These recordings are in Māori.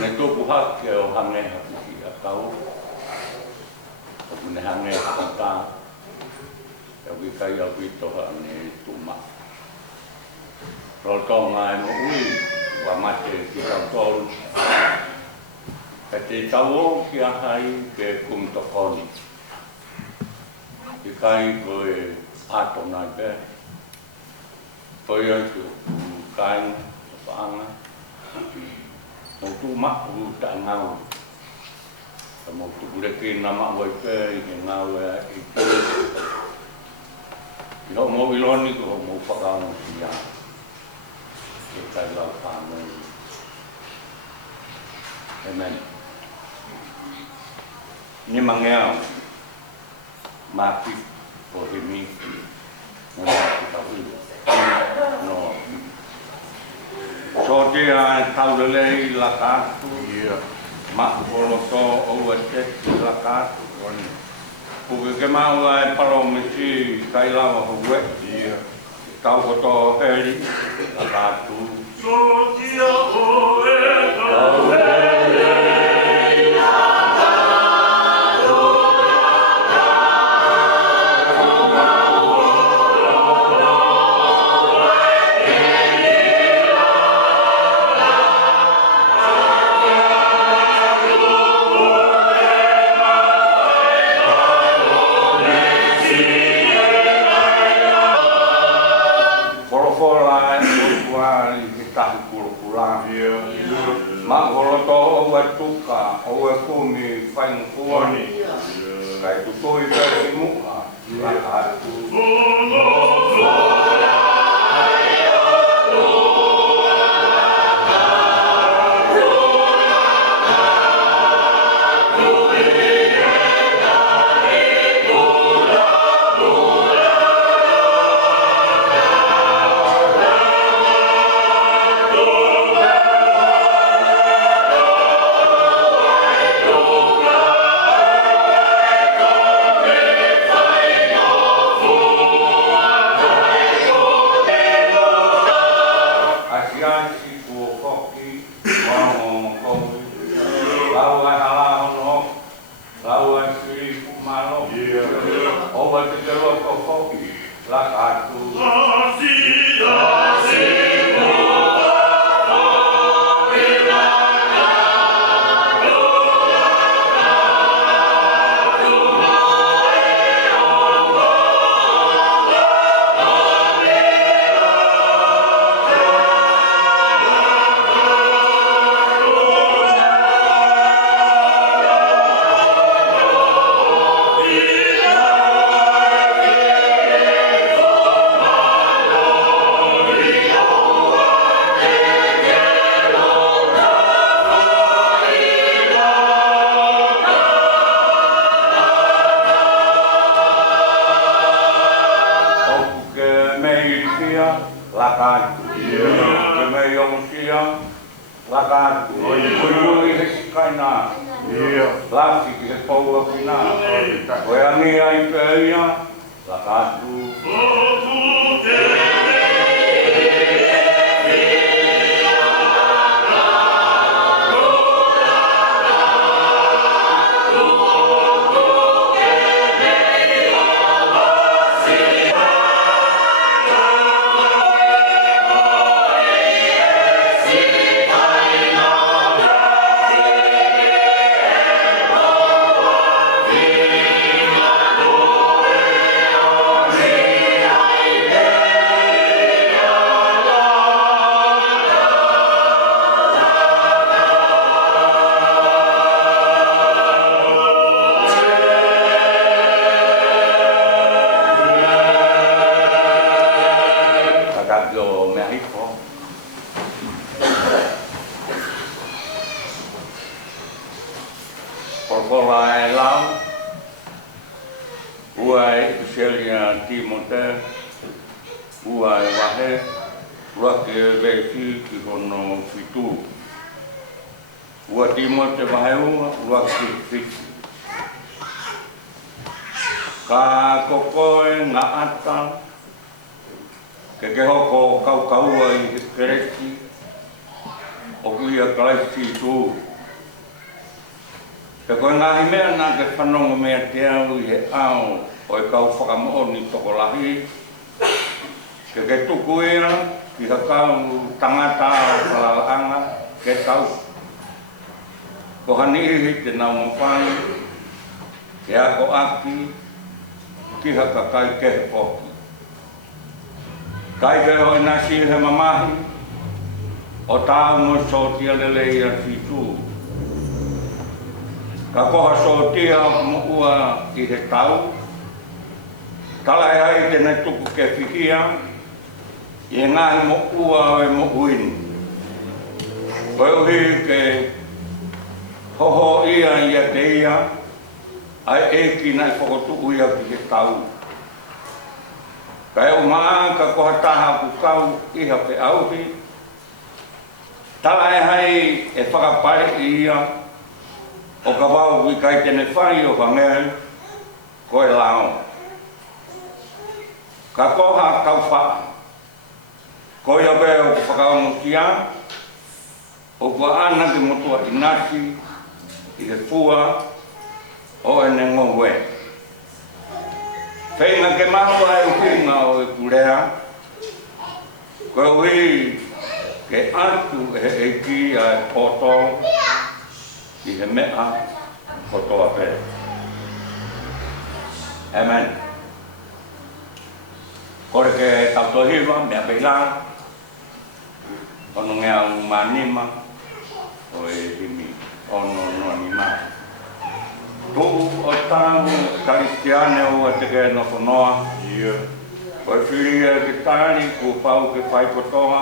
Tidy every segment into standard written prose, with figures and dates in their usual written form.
ne tōku hake o hange haki a kau. O ne hange haka e ui kai au i toha ne tuma. Rotonga e mo ui wa mate ki tau tolu. E te tau ki a hai ke kum tokoni. I kai koe ato nai pe. Koe ai tu kai whaanga. Mo tu maku ta ngau. Mo tu kureke na mawai pe i ke ngau e i te. I ho mo iloni ko mo whakao ki a. Ke kai lau whanau. Amen. Ni mangeau. Maki po he mi. Mo ki tahu. No. So te a taurelei la kātu, maku poloto o e te la kātu. Puke ke mau e paro me ti kai lawa haue, tau koto heri la kātu. So tia o e taurelei la Maholoto o tuka o kumi fai kuani kai tu toi kai muha la atu o kuia kalaisi tu. Te koe ngahi mea nā ke whanonga mea te au I he au o e kau whakamooni toko lahi. Ke tuku ea ki hakau tangata o kalalaanga ke tau. Ko hani ihi te nau mawhani, ke ako aki, ki haka kai ke he poki. Kai ke hoi nasi he mamahi, o tāu mo sotia lele ia si tū. Ka koha sotia o mo ua I he tau, tala e hai tēnei tuku ke whikia, I ngahi mo ua o e mo uini. Koe uhi ke hoho ia ia te ia, ai eki nai whakotuku ia ki he tau. Kai o maa ka koha taha pukau iha pe auhi, tala e hai e whakapare ia, o ka wau I kai tene whai o whangei, koe lao. Ka koha kau wha, koe a bea o whakaongo kia, o kua ana ki motua I nasi, I he fua, o e ne ngowe. Whenga ke mahua e uhinga o e kurea, koe ui ke atu e eki a e poto, I he mea kotoa pe. Amen. Kore ke tautohiwa, mea peila, ono ngea umanima, o e himi, ono no anima. Tu o tau karistiane o te ke no whanoa. O e whiri e ke tāri, ko pau ke whai kotoa.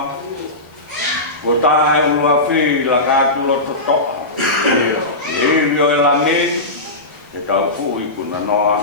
Ko tāhe ulua whi la kātulo to toa. Iwi o e la me, ke tau pui kuna noa.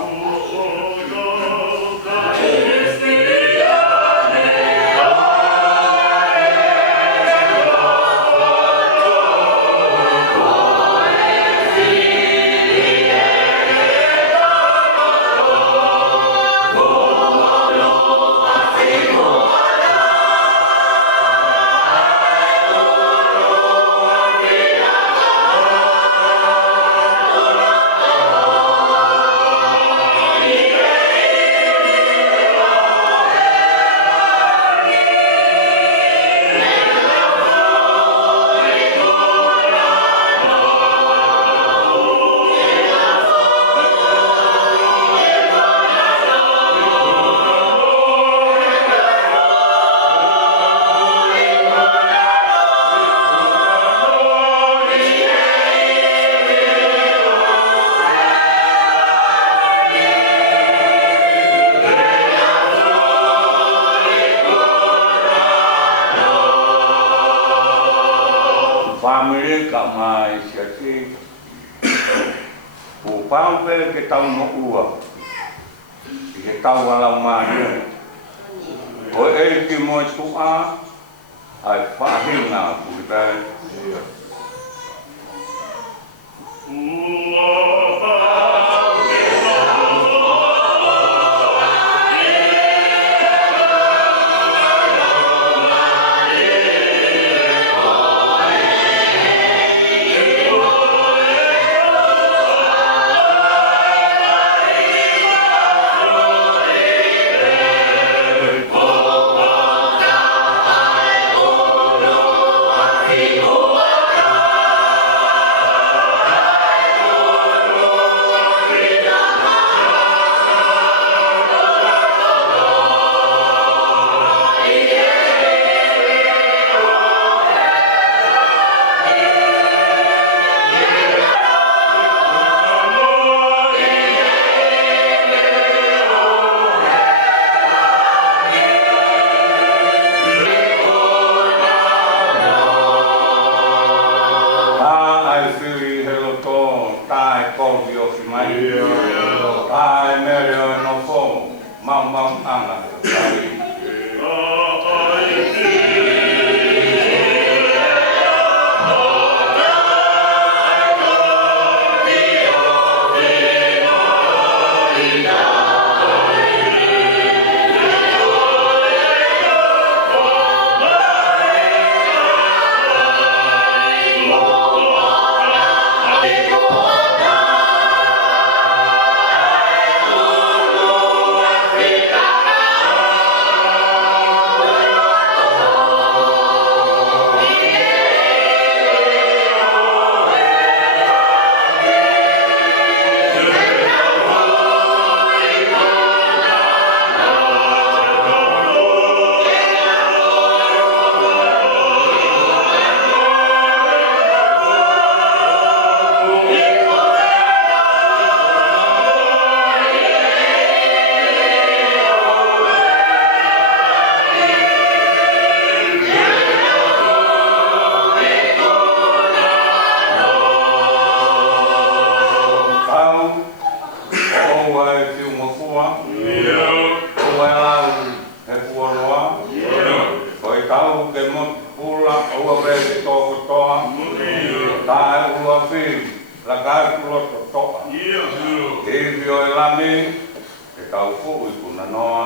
Family ka mai siasi o pau pe ke tau no ua ke tau ala mai o e ki mo tu a ai fahinga ku pe tae ua pi, la kai kulo to toa. E vio e lami, e kau fu i kuna noa.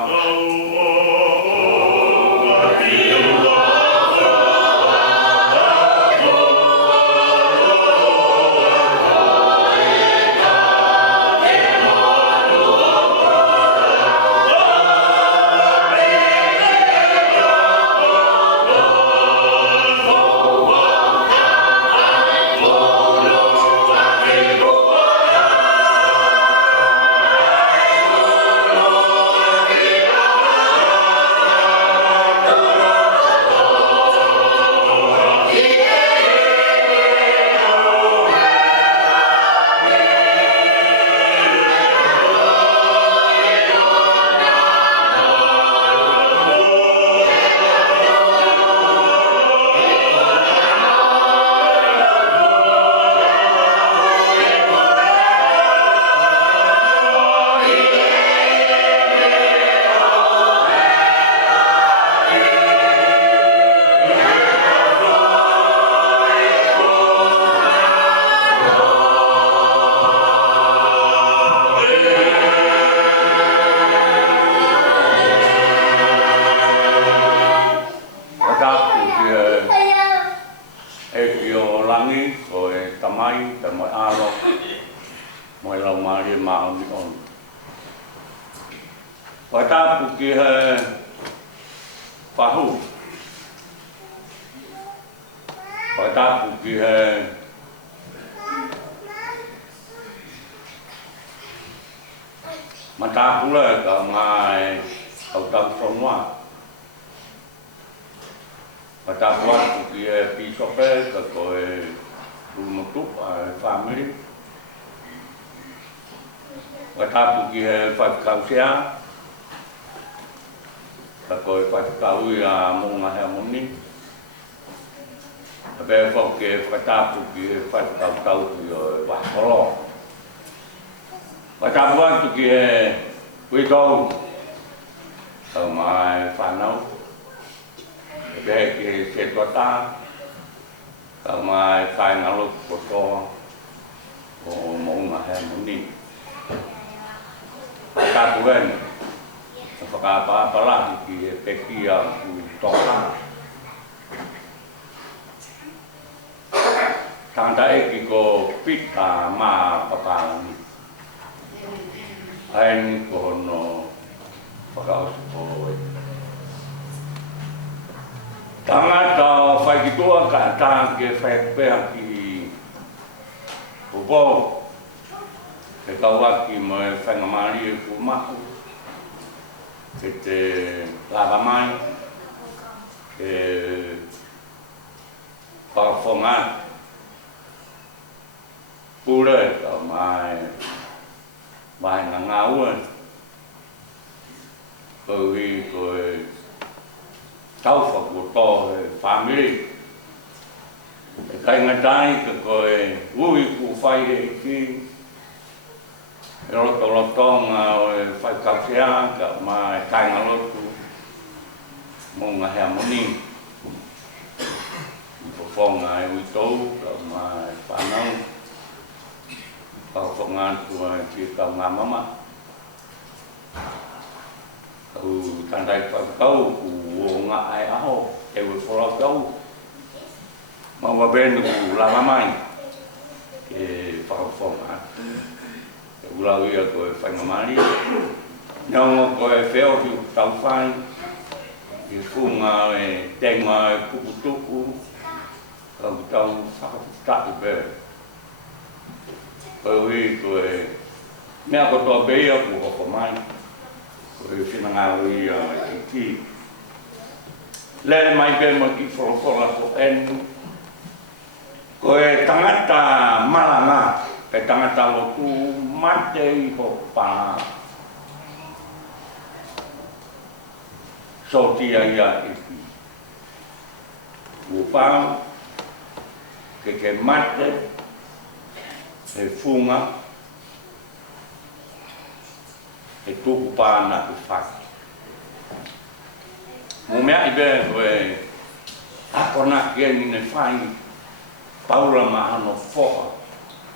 Paula mahano foha.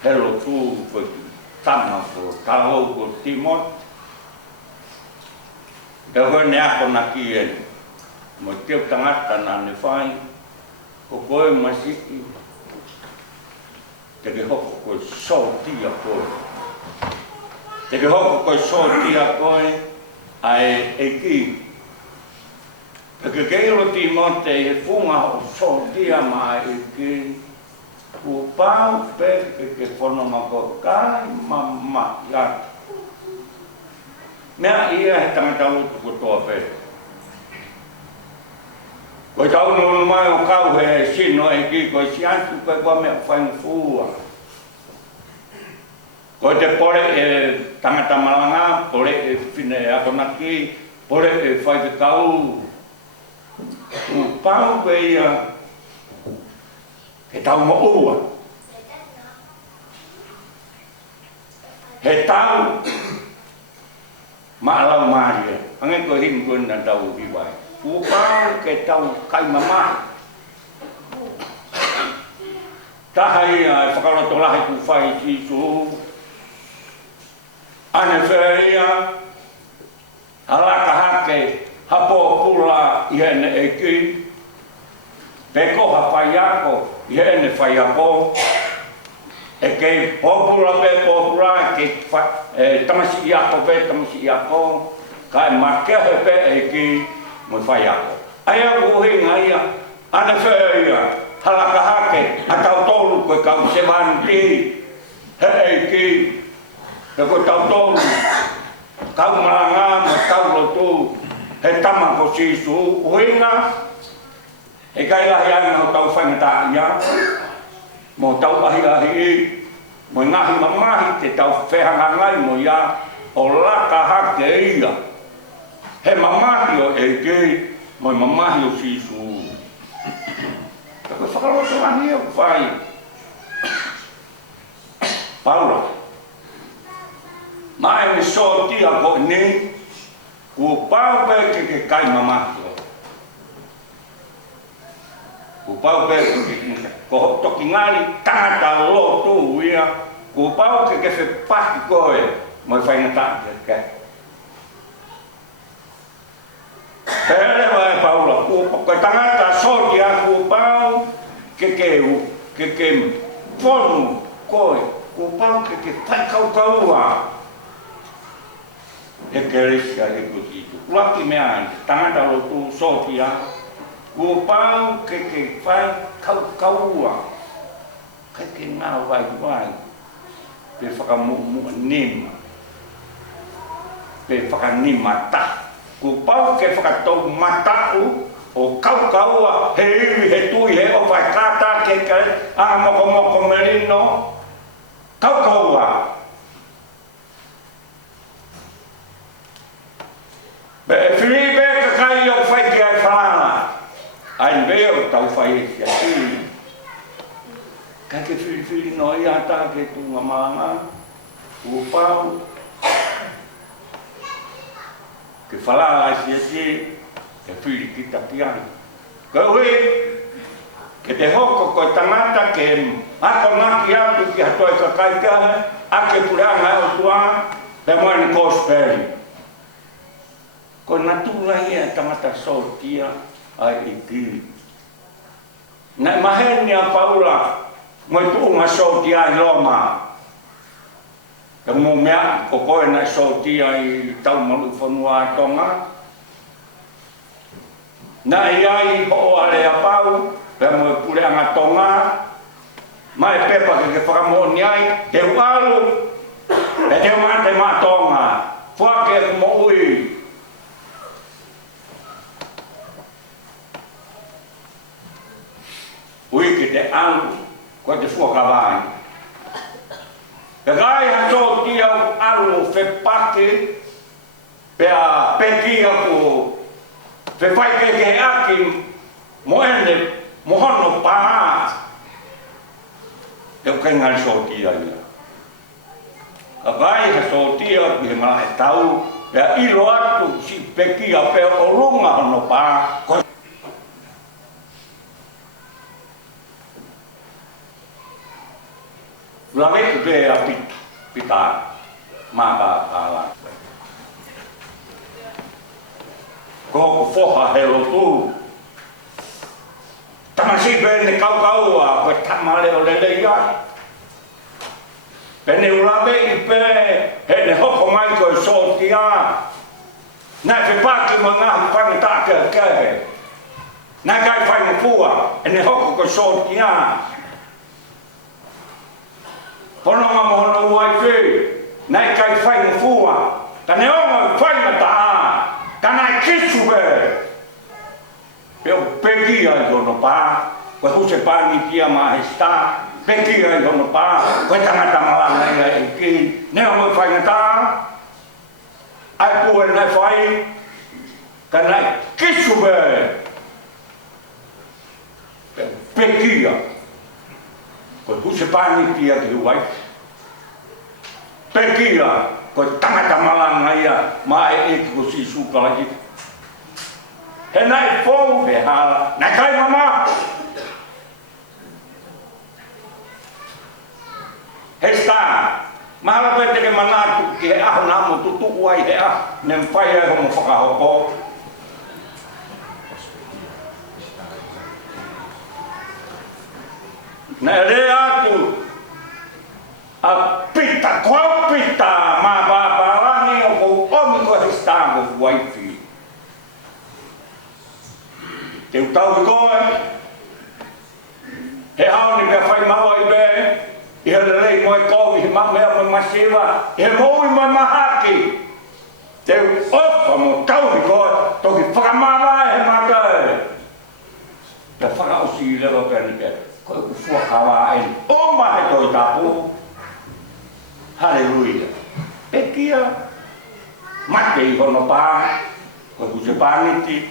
Hello tu foi tama ko talo ko Timon. Dawa ne ako nakien. Mo tio tangata na ne fai. Ko koe masiki. Te ke hoko koe so tia koe. Te ke hoko koe so tia koe. Ai eki. Te ke keiro Timon te e funga o so tia ma eki. O pau pe ke fono mako kai mama ya. Mea ia he tangata utu ko toa pe. Ko tau no mai o kau he sino e ki ko si antu ko ko me fai fua. Ko te pore e tangata malanga, pore e fine a konaki, pore e fai te kau. O pau pe ia he tau mo ua. He tau maalau maria. Angai ko him ko na tau diwai. O pau ke tau kai mama. Tahai whakaroto lahi ku whai tisu. Ane whaia. Alaka hake hapo pula i hene eki. Peko hawhai ako i hene whai ako. E ke popula pe popula ke tamasi ako pe tamasi ako. Kai makea pe e ki mo whai ako. Aia kuhi ngaia. Ane whaia. Halaka hake, a tau tolu koe kau semanti, he e ki, e koe tau tolu, kau malanga, ma kau lotu, he tama ko sisu, uhinga, e kai lahi anga o tau whangata ia, mo tau ahi ahi, mo ngahi mamahi te tau whehangangai mo ia, o laka hake ia, he mamahi o e ki, mo mamahi o sisu. Ko whakaroto ani o whai. Paula. Mai me so tia ko ni. Ko pau pe ke kai mamaki. Ko pau pe ke ko toki ngali tata lo tu ia. Ko pau ke fe paki koe. Mo whai ngata ke. Hele vai Paula, ko tangata so tia ko pau ke fonu koe, ko pau ke whai kaua. E ke resia e kutitu. Laki mea tangata lo tu so tia, ko pau ke whai kaua. Ke ngā vai, pe whakamu nima, pe whakanima ta. Ko pau ke whakatou matau o kaua, he iwi, he tui, he o whai kata ke a moko merino, kaua. Be e Filipe ka kai o whai ki ai whalana, ai beo tau whai e si a tui. Ka ke Fili no i ata ke tunga maanga, ko pau, ke whalala si ke whiri ki tapiani. Ko ui, ke te hoko ko tangata ke ako ngaki atu ki hatoi ka kaikahe, ake pureanga o tua, pe moani kosperi. Ko natula ia tangata sotia ai iki. Nai mahenia Paula, moi tuunga sotia ai Roma. Ka mo mea ko koe na sotia i tau malu whanua tonga. Na iai ho ale a pau, pe mo pureanga tonga. Mai pepa ke whakamoni ai, te ualu, e te mate ma tonga. Whake mo ui. Ui ki te alu, ko te whakawai. Ka gai ha tō tia alu whepake, pea pekia ko whewhaike ke aki mo ene, mo hono paa. Te ukai ngari sō tia ia. Ka gai ha tō tia ki he mala e tau, pea ilo atu si pekia pea o runga hono paa. Lave be a pita maba ala. Ko foha helo tu. Tamasi be ne kau a ko tamale o le ya. Pene ulabe I pe he ne hoko mai ko so tia. Na fe paki manga pani ta ke. Na kai fai fua e ne hoko ko so tia. Pono ma mono wai fe. Na kai fai fua. Ta ne o fai mata. Ta na kisu be. Eu pegi ai no pa. Ko huse pa ni tia ma esta. Peki ai hono pa, koe tangata malanga ia ki, ne o fai ngata, ai pue nai fai, ka nai kisu be, peki ia, koe huse pani pia ki huai, peki ia, koe tangata malanga ia, ma e ko si suka lagi, he nai fou, he hala, nai kai mama, Hesta, mahala pete ke manatu ki he aho namu tutu uai he ah, nem pai e homo whakahoko. Nē re atu, a pita, koe pita, mā pāpārani o kou omi ko hesta ko waifi. Te utau I koe, he haoni pia whai maua I be, I he rei moe kowi, he mea me masiwa, he moui moe mahaki. Te ofa mo tauhi koe, toki whakamama he makae. Te whakaosi I lewa pēni ke, koe ku fuakawa en, o mahe toi tapu. Halleluja. Pekia, mate I hono pā, koe ku se pāniti.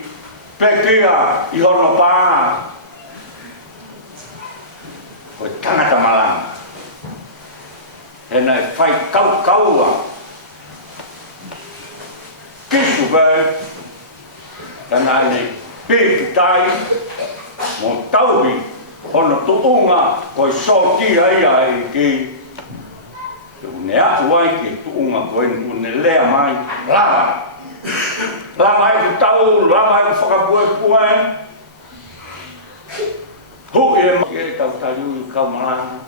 Pekia, I hono pā, koe tangata malanga. He nai whai kaua. Kisu pēr. He nai nei pēpitai. Mō tauhi. Hono tuunga koe sotia ia I ki. Ne aku ai ki tuunga koe ne lea mai. Lava. Lava ai ku tau. Lava ai ku whakapue. Hui e mai. E tau tariu kau malanga.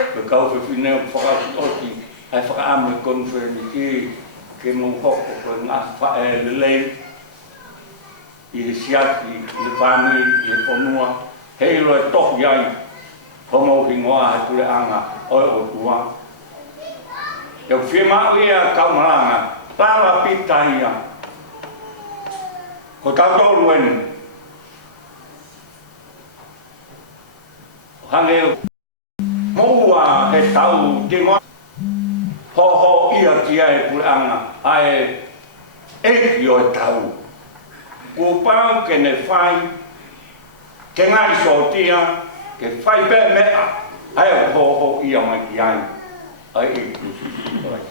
Ke kau whiwhinea whakatoti, ai whakaame konfereni ke mō hoko koe ngā whae lelei, I he siati, I he whānui, I he whanua, hei loe tohi ai, homo hingoa he ture anga, oe o tua. Te whie mau ia kaumaranga, tāla pita ia, ko tautolu enu. Hangeo, Moua he tau dingo ho ia tia e puanga ai e o tau o pau ke ne fai ke ngai sotia ke fai be me ai ho ia mai ai ai e ai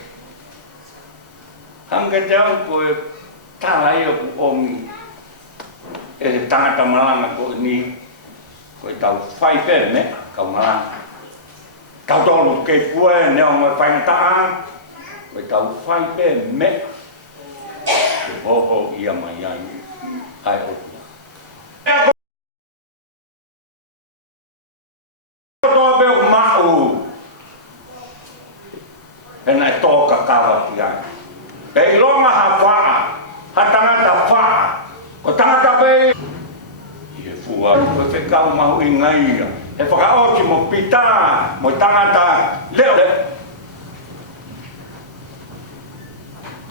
hanga tau ko tala ia ku omi e tangata malanga ko ni ko tau fai be me ka malanga Kau tolu ke kue ne o mai whai taa, koe tau whai pe me, ke hoho ia mai ai, ai o tua. Kotoa peo mau, e nai tōka kawati ai. Pe I longa ha whaa, ha tangata whaa, ko tangata pe, I he fua, koe whekau mau I ngai ia. E whakaoti mo pita, mo tangata leo le.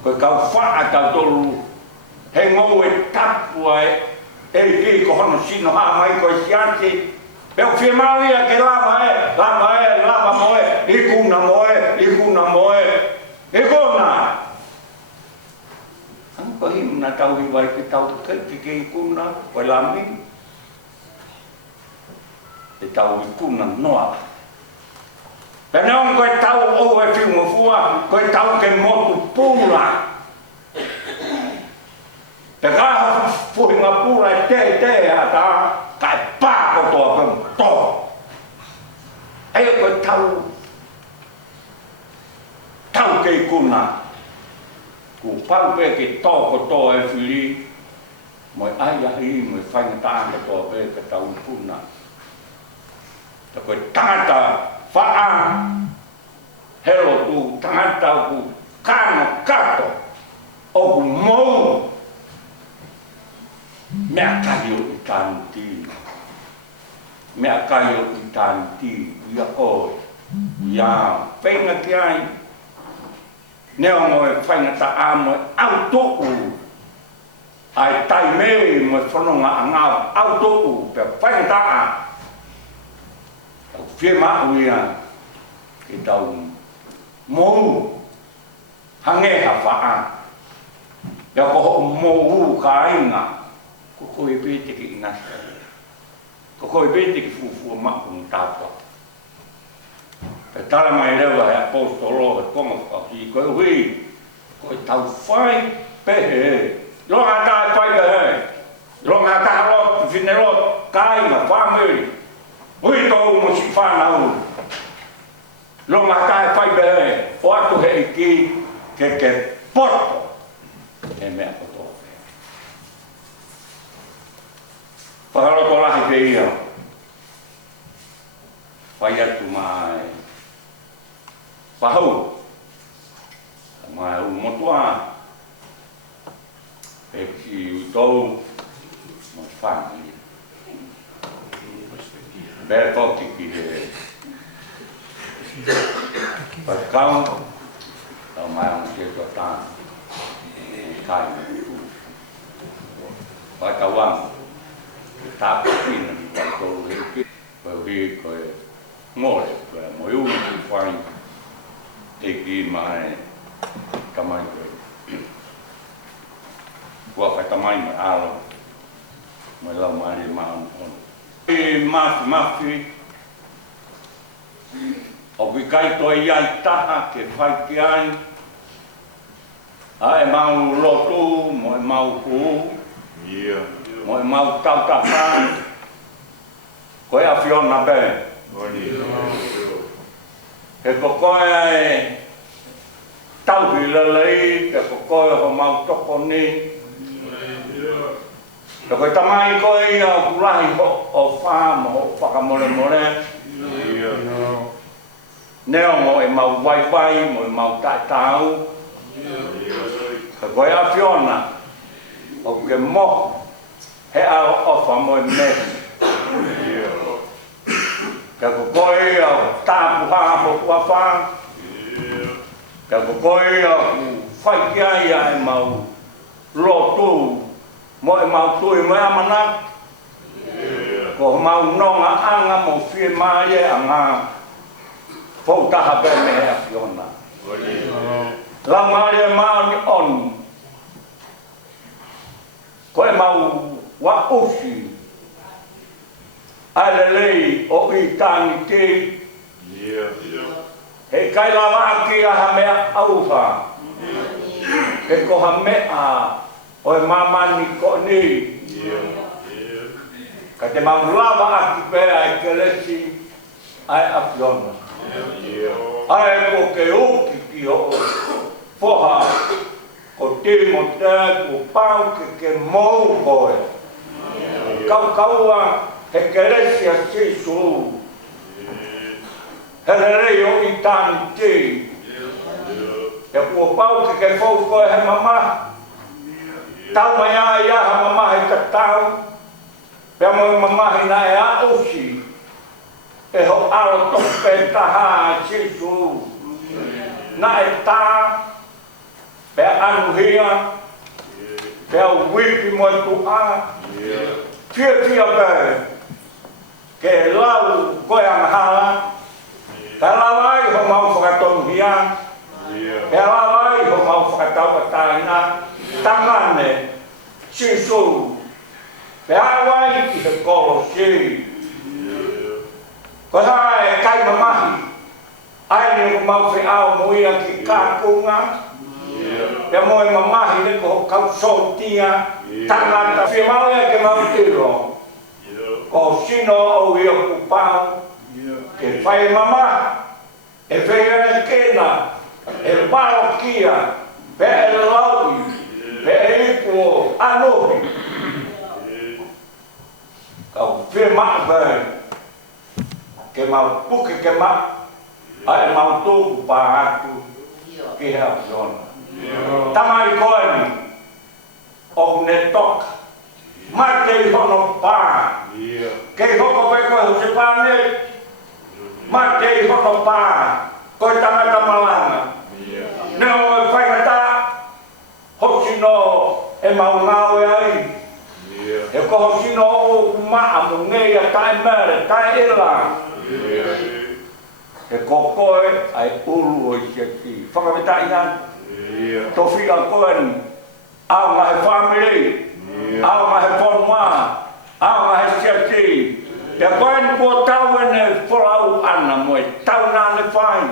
Koe kau whaa tau tolu, he ngou e tapu ai, e ki ko hono sino haa mai koe sianti. Peo whie mau ia ke lava moe, I kuna moe, I kona. Anko himna tau I vai ke tau keki ke I kuna, koe lami. E tau I kuna noa. Pene on koe tau o e whiunga fua, koe tau ke motu pūla. Te kaha puhinga pūla e te a tā, kai pāko toa pēm tō. ko tau ke kuna. Ku pau pe ke toko to e whiri. Moi ai ahi, moi whaingataa ka toa pe ka tau kuna. Ta koe tangata whaa. Hero tu tangata ku kāna kato. O ku mou. Mea kai o i tānu tī. Mea kai o i tānu tī. Ia oi. Ia whainga ki ai. Neo moe whaingata a moe au toku. Ai tai mei moe whanonga a ngāo au toku. Pea whaingata a. Au whie mau ia. Ke tau mou. Hangeha whaa. Pea koho mou ka inga. Ko koe pete ki inasa. Ko koe pete ki fufu maku mtātua. Pe tala mai rewa he apostolo he konga whaki. Koe hui, koe tau whai pehe. Longa tae whai pehe. Longa tae rot, whine rot, kāinga, whamiri. Hui tōu mo si whanau. Longa tae whai pehe. O atu he iki ke porto. He mea koto. Whakaroto lahi pe ia. Whai atu mai. Whahau. Mai umotua. E ki utou. Mo whangi. Bea toki ki he. Whakau. Tau mai ang tia tua tāna. Kai me tu. Whakawang. Ta pina ni ka ko he ko ngore ko mo yu ni fai te ki mai tamai ko wa fa tamai ma alo mo la mai ma on e ma o vi kai to ia taha ke fai ki ai ai mau lotu mo mau ku ia moi mau tau ka whai. Koe a whiona be. He ko koe ai tau hi lalei, ke ko koe ho mau toko ni. Te koe tamai koe ia kulahi o wha mo ho whakamore more. Neo mo e mau wifi, mo e mau tai tau. Ke koe a whiona o ke mo. He ao ofa moe me. Ka ko koe au tāpu hāpo kua whā. Ka ko koe au whai ki ai ai mau lotu. Moe mau tui moe amana. Ko mau nonga anga mo whie mai e a ngā. Fou taha bene hea whiona. La maare mau ni onu. Koe mau wa ofi alelei o i tani te he kai lava ki a ha mea auha he ko ha mea o e mamani ko ni ka te mau lava aki pēa e kelesi ai a whiona ai ko ke uki ki o poha ko te mo te ko pau ke mou koe Kaua he keresia Jesu. He rei o i tani te. E kua pau ke fau koe he mama. Tau mai a ia ha mama he katau. Pea mo mama he na e a osi. E ho aro tope taha Jesu. Na e tā. Pea anu hia. Pea wipi mo tu a. Fia bēr, ke lau koe anghala, ka lawai ho mau whakatonu hia, ke lawai ho mau whakatau kataina, tangane, Jesu, pe hawai ki he kolo si. Ko hae kai mamahi, ai ni ko mau whiao moia ki kākunga, pe moe mamahi ne ko kau sotia, tangata whia mau e ke mau tiro. Ko sino o ia kupau, Ke whai mama, e whea kena, e waro kia, pe e laui, pe e iku anohi. Kau whi maa whai, ke mau puke ke maa, ai mau tōku pā atu, ki hea whiona. Tamai koeni, o ne toka, mai te hono pā, ke hoko pe koe ho se pāne, mai te hono pā, koe tangata malanga. Ne o e whaingata, hoki no e mau ngāwe ai, e ko hoki no o kumaa mo ngei a tae mere, tae ela. E ko koe ai uru o i ke ki. Whakaweta i an, tofi a koen, au ngahe family, au ngahe ponua, au ngahe siati. Te koen kua tau ene wholau ana mo e tau nāne whai.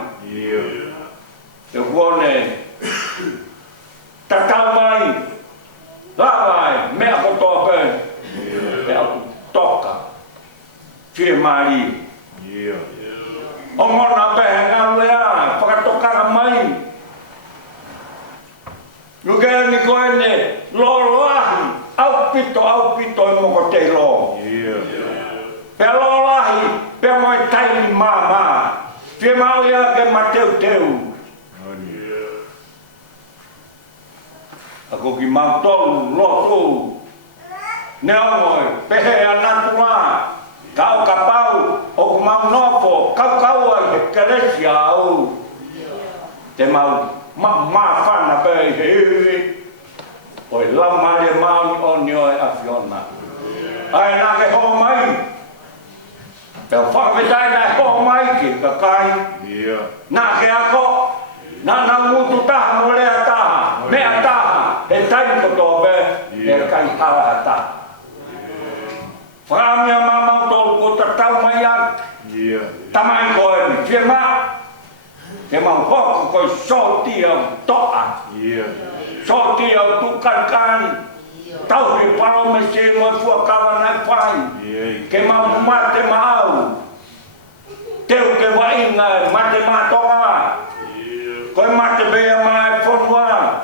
Te kuone, ta tau mai, lawai, mea kotoa pen, mea toka, whie mari. O ngona pehe ngā lea, whakatokara mai. Nukea ni koe ne, lo lahi, au pito e moko te lo. Pe lo lahi, pe moi taini mā. Whie mau ia ke mateu teu. Ako ki mau tolu, lotu. Nea moi, pehe anatu la. Kau kapau, o ku mau nofo, kau ai he keresi au. Te mau whana pēi he. Oi lamare mauni o ni oi a whiona. Ai nā ke ho mai. Te whakawetai nā ho mai ki kakai. Nā ke ako, nā mutu taha mo lea taha, mea taha, he taini kotoa pē, he kai taha taha. Whakamia mamau tolu ko ta tau mai ak. Tamai koe ni whie maa. Ke mau hoko koe soti au toa. Soti au tukarkani. Tau hi paro me se mo fua kawa nai whai. Ke mau mate maau. Teu ke wainga mate maa toa. Koe mate bea mai whonua.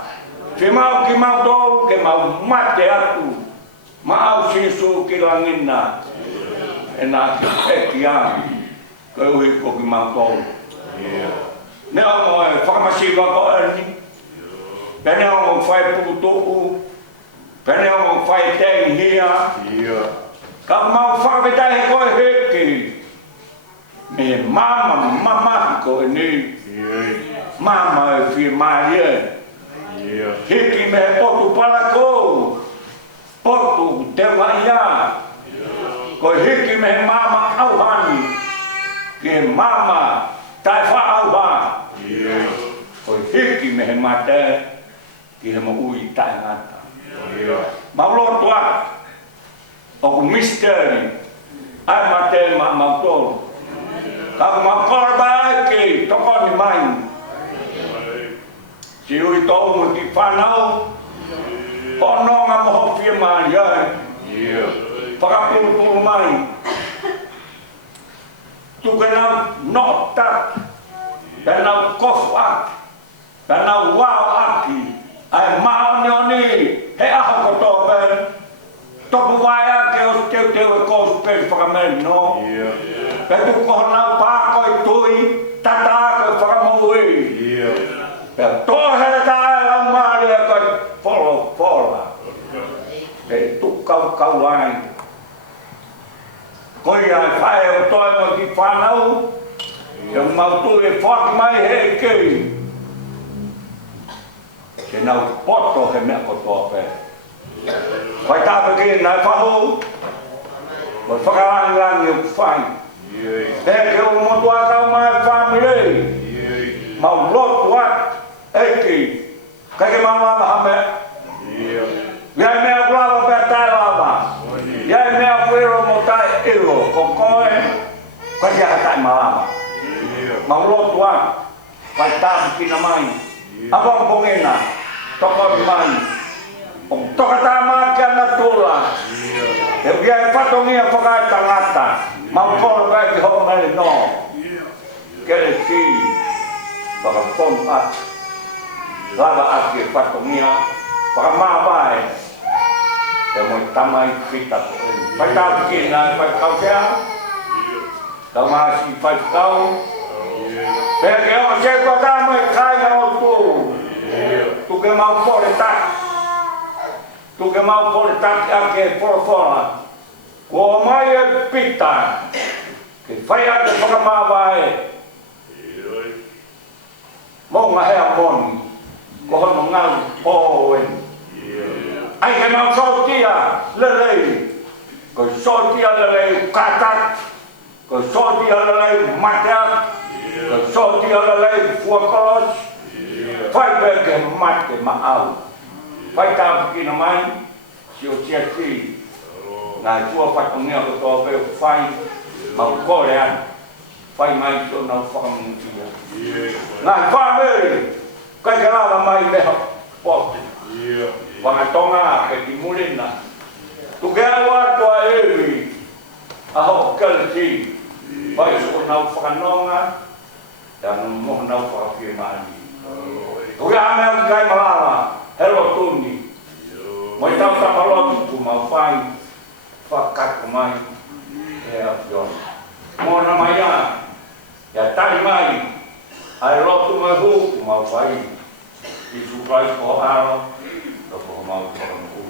Whie mau ki mau tolu ke mau mate atu. Maau sisu ki langina. E nā ki peki ami. Koe ui ko ki mau tolu. Nea mo e whakamasiwa ko erni. Pene o mo whai pukutuku. Pene o mo whai tengi hia. Ka mau whakawetai koe heki. Me mama koe ni. Mama e whie mai e. Hiki me potu palako. Portu te waia. Ko hiki me mama auhani. Ke mama tai wha auha. Ko hiki me mate. Ki he mo ui tai ngata. Maulo tuak. O ku misteri. Ai mate ma mautoro. Ka ma korba ki toko ni mai. Si ui tau mo ki whanau. Ono ngā moho whie mari ai. Whakapuru mai. Tuke nau notak. Penau kofu aki. Penau wau aki. Ai maoni oni. He aho koto pen. Topu vai ake os teu e kous pen whakameri no. Petu koho nau pākoi tui. Tata ake whakamui. Pea tohere tae au mari ake fola. Te tukau lai. Koi ai whae o toi mo ki whanau. Te mautu e whaki mai he kei. Te nau poto he mea kotoa pē. Whai tāpe ki nai whahu. Mo whakarangirangi o whai. Te ke o motu akau mai whamire. Mau lotu ak. Eki. Kake mau lama hame. Iai mea kulava pēr tai lava. Iai mea whiro mo tai ilo. Ko koe. Koe kia tai malama. Mau lotu ak. Whai tāpe kina mai. Apang pongena. Toko ni mai. Toka tāma kia na tula. E iai whatongia whakai tangata. Mau koro pēr ki ho mele no. whakapompa, lava ake patongia, whakamawai, te moi tamai pita koe. Pai tau kina, pai kau sea, tau maasi pai kau, pēr ke o se kua tāmai kai na o tū, tu ke mau pore tak, tu ke mau pore tak ake porofona, ko mai e pita, ke whai ake whakamawai, mo ngā hea moni, ko hono ngau pōwen. Ai ke mau sotia lelei, ko sotia lelei katak, ko sotia lelei matak, ko sotia lelei fuakolos, whai peke mate maau. Whai tāpu kina mai, si o tia ki, ngā tua patongia ko tō peo whai, mau kore an, whai mai tō nau whakamutia. Ngā whameri, kai ka rāwa mai leha pote. Whangatonga ke ti murina. Tu ke awa toa ewi, aho kalati, vai so nau whakanonga, ya mo nau whakapie maani. Tu ke ame kai malama, helo tuni. Moi tau tapalotu tu mau whai, whakaku mai, e a pion. Mo na mai a, ya tai mai, ai lotu mai hu, mau whai. Isu kai ko aro, toko mau toko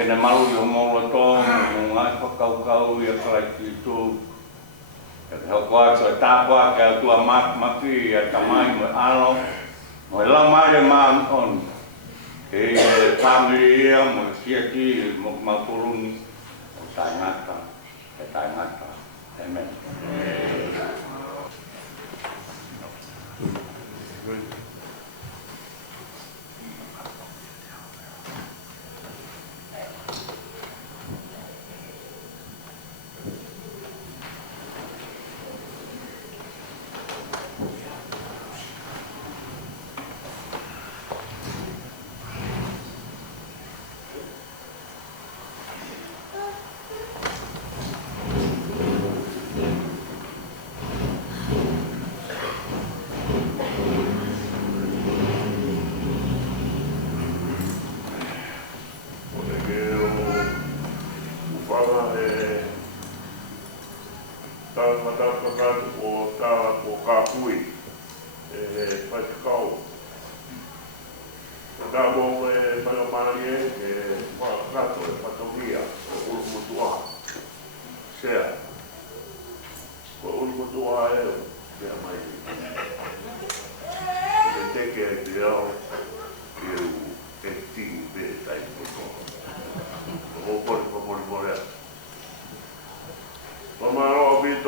kene malu yo molo to ngai pa kau ya kala itu ya ko so tapa ka tua mak ya tamai mo alo mo la mai ma on e family mo siati mo maturun tangata amen.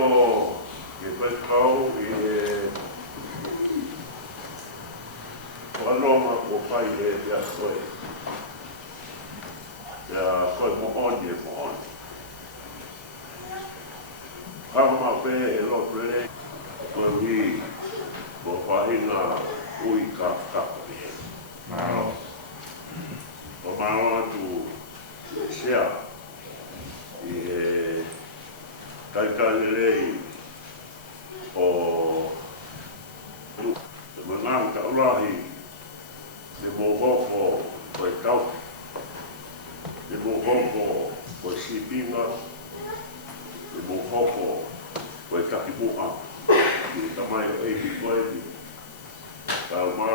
ke pai kau Paloma ko pai ya koe. Ya koe mo on. Hama pe lo pre ko wi ko whahinga ui ka. Malo. O malo tu sea kai lei o mangang ka ulahi de mogoko ko tau de mogoko ko sipinga de mogoko ko takibuka ki tamai o ebi koebi kalma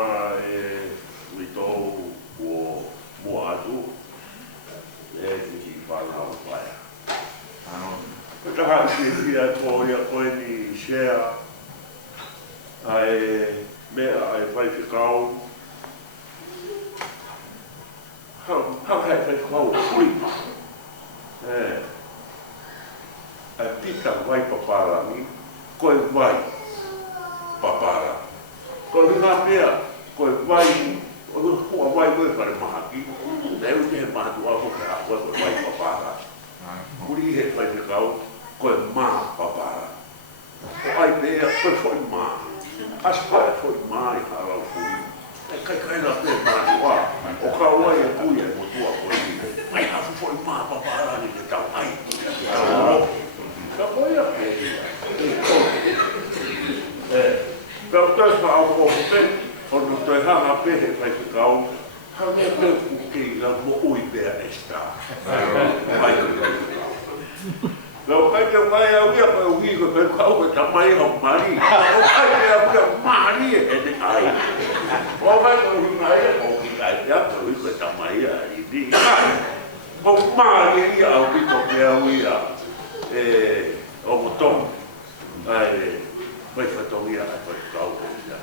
witou o moatu ki whanau whaia. Taha si ia koe ni share ai mea ai whai whikau. Hau hai whai whikau hui. Ai pita vai paparangi, koe vai papara. Koe ngā mea, koe vai, o hua vai koe kare mahaki. Neu te he mahatu a hoke a koe vai papara. Kuri he whai whikau, koe mā papara. O ai pēa, koe whai mā. Aspai whai mā i harau furi. E kai la pēa mahatu a. O ka oai e kuia e motua koe ni. Mai hafu whai mā papara ni te tau ai. Ka koe a pēa. Ka toi wha au kōko pe, o no toi hanga pe he whai whikau. Hanga pe kuki la mo ui pēa e sta. Mai koe. Lau kai te whai au ia koe ui koe pe kau koe tamai au mari. O kai te au ia mari e te ai. O kai koe hinga ia o ki kai te ata ui koe tamai a i di. O mari ia au pito pe au ia o motong. Ai, vai whatong ia ai whai kau koe ia.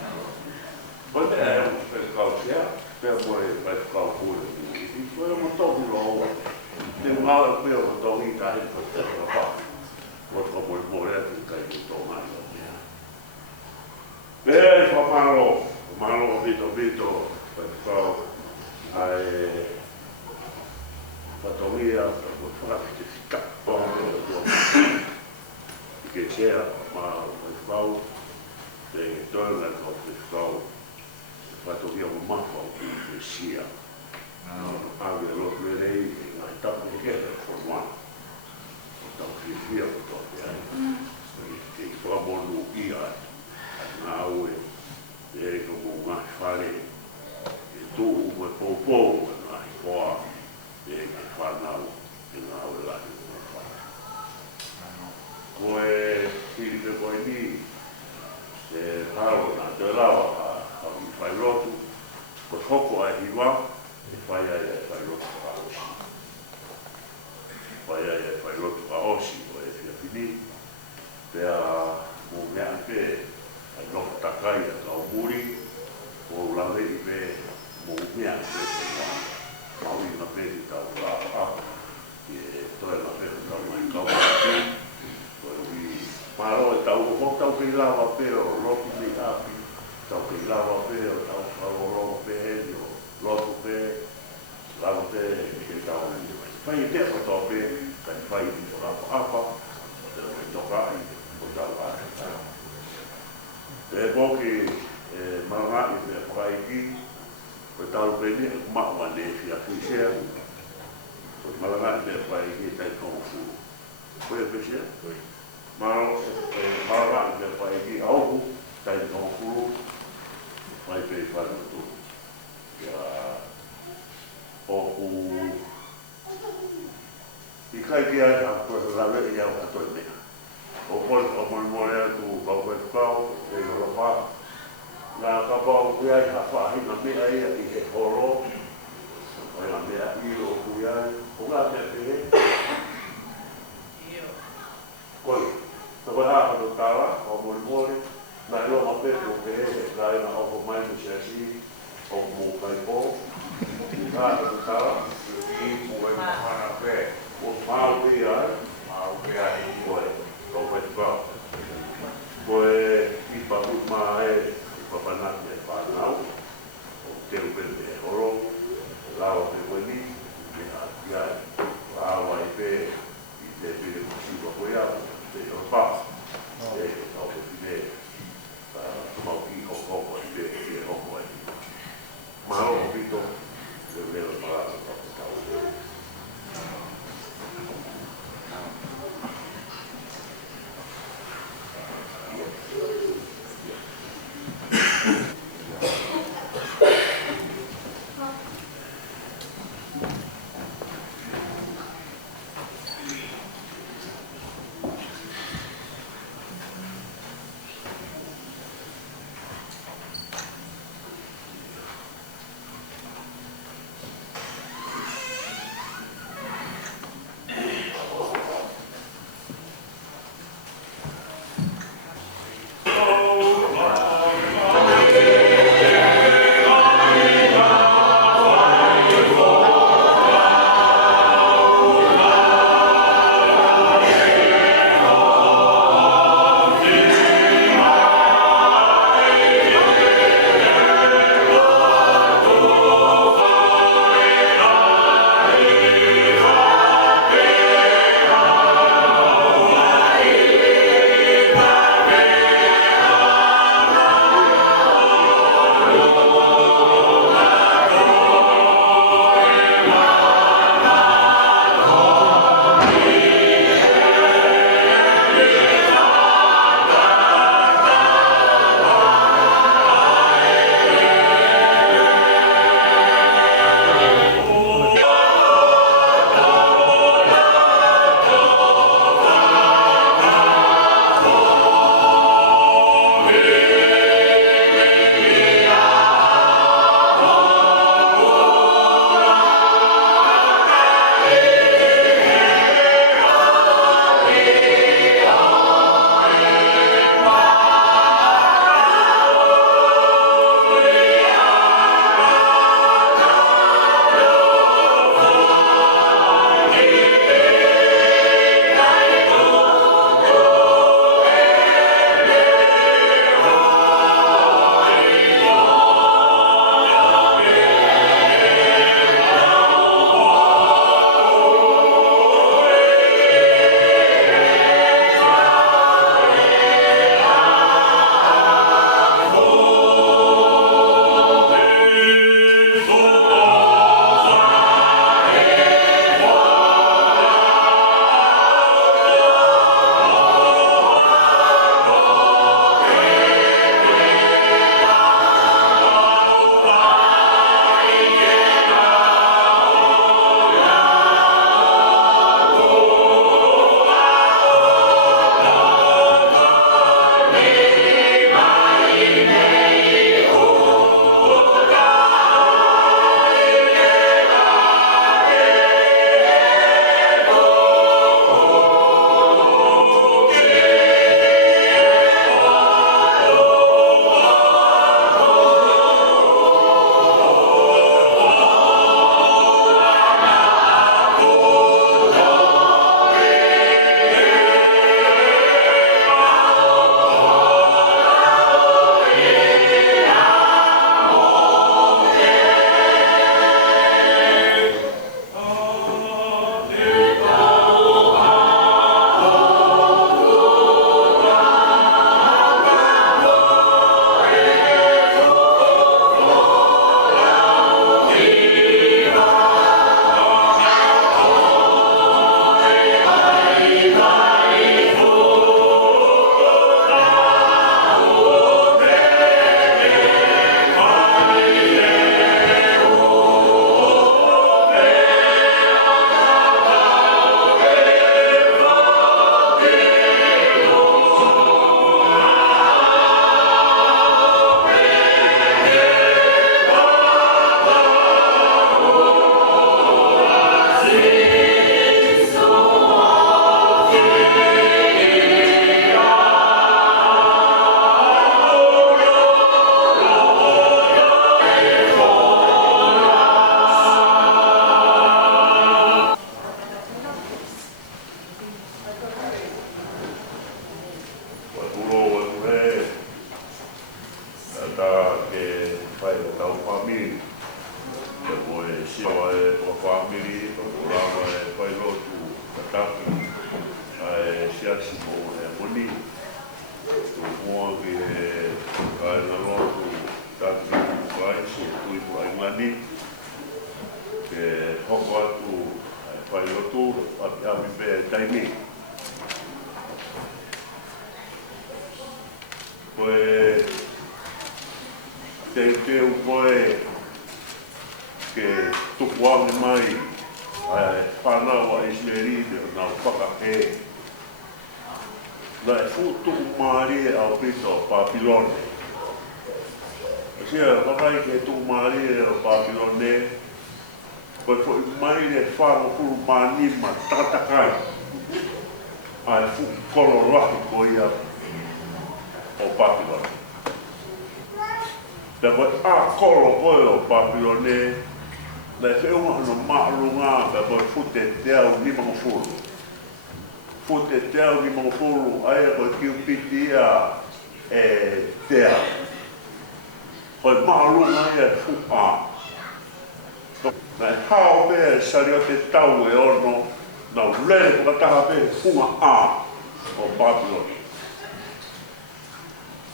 O te ai au whai kau ia, pēr moe whai kau kure. I koe o motong lo te mga pēr o motong i ka he koe te wha. Wat ko moe atu kai ki tō mai o mea. Pēr wha malo o bito, whai kau ai whatong ia, whakaki te whika. Ke sea ma whai kau, te tōna kau whai kau, whato ia o mawha o ki te sia. Awe lo rei, ngai tapu ni kere for one. O tau whia o tō te ai. Ke whamonu ia, at ngā aue, e ko mō ngā whare, e tō ue pōpō, e ngā hoa, e ngā whanau, e ngā aue lahi. Koe hiri te koe ni, haro nā te lawa a mi whai rotu, ko hoko ai hiwa, e whai ai e whai rotu a osi. Whai ai e whai rotu a osi, o e whia pini, pēa mō mea pe, ai noko takai a kau muri, o lawe i pe mō mea pe te wā. Maui na pe i tau rā a, e toe na pe tau mai kau a Maro e tau o tau ki lawa pe o loku mi api, tau ki lawa pe o tau o rogo pe heni o loku pe, lawa pe e tau ni. Whai e te o tau pe, kai whai ni o apa, te o toka ai o tau a. Te poki maranga i te whai ki, o tau pe ni e maua ne fia ki sea, o maranga i te whai ki tai tongu fu. Koe pe sea? Maro mara i te whai ki auhu, tai tongu furu, mai pe i whai mutu. Ia oku i kai ki ai a koe rawe i au atoi mea. O koe o mori mori atu kau koe tukau, te i hora wha. Nā ka pau kui ai ha whahi na mea ia i he horo, o na mea i ro kui ai, o ngā te pehe. Koe, te koe hāwhatu tāra, o mori mori, nā i roha pepe o pehe, nā i na oko mai mu se asi, o mō kai pō, hāwhatu tāra, i mō e mahana pe, o māu pia ai, koe, kau koe tukau. Koe i pahuma i papanaki e whanau, o te upende e horo, lawa te wani, me a tiai, awa i pe, i te pere kusiwa koe au, te orpa, e au te pine, mau ki hoko i pe, i e hoko i. Mahalo o pito, te leo marata ka te tau. family, lava e pai lotu, tatapu, e siasi mo e moni, tu mua ki e kai na lotu, tatapu kai, so tui mo ai ngani, ke hoko atu, e pai lotu, ami pe taimi. Koe, te koe, ke tukuangi mai whanau a Ismeride o nau whakahe. La e futu maari au pito o Papilone. Sia whakai ke tu maari o Papilone, koe fo i mai le whanau kuru mani ma tatakai. Ai fu kolo rahi ko ia o Papilone. Te koe a kolo koe o Papilone, le whiunga no maalunga ka koe fute te au ni mangufuru. Fute te au ni mangufuru, aia koe kiupiti ia e te au. Koe maalunga ia fu a. Na e hao pe sari o te tau e ono, na ulere kukataha pe funga a o Papilone.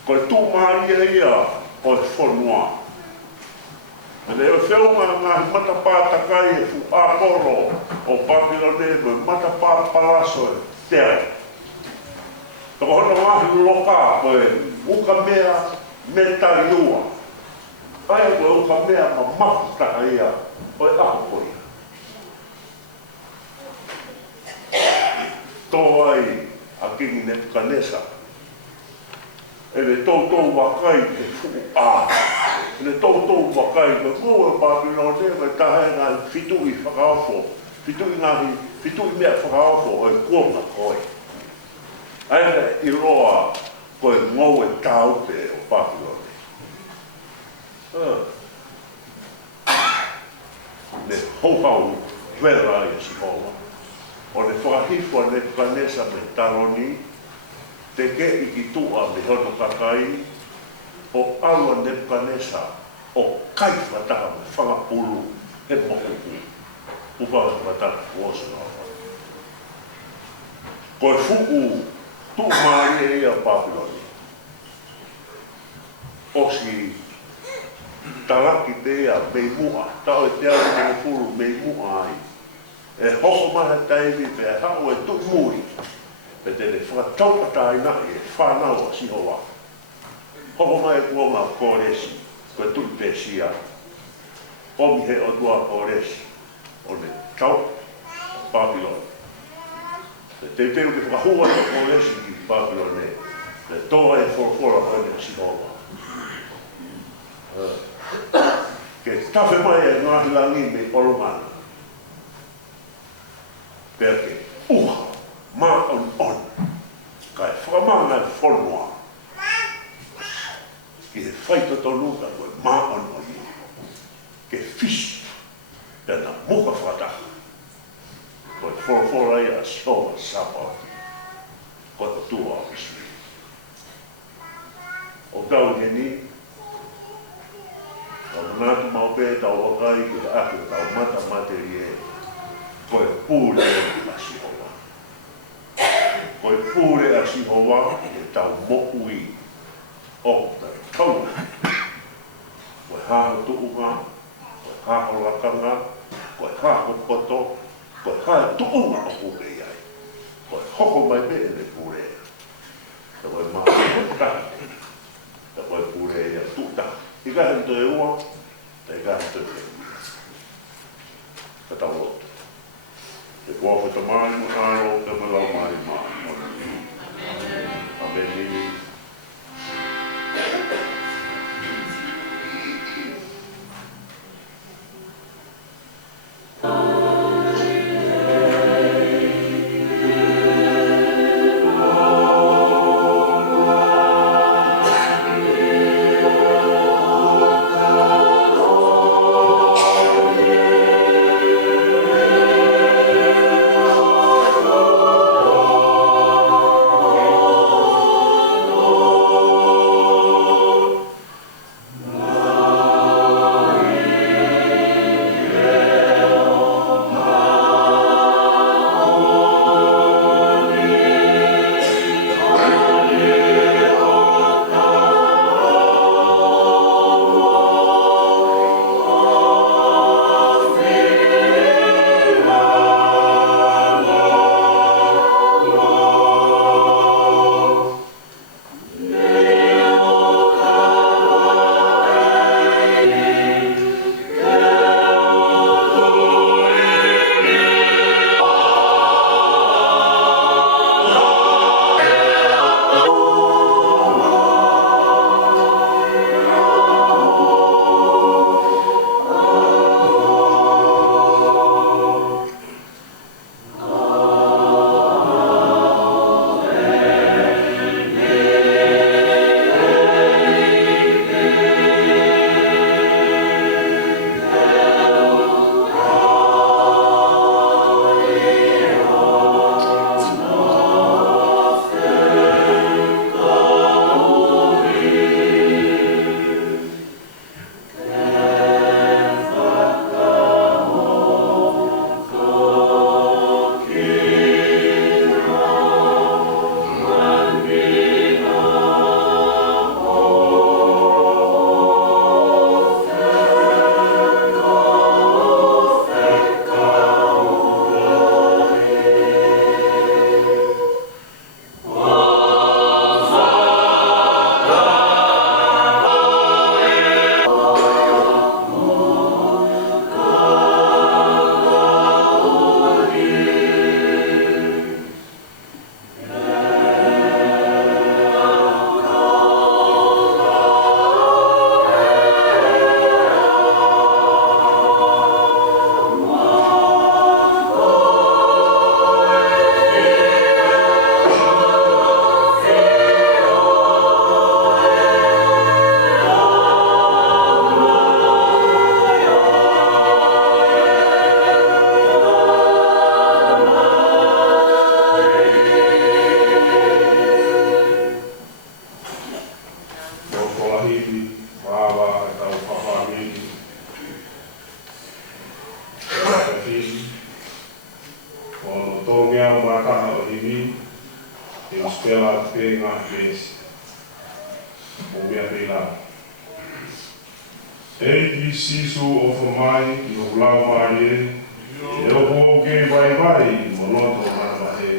Koe tu maria ia o e whanua. Me o whiunga ngā matapā takai e fu a kolo o Papilone me matapā palaso e tea. Tako hono ngahi loka koe uka mea me tariua. Ai koe uka mea ma mafutaka ia o e ako koe. Tō ai a Kingi Nebuchadnezzar. E le tautou wakai te fu a. Le tautou wakai me koe Papilone me tahe ngā fitu i whakaofo. Fitu i mea whakaofo o e kuonga koe. Aina i roa koe ngou e taupe o Papilone. Le houhau vera i si hoa. O le whakahifua Nebuchadnezzar me Taroni, te ke i ki tua me hono kakai, o aua Nebuchadnezzar, o kaifa taka me whangapulu e mokupu. Upawa te mataka kuosa na hoa. Koe fuku tu maari e ia Papilone. O si taraki te ia mei mua, tau e te au me furu mei mua ai. E hoko maha taimi pe e hao e tu muri. Pe te le whakataupata ina e whanau a si hoa. Hoko mai kua ngā kōresi, koe tu te sia. Komi he o tua kōresi, o le tau Papilone. Te teo ke whakahua na kōresi ki Papilone, le toa e whorofora koe si hoa. Ke tawhi mai e ngāhi langi me oromana. Pea ke uha, mā on, kai whakamana e whonua. Ki he whaita tonuka koe mā on. Ke fish, pea na muka whakataka. Koe whorofora ia soa sapa. Koe o tua o isri. O tau he ni, o nātu mau pē tau wakai ki le ake tau mata materi e. Koe pūre a si hoa. Koe pūre a si hoa e tau mokui o ta tau. Koe haho tuunga, koe haho lakanga, koe haho poto, koe haho tuunga o puke iai. Koe hoko mai pe e le pūre. Ta koe maa tuta. Ta koe pūre e tuta. I kahe to e ua, ta i kahe to e ua. Ka tau lotu. Te kua whata mai mo aro, te malau mai mai. Amen. Oh e os pela pe ngā pēsi. O mea reila. Ei sisu o whamai i o lau mai e o ho ke vai vai i monoto mana he.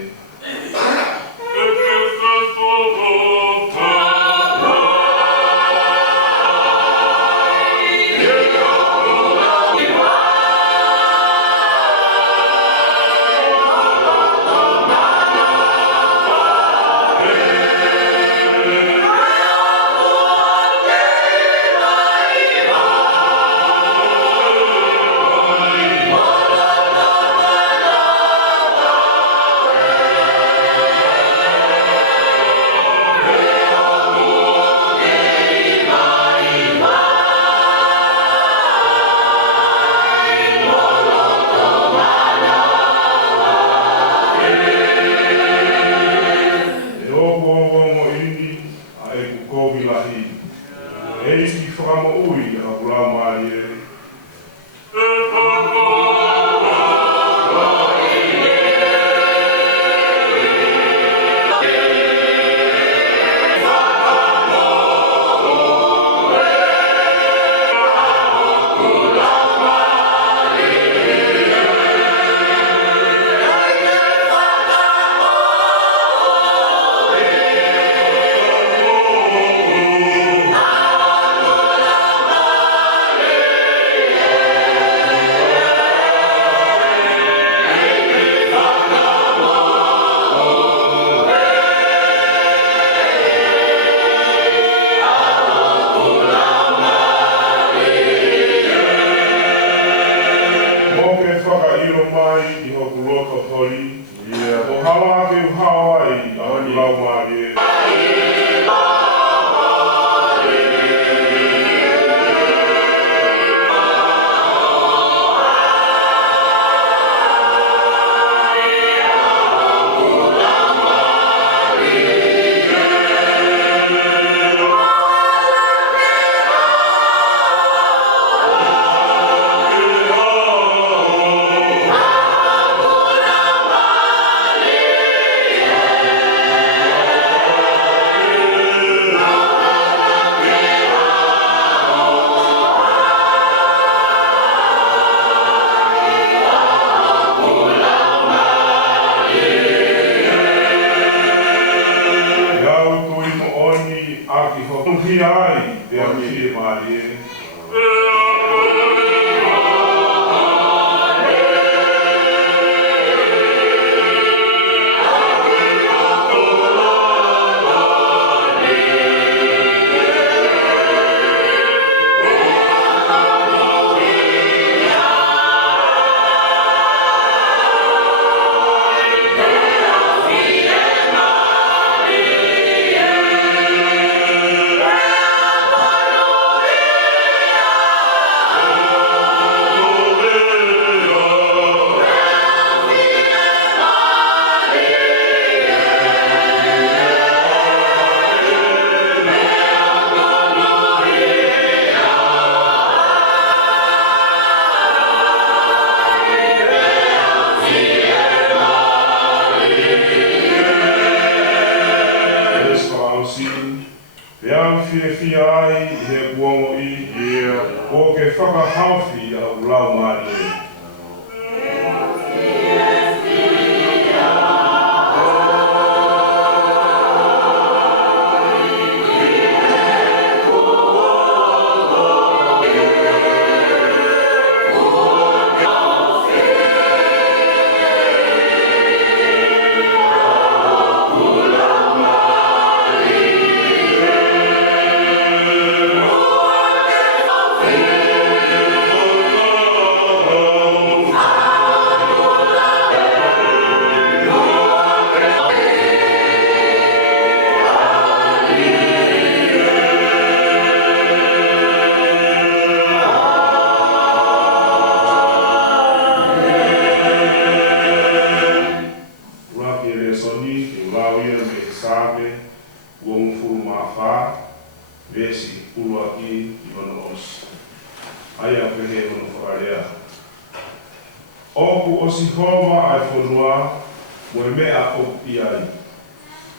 Oku o si hoa ai whanua, mo mea o i ai.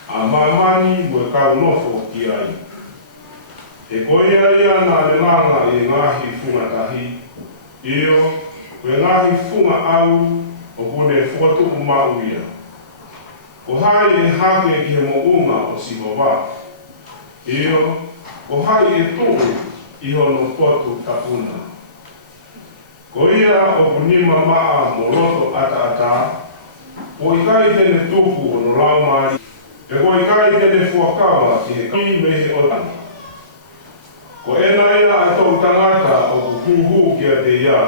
a mamani mo ka nofo ki ai. E koia ia na le langa e ngahi funga tahi, io, koe ngahi funga au o kune whakatu umau ia. Ko hai e hake ki he mo unga o si wawa. Io, ko hai e tō i hono potu tapuna. Ko ia o kunima maa mo loto ata, o i kai tene tuku o no laumari, e ko i kai tene fuakawa ki he kai mehe o tani. Ko ena ia a tau tangata o kukuhu ki a te ia,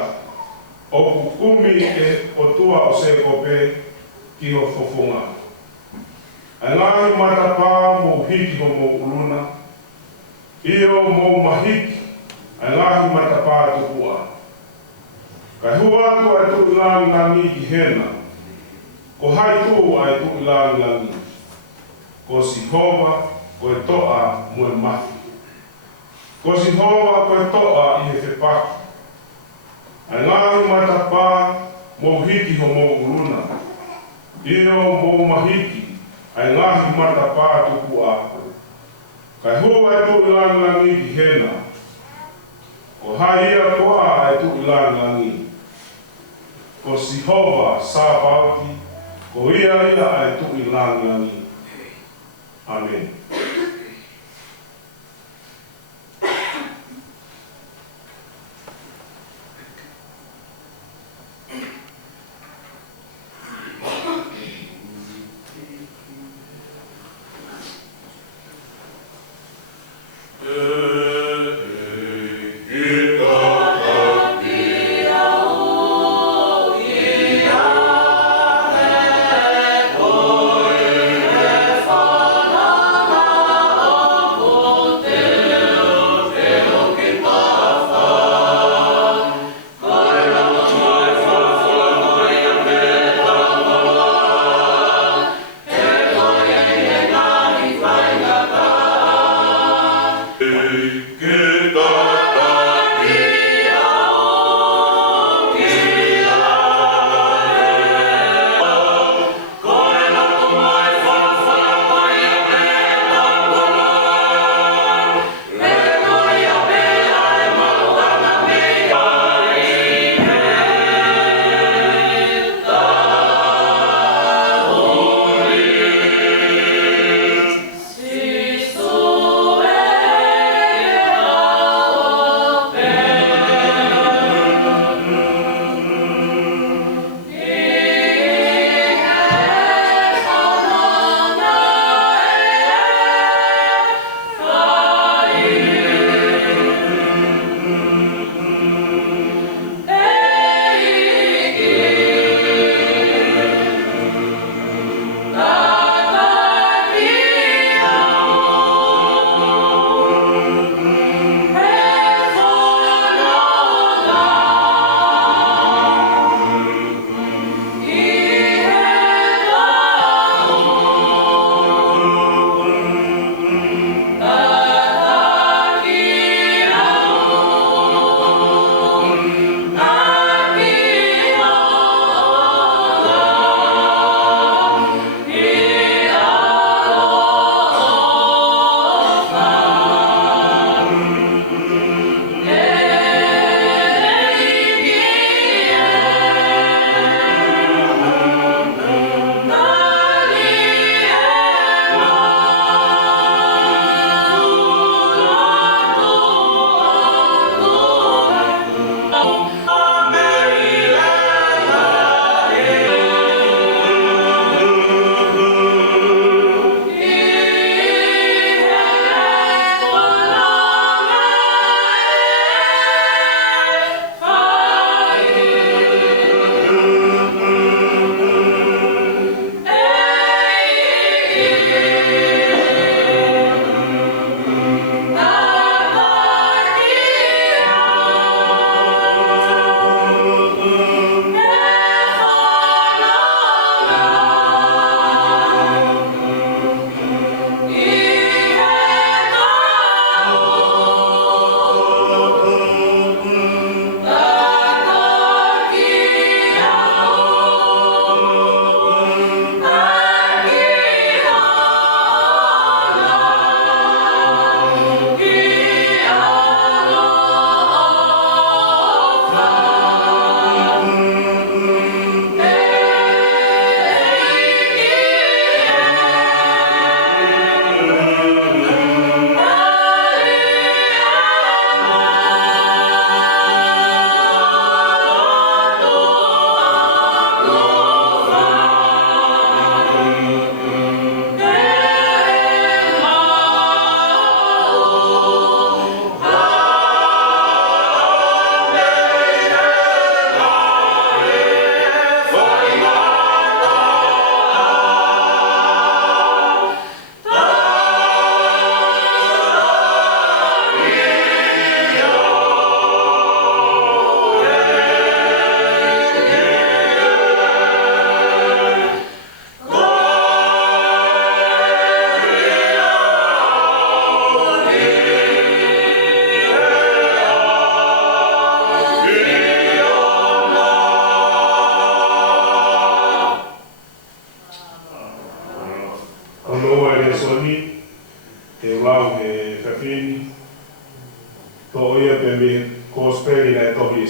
o kukumi e o tua o se kope ki ho fofonga. A ngahi matapā mo hiki ho mo uluna, io mo mahiki, a ngahi matapā tukua. Kai hua atu ai tu ilangangi ki hena, ko hai tu ai tu ilangangi, ko si hova, ko e toa mo e mahi. Ko si hoa koe toa i he whepaki. Ai ngahi matapā mo hiki ho mo uruna. Io mo mahiki, ai ngahi matapā tuku a. Kai hoa e tu ilangangi ki hena. Ko haia koa e tu ilangangi. Ko si hoa sa pauti, ko ia e tu ilangangi. Amen. Oh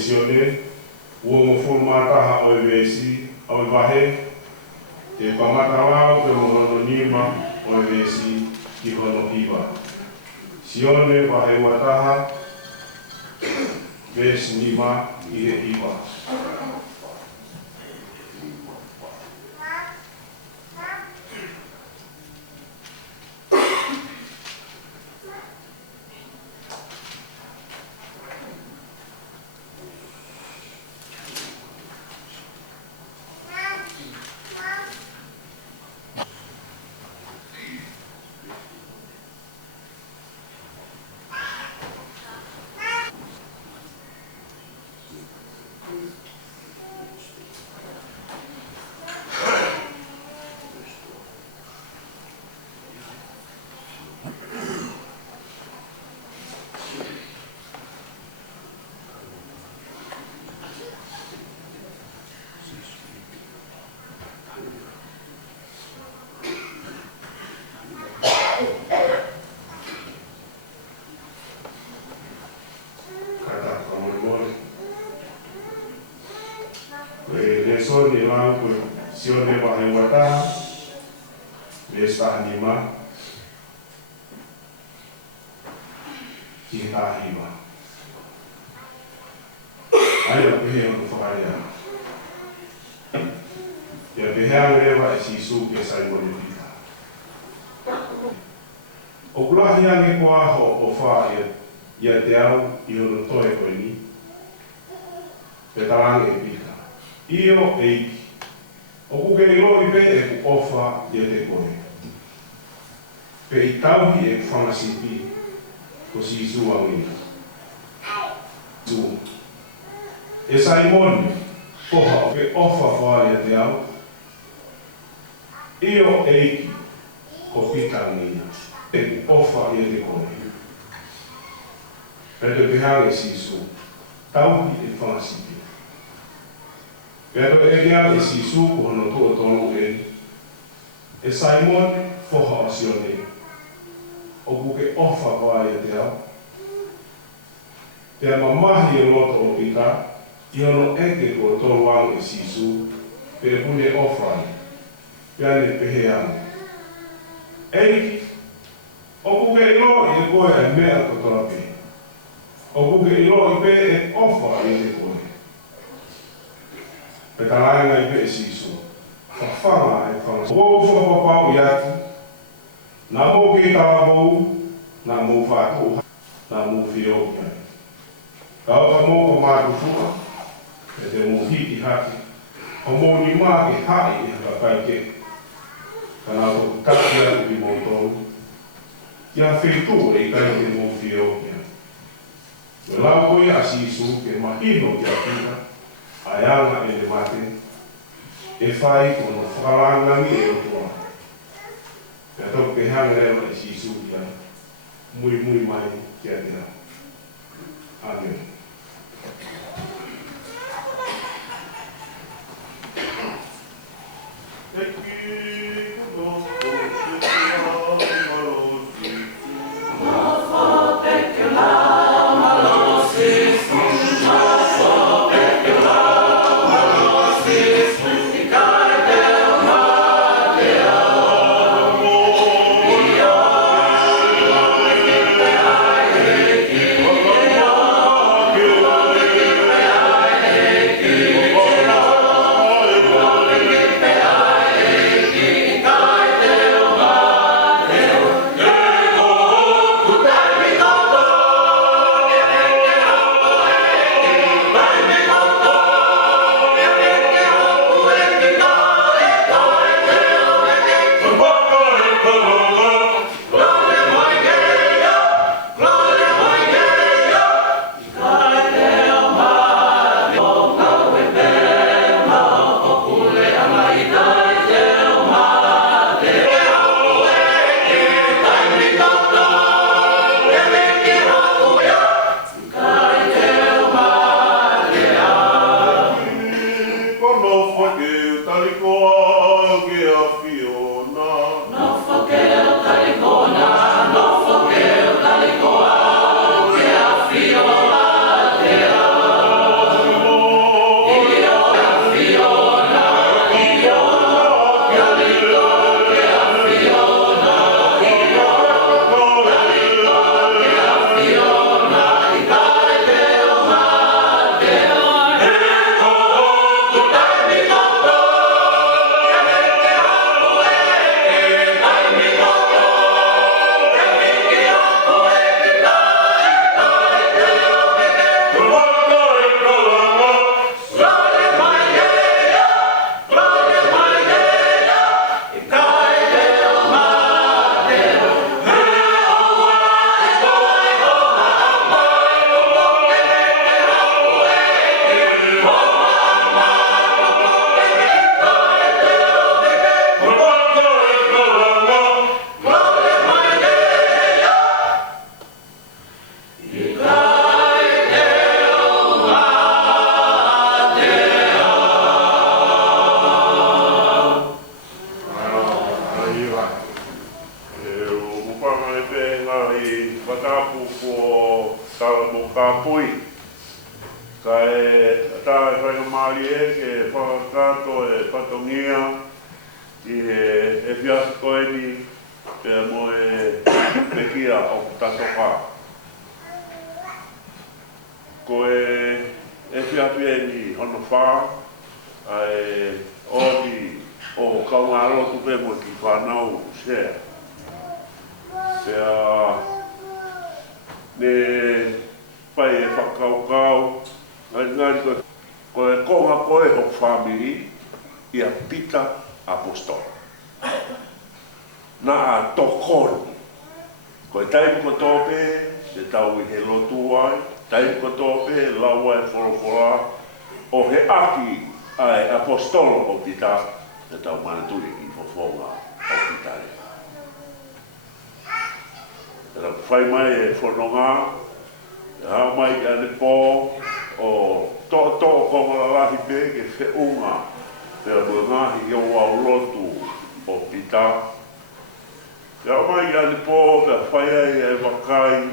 sione, ua mo fumataha o vesi, o vahe, te pamatawao pe mohono nima o vesi ki hono hiwa. Sione vahe wataha, vesi nima i he hiwa. Soni langu sione vahe wataha, vesta nima, ki tahima. Aya pehe ang whakarea. Ia pehe ang rewa e sisu ke Simon Pita. O kulahi ange kua ho o wha ia te au i ono toe koe ni. Pe tarange e Pita. Io eiki. O kuke i loi pe e ku ofa ia te koe. Pe i tauhi e ku whamasipi ko si isu angina. Tu. E Simon, koha o ke ofa wha ia te au. Io eiki ko pita angina. E ku ofa ia te koe. Pe te pehang e si isu. Tauhi e whamasipi. Pero e ngā e sisu ko hono tō tonu e. E Simon foha o sione. O kuke ofa wā e te au. Pea mamahi e loto o pita. I hono eke ko tōru ang e sisu. Pea pune ofa e. Pea ne pehe ang. Eiki. O kuke ilo i e koe e mea ko torape. O kuke ilo i pe e ofa i te koe. Pe talaenga i pe e sisu. Whawhanga e whanga. O whakapapau i atu. Nā mō ki tāwau, nā mō whātua, nā mō whio kia. Kau ka mō ka mātu fua, e te mō hiki haki. O mō ni mā ki hai i haka kai ke. Ka nā tōku taki atu i mō tōu. Kia whetū e kai te mō whio kia. Me lau koe a sisu ke mahino kia pita. Ai anga e le mate, e whai kono whakalangangi e o toa. Pea tōku ke hanga rewa e sisu kia, mui mai kia tira. Amen. Tala mo kāpui. Kai tā whakamari ke whakakato e patongia ki e whiasa koe ni pēr mo me kia o tatoka. Ko e whiapia ni hono whā ai ori o kaungaro tu pe mo ki whanau sea. Pēr ne pai e whakaukau ngari ko e konga koe o family ia Peter Apostol. Na a tokoni. Ko e taipu ko tōpe, se tau i he lotu ai, taipu ko tōpe, laua e wholofora, o he aki ai Apostolo o Peter, se tau manaturi i fofonga o Peter. Tera whai mai e whanonga, e hao mai ki ane pō, o tō konga lahi pe ke whiunga pēr mua ngahi i o au lotu o Peter. Te hao mai ki ane pō pēr whai ai e wakai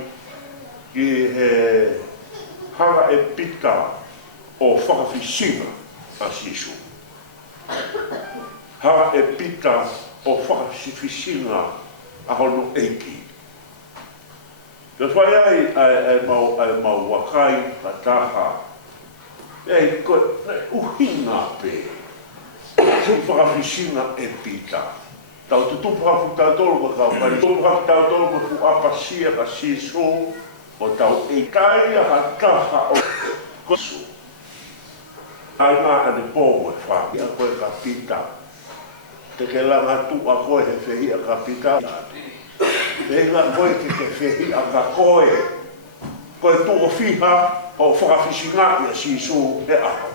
ki he hanga e Peter o whakawhisinga a Sisu. Hanga e Peter o whakawhisinga a hono eiki. Te whai ai mau wakai pataha. Ei, koe, uhinga pē. Su whakawhisinga e Peter. Tau te tupahafu tau tolu ma kau pari. Tupahafu tau tolu ma ku apasia ka Sisu. O tau e kai a taha o kosu. Ai ngā ane pōmo e whaki a koe ka Peter. Te ke langa tu a koe he whehi a ka Peter. Venga koe ke whehi a ka koe. Koe tuko whiha o whakawhisinga i a Sisu e aho.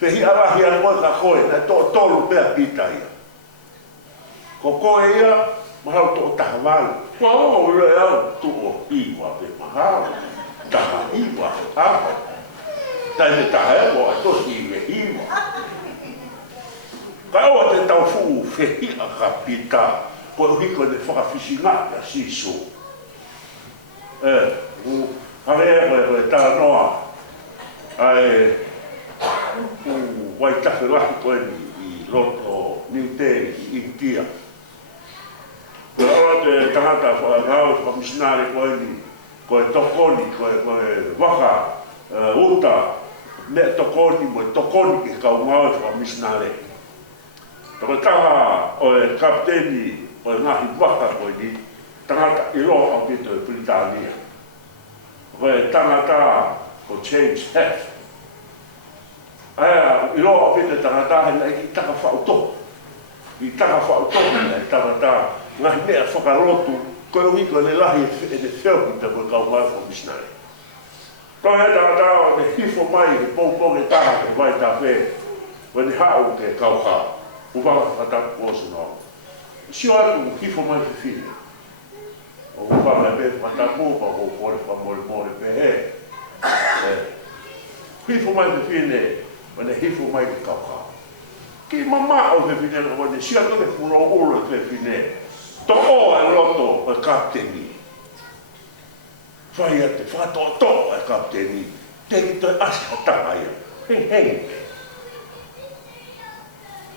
Whehi a rahi a koe ka koe, na tolu mea Peter ia. Ko koe ia, mahau tō taha wai. Kua o ule au tuko iwa pe mahau. Taha iwa aho. Tai me taha e o a tosi iwe iwa. Ka o te tau fuu whehi a ka Peter. Ko hiko de whakawhisinga a Sisu. Hare koe tā noa. Ai, wai tafe lahi koe i loto Niuteri i India. Ko awa te tangata whakangau whakamisinare koe ni, koe tokoni, koe waka, uta, me tokoni, mo tokoni ke kaungau whakamisinare. Tako taha o e kapteni o ngahi waka koe ni, tangata i roa au pito e Britania. Koe tangata ko change hat. Aia, i roa au pito e tangata he nei ki taka whautoko. I taka whautoko nei tangata ngahi mea whakarotu, koe ui koe ne lahi e ne whewhi te koe kau mai o misnare. Koe he tangata o ne hifo mai he pōpōnge taha ke vai tā whē, koe ne hau ke kau hau. Uwaka whatapu kōsu nō. Sio atu hifo mai te whine. O uwaka e pēr whatapu pa ho kore whamore pē he. Hifo mai te whine, wane hifo mai te kauka. Ki mama o te whine, wane si atu te whuro uro te whine. To o e roto e kapteni. Whai ate whatoto e kapteni. Teki toi asi o taka ia. Hei.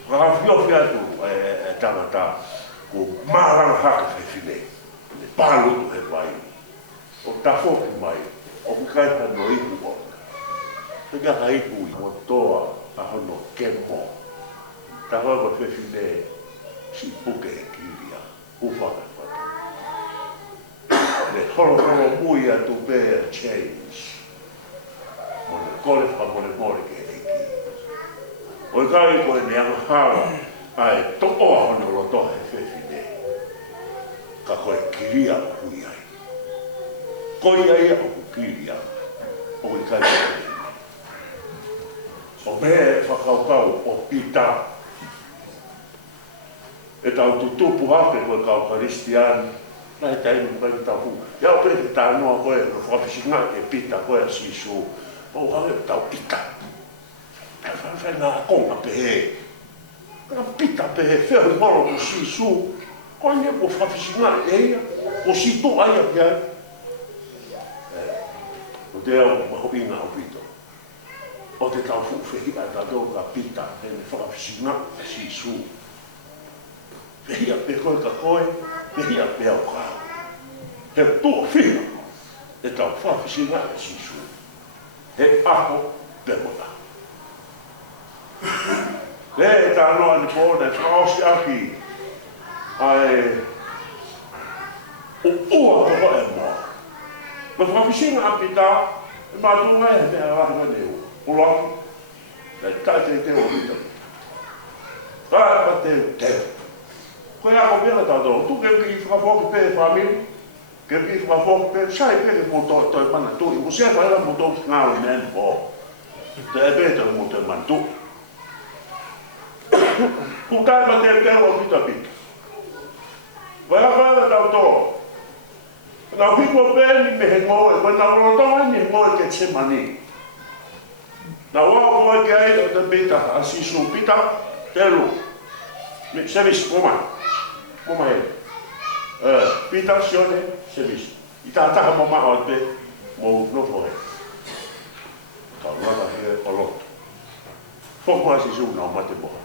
Whakawhiofi atu e tangata ko maranga haka whewhine. Ne pālutu he wai. O tafoki mai, o kukaita no ipu o. Whika ha ipu i o toa a hono kemo. Tahoa ko whewhine si puke e kiria. Ufaka whata. Ne holo mui atu pēr change. Mone kore whamore ke eki. O i kai koe ne anga hawa, ai to oa hono loto he whewhine. Ka koe kiria o hui ai. Koe ai o kiria, o i kai koe. O me whakaukau o Peter. E tau tutupu hake koe kau karistiani, na he tainu kai tau hu. Ia o pēte tā noa koe, no whapisinga e Peter koe a Sisu. O hake tau Peter. Whai ngā konga pehe. Ngā Peter pehe, whehu moro o Sisu. Koe ne po whapisinga e eia, o situ aia pia. te au mahoinga au pito. O te tau fuwhi a tātou ka pita, e ne whakawhisinga a sisu. Whehia pe koe ka koe, whehia pe au kāu. He tua whina, e tau whakawhisinga a sisu. He ako pe mota. Le e tā noa ni pōne, whaosi aki, ai, o ua ko e moa. Ma whakawhisinga a pita, e mātunga e mea rahinga neo. Ulang, na tate te o mita. Tāma te te. Koe ako mea tātou, tu ke ki whakafoki pe whamiri, ke ki whakafoki pe, sai pe ke mō toi mana tu, i musea whaera mō tō ki ngāro mea po. Te e pēta mō toi mana tu. Ku tāma te te o mita pita. Vai whaera tātou. Nā whiko pēni me he ngoe, koe nā rotonga ni ngoe ke te mani. Na wao koe ke ai o te pita, a sisu pita, te lu. Sevis, moma e. Pita, sione, sevis. I tā taha moma o te, mō nofo e. Ka rana he o loto. Fokua sisu nao mate moha.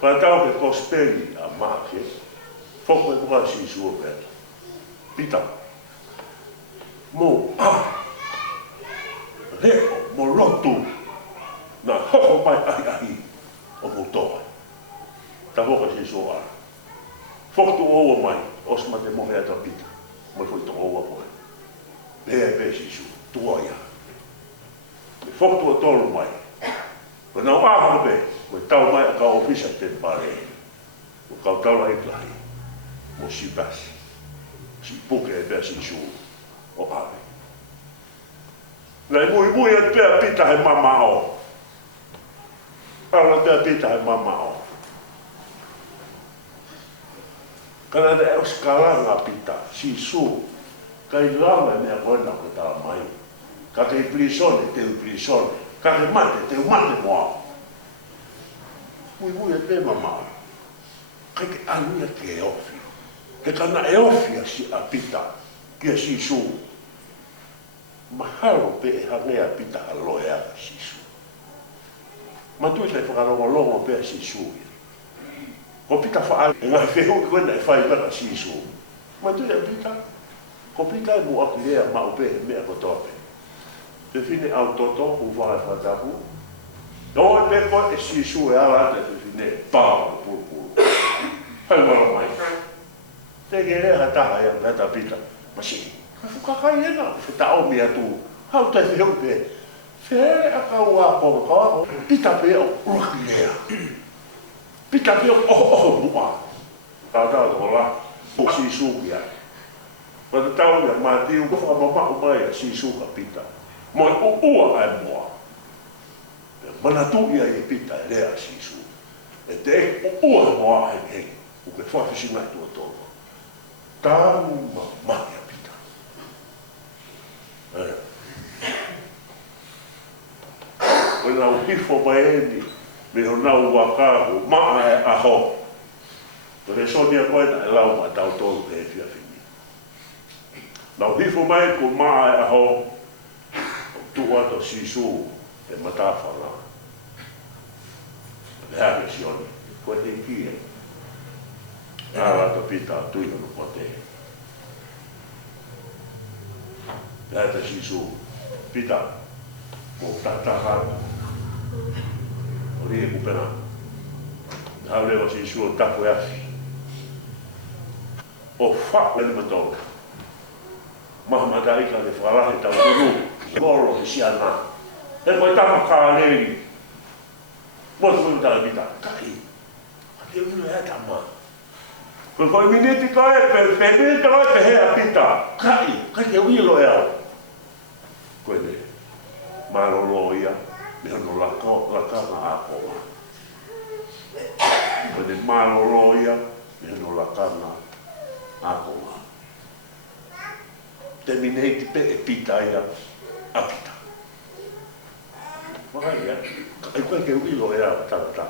Ka tau ke kosperi a maa ke. Fokua kua sisu o pēta. Pita. Mō, leo, mo lotu, na hoko mai ahi o motoa. Ta woka si soa. Foktu oua mai, osma te mohe ata pita. Moi foi to oua poe. Lea pe si su, tua ia. Me foktu o tolu mai. Ko nau aha pe, ko tau mai a ka ofisa te pare. Ko kau taula i klahi. Mo si basi. Si puke e pe si su o ave. Nei mui e pēr pita he mamao. Ala pēr pita he mamao. Kana ne eus karanga pita, si su, kai lama mea koena ko tā mai. Ka kei plisone, te plisone. Ka kei mate, te mate moa. Mui e pēr mamao. Kai ke anuia ke e ofi. Ke kana e ofi si a pita, kia si su. Mahalo pe e hangea pita aloe aga sisu. Matui te whakalongo pe a sisu. Ko pita whaale, e ngai whehu ki wena e whai wera sisu. Matui a pita, ko pita e mua ki lea mau pe e mea kotope. Te whine au toto, u whae whatapu. No e pe koe e sisu e ala te whine e pāo pūpūru. Hai wala mai. Te kere ha taha e ngata pita. Masi. Whakakai ena, whetao mea tū. Hau tai whihau pe. Where a kau a kōka kawa. Pita pe o uraki lea. Pita pe o mua. Tātau tō la. O si sūkia. Wata tau mea mātiu. Ko whakamamau mai a si sūka pita. Moi o ua ai mua. Manatu ia e pita e lea si sū. E te e o ua mua ai hei. O ke whawhisingai tua tōna. Tāmu mamai. Koe nau hifo mai eni, me ho nau wakahu, maa e aho. Koe sonia koe na e lau ma tau tolu ke e fia whini. Nau hifo mai ko maa e aho, o tua to sisu e matawhana. Me hake sioni, koe te kie. Nā to pita tuina no pote. Nāta sisu, pita, o tatahana. O rie kupena. Nā lewa sisu o tapu e afi. O whak leni matonga. Mahamadai ka le wharahe tau tunu. Moro ki siana. E koe tama kāleri. Motu koe mutara pita. Kai. Ake unu e tama. Koe koe miniti koe, pe miniti koe te hea pita. Kai. Kai te uilo e au. Koe ne. Marolo ia. Me hono laka na akoa. Koe ne marolo ia. Me hono laka na akoa. Te miniti pe e pita ia. A pita. Wakai ia. Ai koe ke uilo e au tata.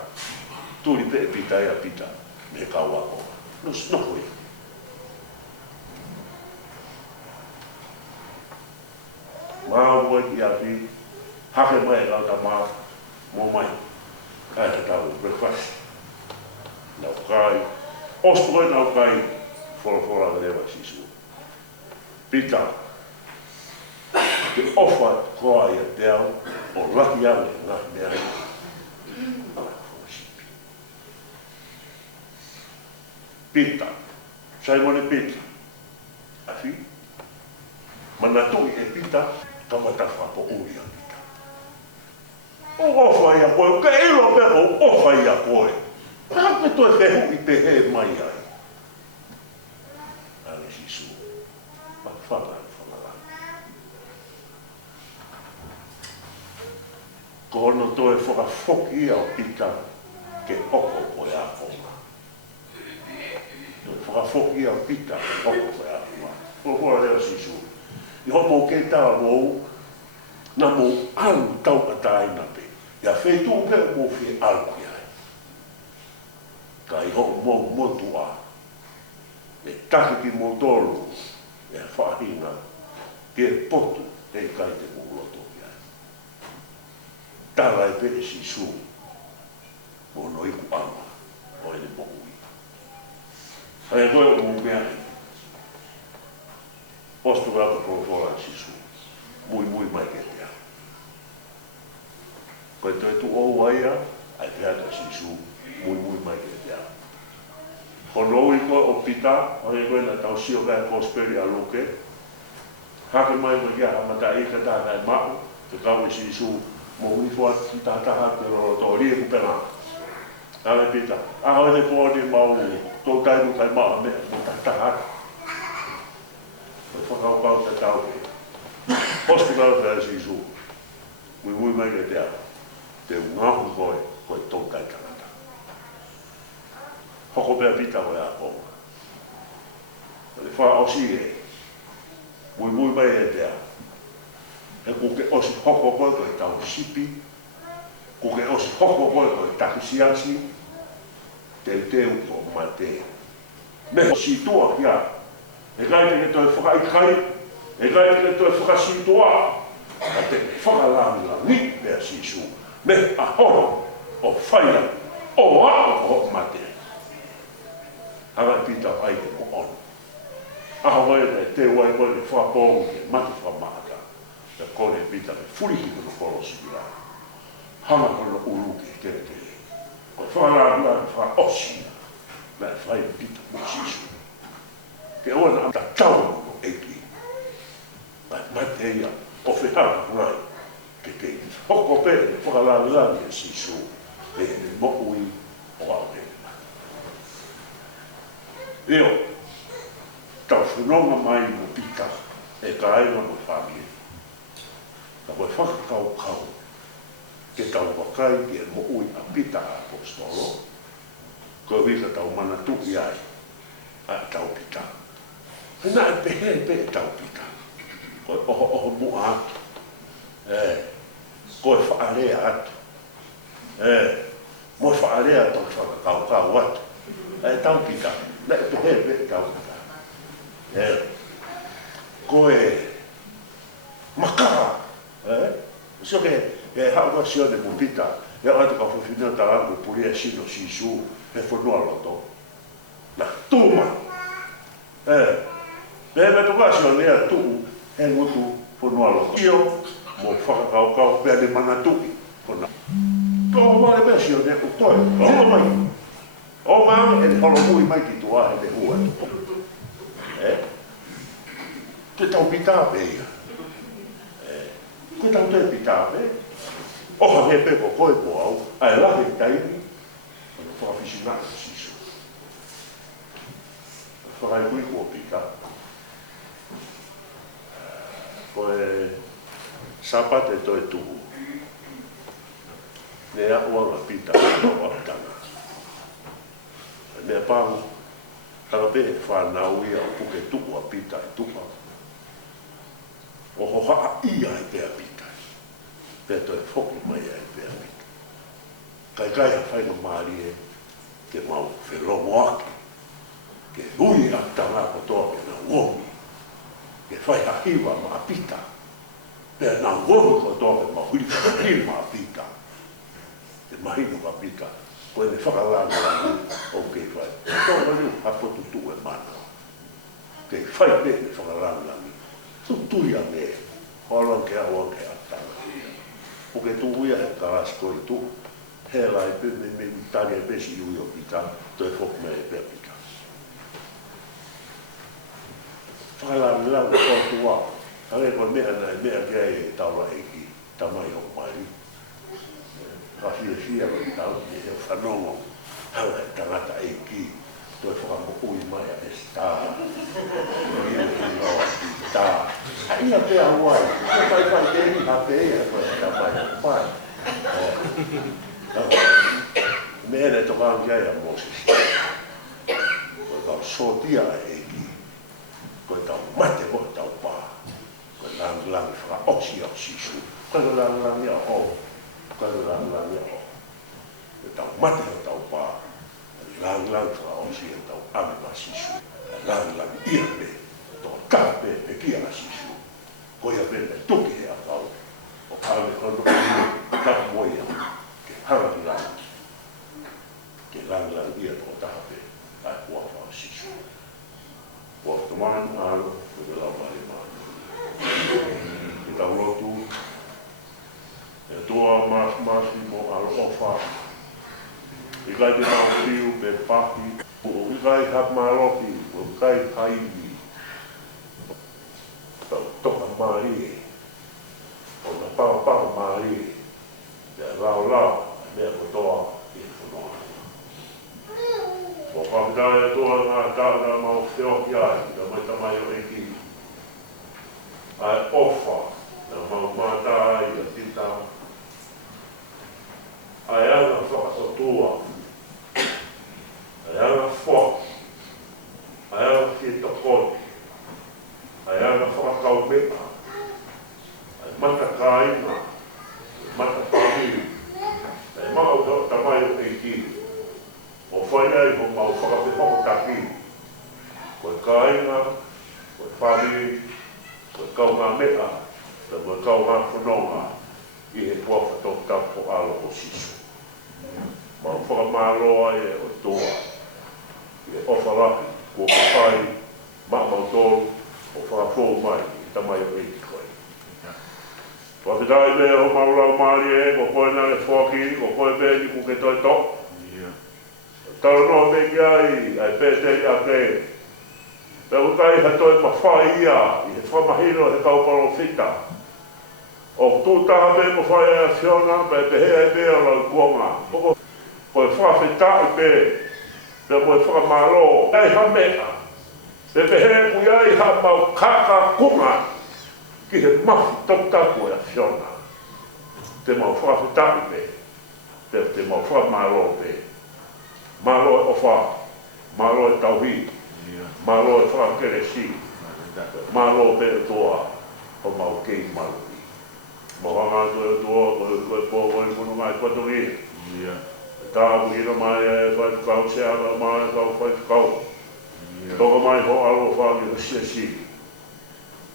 Turi pe e pita ia pita. Me kau akoa. No koe. Ngā i a fi, hake mai rau ta maa, mō mai, kai te tau breakfast. Nau kai, ospoi nau kai, fora lewa sisu. Pita, te ofa koa i a teo, o laki ane ngā mea hei. Pita, Simon e Pita, afi, manatui e Pita, kamatafa po ui a Pita. O ofa i a koe, ka ilo peho ofa i a koe. Hake toi pehu i pehe mai ai. Ale sisu, whanga. Ko ono toi whakafoki au Pita ke oko koe a konga. Whakafoki au Pita ke oko koe a konga. Ko leo sisu. I homo ke tawa mou, na mou alu tau atai na pe. Ia whetu pe mou whi alu ki ai. Ka i homo mou motua. E take ki mou tolu. E whahinga. Ke potu e kai te mou loto ki ai. Tala e pe e sisu. Mo no iku ama. O e le mou ui. Hai koe o mou mea e. Posto grado profora sisu. Muy mai ke te. Koe toi tu o waia, ai te hata sisu. Muy mai ke te. Hono i koe o Pita, hoi koe na tau sio kai kosperi a luke. Hake mai koe kia hamata i ka tā kai mako. Te kau i sisu. Mo ui fua ki tātaha te roro tō rie kupena. Ale Pita. Aha te pōni mau tō taimu kai maa me mo tātaha. Whakau kau te tau ke. Postu kau te sisu. Muy mai ke te ara. Te ngahu koe tō kai tangata. Hoko pēr Pita koe a konga. Le wha osi e. Muy mai ke te ara. E kuke osi hoko koe koe tau sipi. Kuke osi hoko koe koe takisiasi. Te teu ko mate. Me si tua kia. E kai te toi whakaikai, e kai te toi whakasitoa, a te whakalami la ni pēr sisu, me a horo o whaia, o ako o mate. Harai Pita ai te mo ono. Aho mai te wai koe le whapōngu ke matu whamata, te kore Pita me furihi kono korosi bila. Hanga kono uru ke tere tere. Koe whakalami la whaosi, me whai Pita mo sisu. Ke ona ta tau no eki. Mai te ia o whetara kurai. Ke hoko pe e whakalami e sisu. E mo ui o ao hena. Eo, tau whenonga mai mo Pita e ka aina mo whamie. Na koe whakakau. Ke tau wakai ke mo ui a Pita apostolo. Koe wika tau mana tuki ai. A tau Pita. Hena e pehe tau Pita. Koe oho mua atu. Koe whaarea atu. Moe whaarea atu whakakau atu. Tau Pita. Na e pehe tau Pita. Koe makara. So ke haua sione mo Pita. E atu ka whawhinea tarangu puria sino sisu. E whanua loto. Na tuma. Pea me toka sio lea tuu, he ngutu whanua loto. Io, mo whakakau pea le mana tuki. Tō wale pea sio lea kutoi, holo mai. O mai e holo mui mai ki tua he le hua. Te tau Pita pea. Koe tau te Pita pea. Oha he pe ko koe po au, ai lahe taimi. Whakawhisinaka sisu. Whakaikui ko Pita. Koe sapate toi tuhu. Nea uanga Pita o apitanga. Nea pangu, kaka pe whanau ia o puke tuku a Pita e tuka. O hoha ia e pea Pita. Pea toi whoki mai e pea Pita. Kai a whainga maari e ke mau whelomo ake. Ke hui a tanga ko toa ke na uomi. Ke whai a hiwa ma a Pita. Pea nā ngonu ko toa me mahuri ka pima pika. Te mahino ka pika. Koe me whakalanga la o kei whai. Toa mariu hapo tutu e mana. Kei whai me me whakalanga la tutuia me. Horon ke awa ke atanga. O ke tuuia e karas koe tu. He lai pe me tari e besi ui o pika. Toi fok me e pe pika. Whakalanga la o tua. Hale koe mea kia e taura eki, tamai o mai. Fia koe tau ni e whanongo, hala e tangata eki, toi whakamoku i mai a e staa. Ia ki roa ki staa. A ia pea huai, ia whai tēni ha pēia koe tamai o mai. Mea ne toka kia e a Moses. Koe tau sotia e eki, koe tau mate koe tau paa. Lang fra oksi su. Kalau lang ya o. Kalau lang ya o. Tau mate tau pa. Lang fra oksi tau ame su. Lang ia be. To kape e kia su. Ko ia be toki e au. O kale kono ka moia. Ke hala lang. Ke lang ia to tape. Ai kwa fa su. Wa toman alo de la mare. Kita ulotu, toa mas mo alo ofa. Ikai te mau piu pe pahi, o ikai hap maroki, o ikai haiwi. Toka marie, o na pao marie, te lau, mea kotoa i whanua. O whakataya toa ngā tāna mau whioki ai, ka mai tamai o eki. Ai ofa, na mau mata ai a tita. Ai ana whakasotua. Ai ana whok. Ai ana whitokoni. Ai ana whakakaumeka. Ai mata kāinga. Mata pāhiu. Ai mau tau tamai o eiki. O whai ai ho mau whakapehoko taki. Koe kāinga, koe whahiu. Koe kau ngā mea, te koe kau ngā whanonga i he puafa tō tapo alo o sisu. Mau whakamāroa e o toa. I he ofa rapi, kua kawhai, mau tōru, o whakafō mai, i tamai o eiti koe. Whakidai mea o maurau maari e, ko koe nare whaki, ko koe bēni ku ke toi tō. Tau noa me ki ai, ai pēteri a kei. Te utai hatoi mawhai ia, i he whamahino he kauparo whita. O tūtaha me mawhai a whiona, pe hea e mea lau kuonga. Koe whawhita i pe, pe moe whakamaro, ei ha mea. Pe hea kui ai ha mau kaka kunga, ki he mahi tautapu e a whiona. Te mau whawhita i pe, te mau whamaro pe. Maro e ofa, maro e tauhi. Malo e whakere si, malo pe toa, o mau kei malui. Mohanga tu e toa, koe pō e kono mai patongi. Tāpu hira mai e whaitukau se ara mai e kau whaitukau. Toka mai ho alo whangi o sia si.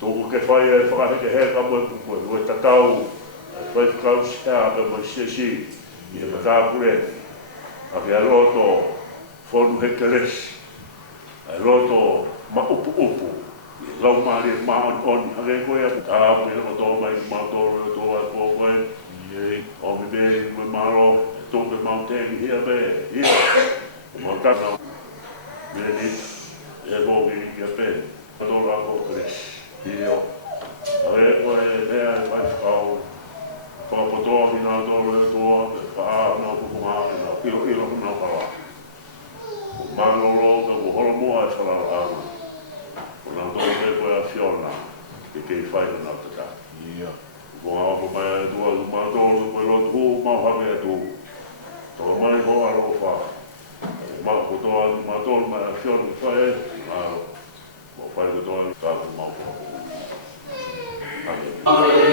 Tōku ke whai e whakaheke heka moe kukoe, koe tatau, e whaitukau se ara mai sia si. I he matāpure, a ke aroto, whonu heke resi. Ai roto ma upu, i lau maari e maa oni, hake koe a tāpu e rako tō mai ki maa tōro e tō ai pō koe. O me me, me maro, e tōpe mau tēki hia me, hia. O mau tāna, me ni, e mōki ki a pē, tōro a kō kres, hio. Hake koe e mea e whai whakau, whakapotoa ki nā tōro e tō, e whaa nā kukunga, e nā ilo nā whala. Manolo ka ko holo moa e whala āna. O nā tō me koe a whiona, ke kei whai nā tata. Ko ngā wako mai e tua, mā tōru koe rotu hō, mā hame e tō. Tō mai ko aro o wha. Mā ko tō anu, mā tōru mai a whiona ke whai e, aro. Ko whai ko tō anu, tāku mā whako. Amen.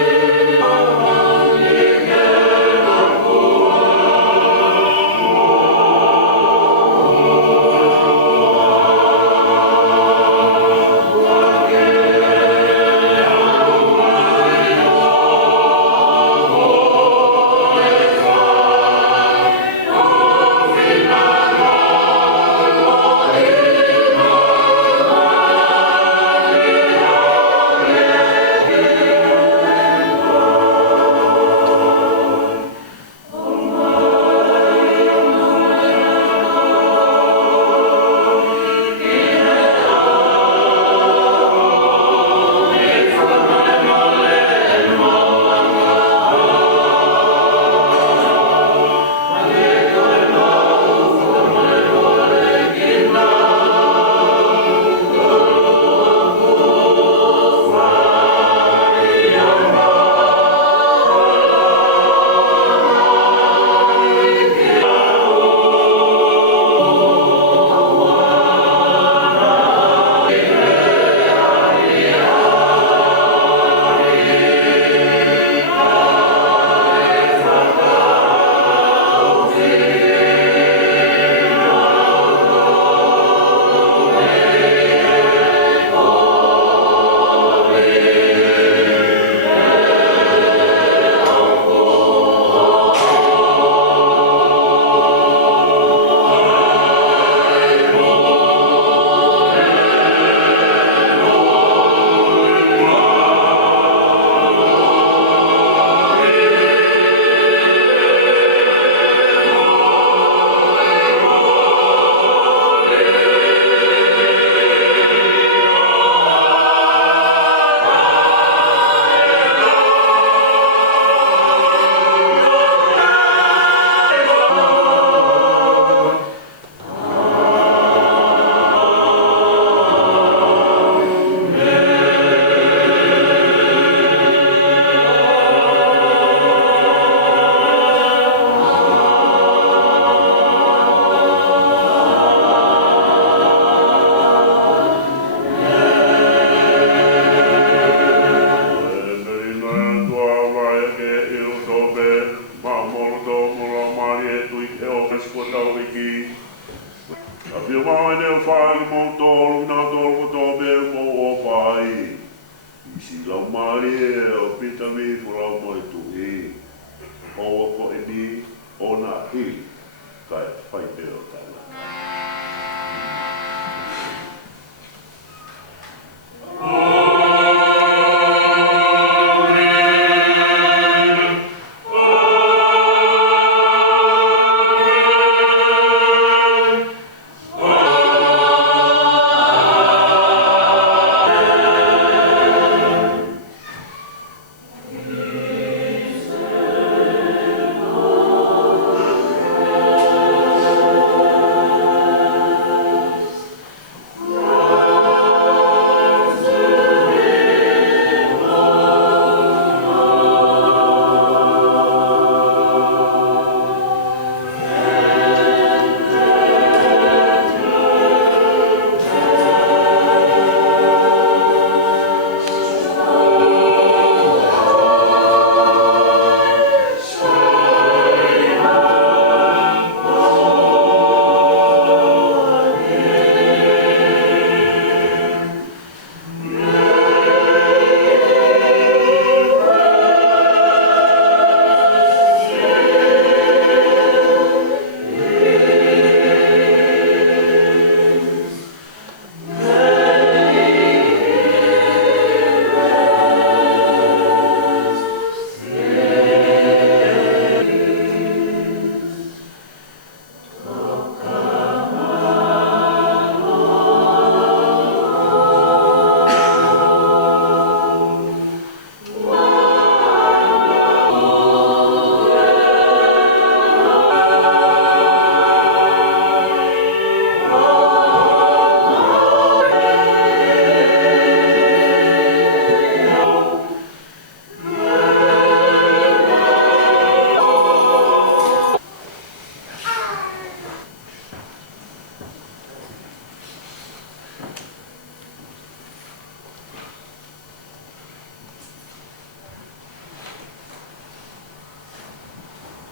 Mesko tau iki. A pia mau ene o whae mo tolu na tolu ko tō me mo o whae. Isi lau mare e o pita mi fulau mo e tu e. O ko e ni o na hi. Kai whai te o tala.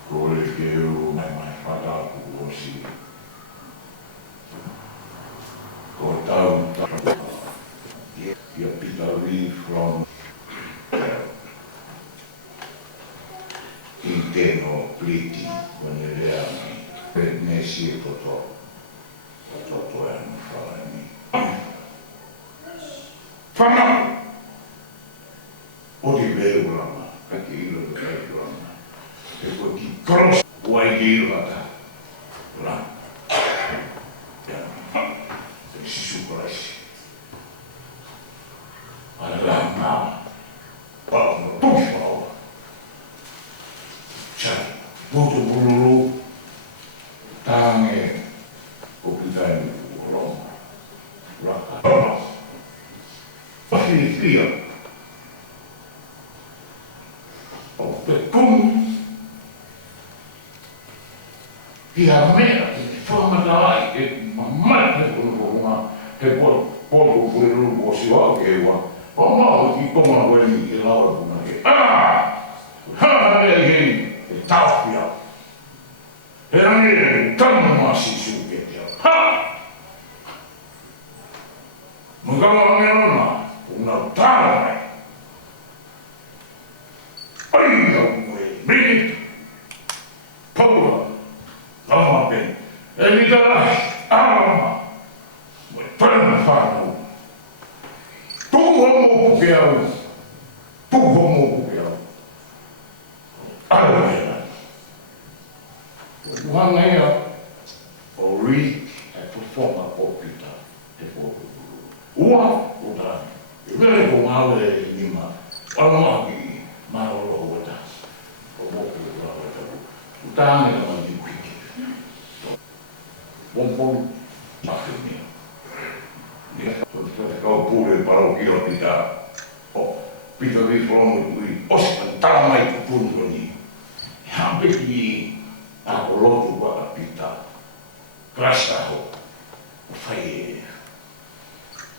Kore ke u mai whataku o si. Ko tau ia pita ri from Inteno pliti kone rea mi. Ne si e toto. Toto e anu whala mi. Whana! O di veu rama, kake ilo de veu rama. E ko ki cross wai ki rata. Rama. Ya. E si sukurasi. Ana rama. Pau no tuki pau. Chai. Boto bululu. Tange. O pitai mi roma. Rata. Rama. Pahini kia. O pe pum. Ia mea te whamatai e mamai te kururunga te polo kururunga o siwa ke ua. O maho ki konga wani e laura kuna ke. Hana mea hei e tawhia. He rangi e tama masi su ke te au. Ha! Mukama rangi ana, una tāna mai. Ai au koe, mei, paura. Ama pen. E ni tara, ama. Mo prana whānau. Tuho mō puke au. Tuho mō puke au. Ara mea. Wanga ia. O ri, e performa o pita. Te pōpūpū. Ua, o tāne. E vere ko mawe e nima. Wala ki, maroro o ta. O mō puke au e tabu. O tāne ka mani piki. Pompom, maksimia. Ia, kau pūre parokio pita. O, pita rifolono kui. Oskan talamai ku punroni. Hampe ki ako lotu waka pita. Krasta ho. Whai e.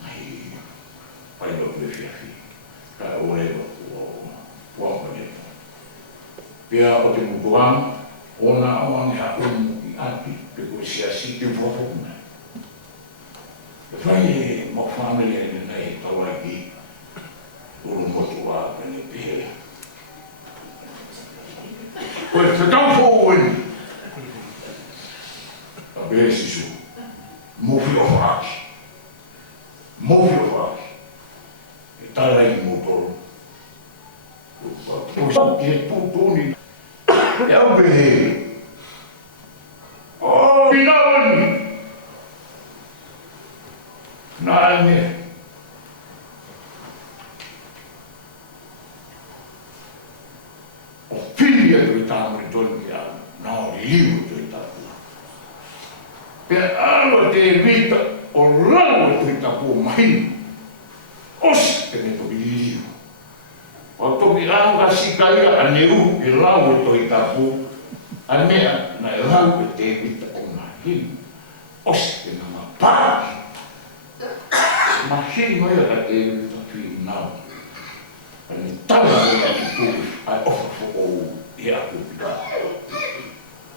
Ai, pai no plefiafi. Ka oewa o wapane. Pia o te mubuang, ona awange hakumu i atu. fuafona. E whai mo whamele ane nei tawa ki uru motu wa kani pihele. Koe te tau fōueni. A bere sisu. Mofi o whaaki. Mofi o whaaki. E tārai ki mōtoro. O ki e pūtoni. E au behe. O inawani. Nāne. O whiria tui tāmuri tonu ki a nao liu tui tāpua. Pea alo te vita o rau tui tāpua mahinu. Osi te me toki liu. O toki anga sikaia a neu i rau tui tāpua. A mea na e rau te vita o mahinu. Osi te nama pāki. Mahinu e a te vita tui nao. Ani tala ora ki tūki ai ofa fo o i a kupika.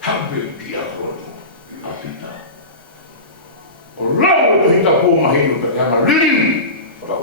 Hape ki a koto a pita. O rau o hita pō mahinu ka te hama liriu. Rau.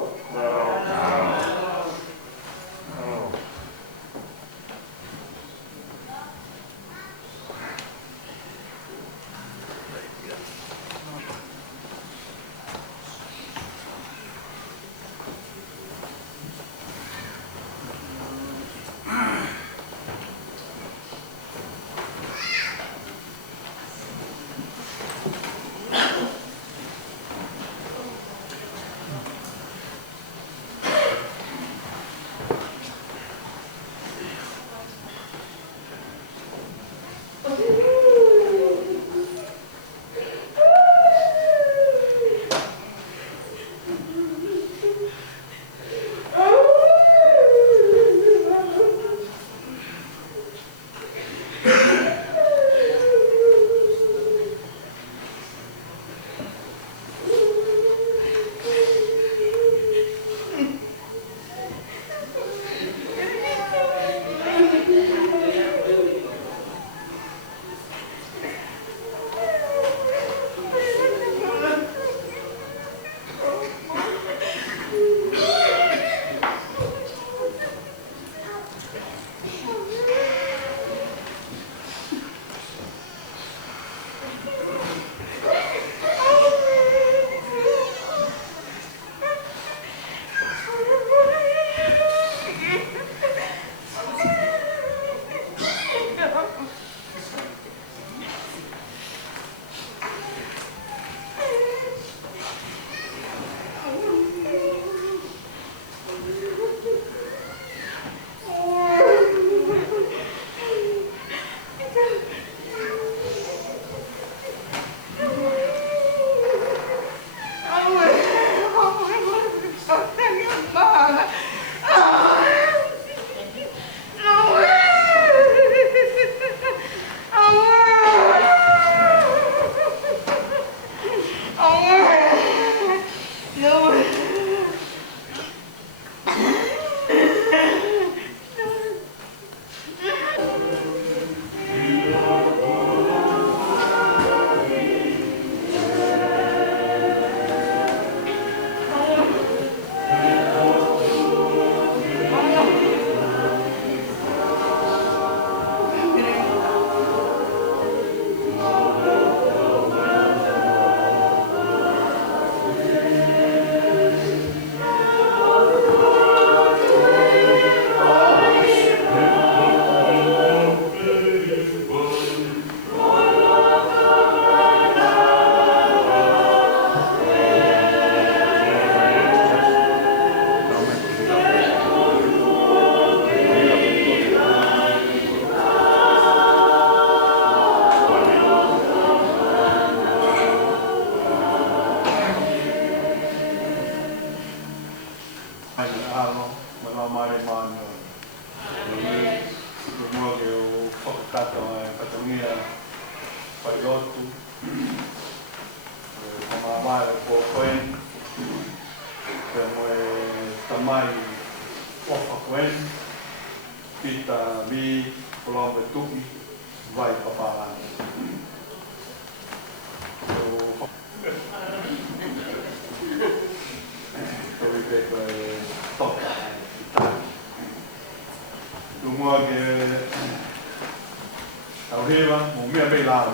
lao.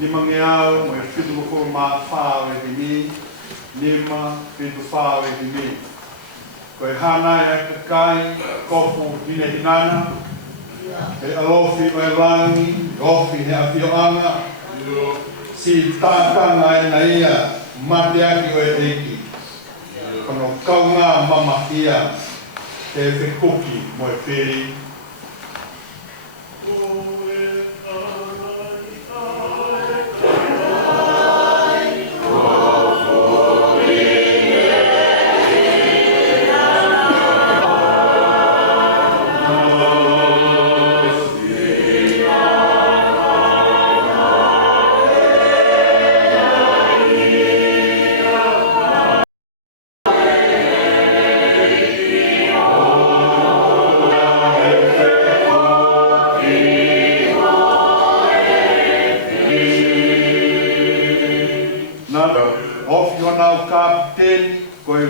Lima ngeau, mai fitu ko ma fa e ni, lima fitu fa e ni. Ko hana e kai kofu dine dinana. E alofi mai langi, ofi he afioanga. Si tātanga e na ia, mate aki o e eiki. Kono kaunga mama ia, te whikuki mo e whiri.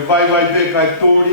Vai ver kai tori.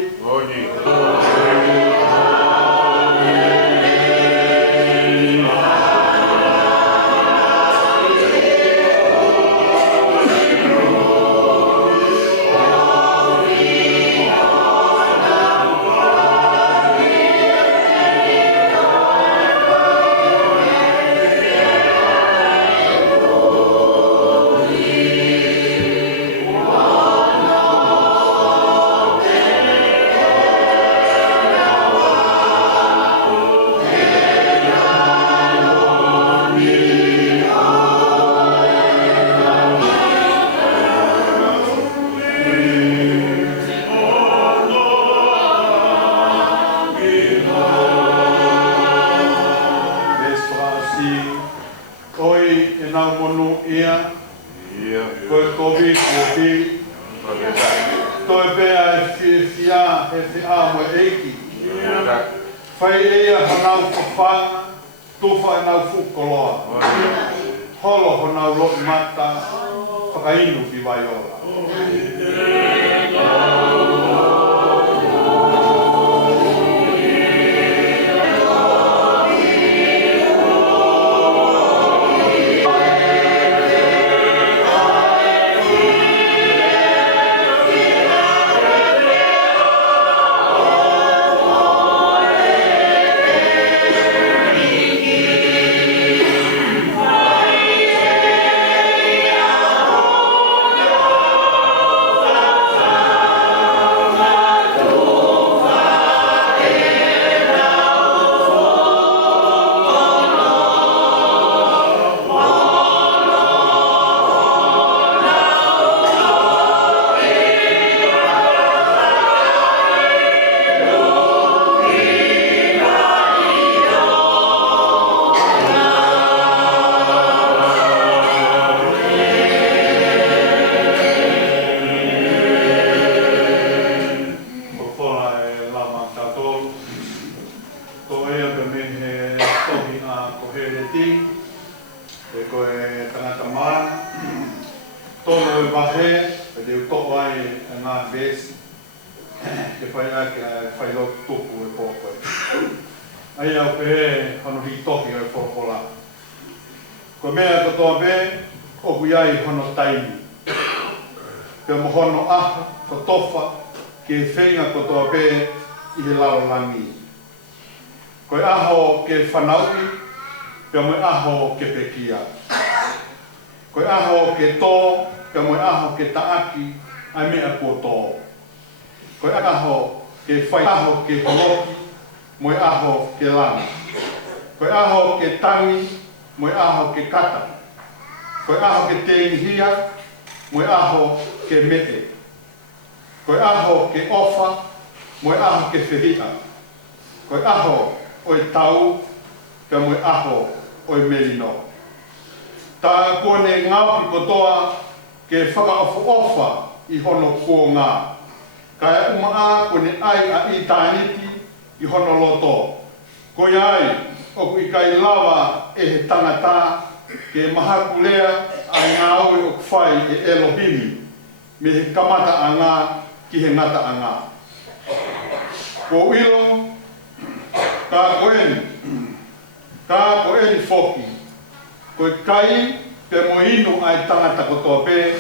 Koe kai pe mo inu ai tangata kotoa pe,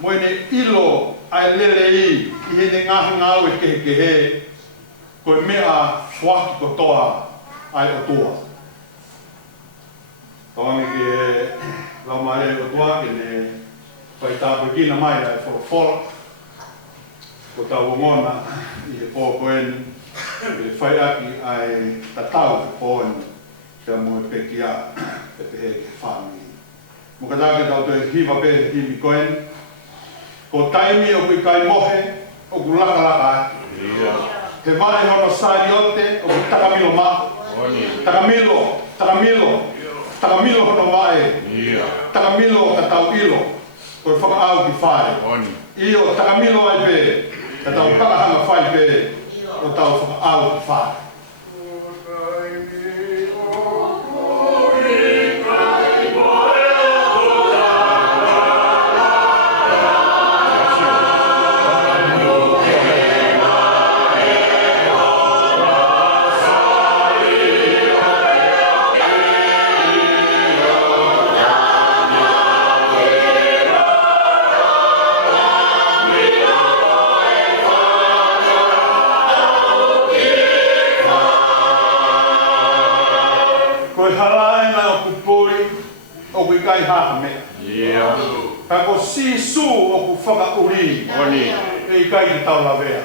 mo ne ilo ai lele i hene ngahi ngau e kehe, koe mea whaki kotoa ai otua. Tawangi ki e lau maare otua ki ne whai tāpua kina mai ai wholofola. Ko tau ngona i he pōkoen e whai aki ai tatau e pōen kia mo e peki a e te he ke whāngi. Mo ka tāke tau te hiwa pe himi koen. Ko taimi o kui kai mohe o ku laka laka. He vare hono sāri ote o ku takamilo ma. Takamilo hono wae. Takamilo o ka tau ilo. Koe whakaau ki whare. Io takamilo ai pe. Ka tau kakahanga whai pe. O tau whakaau ki whare. Kai haka mea. Ka ko sisu o ku whakauri. E kai ki tau la vea.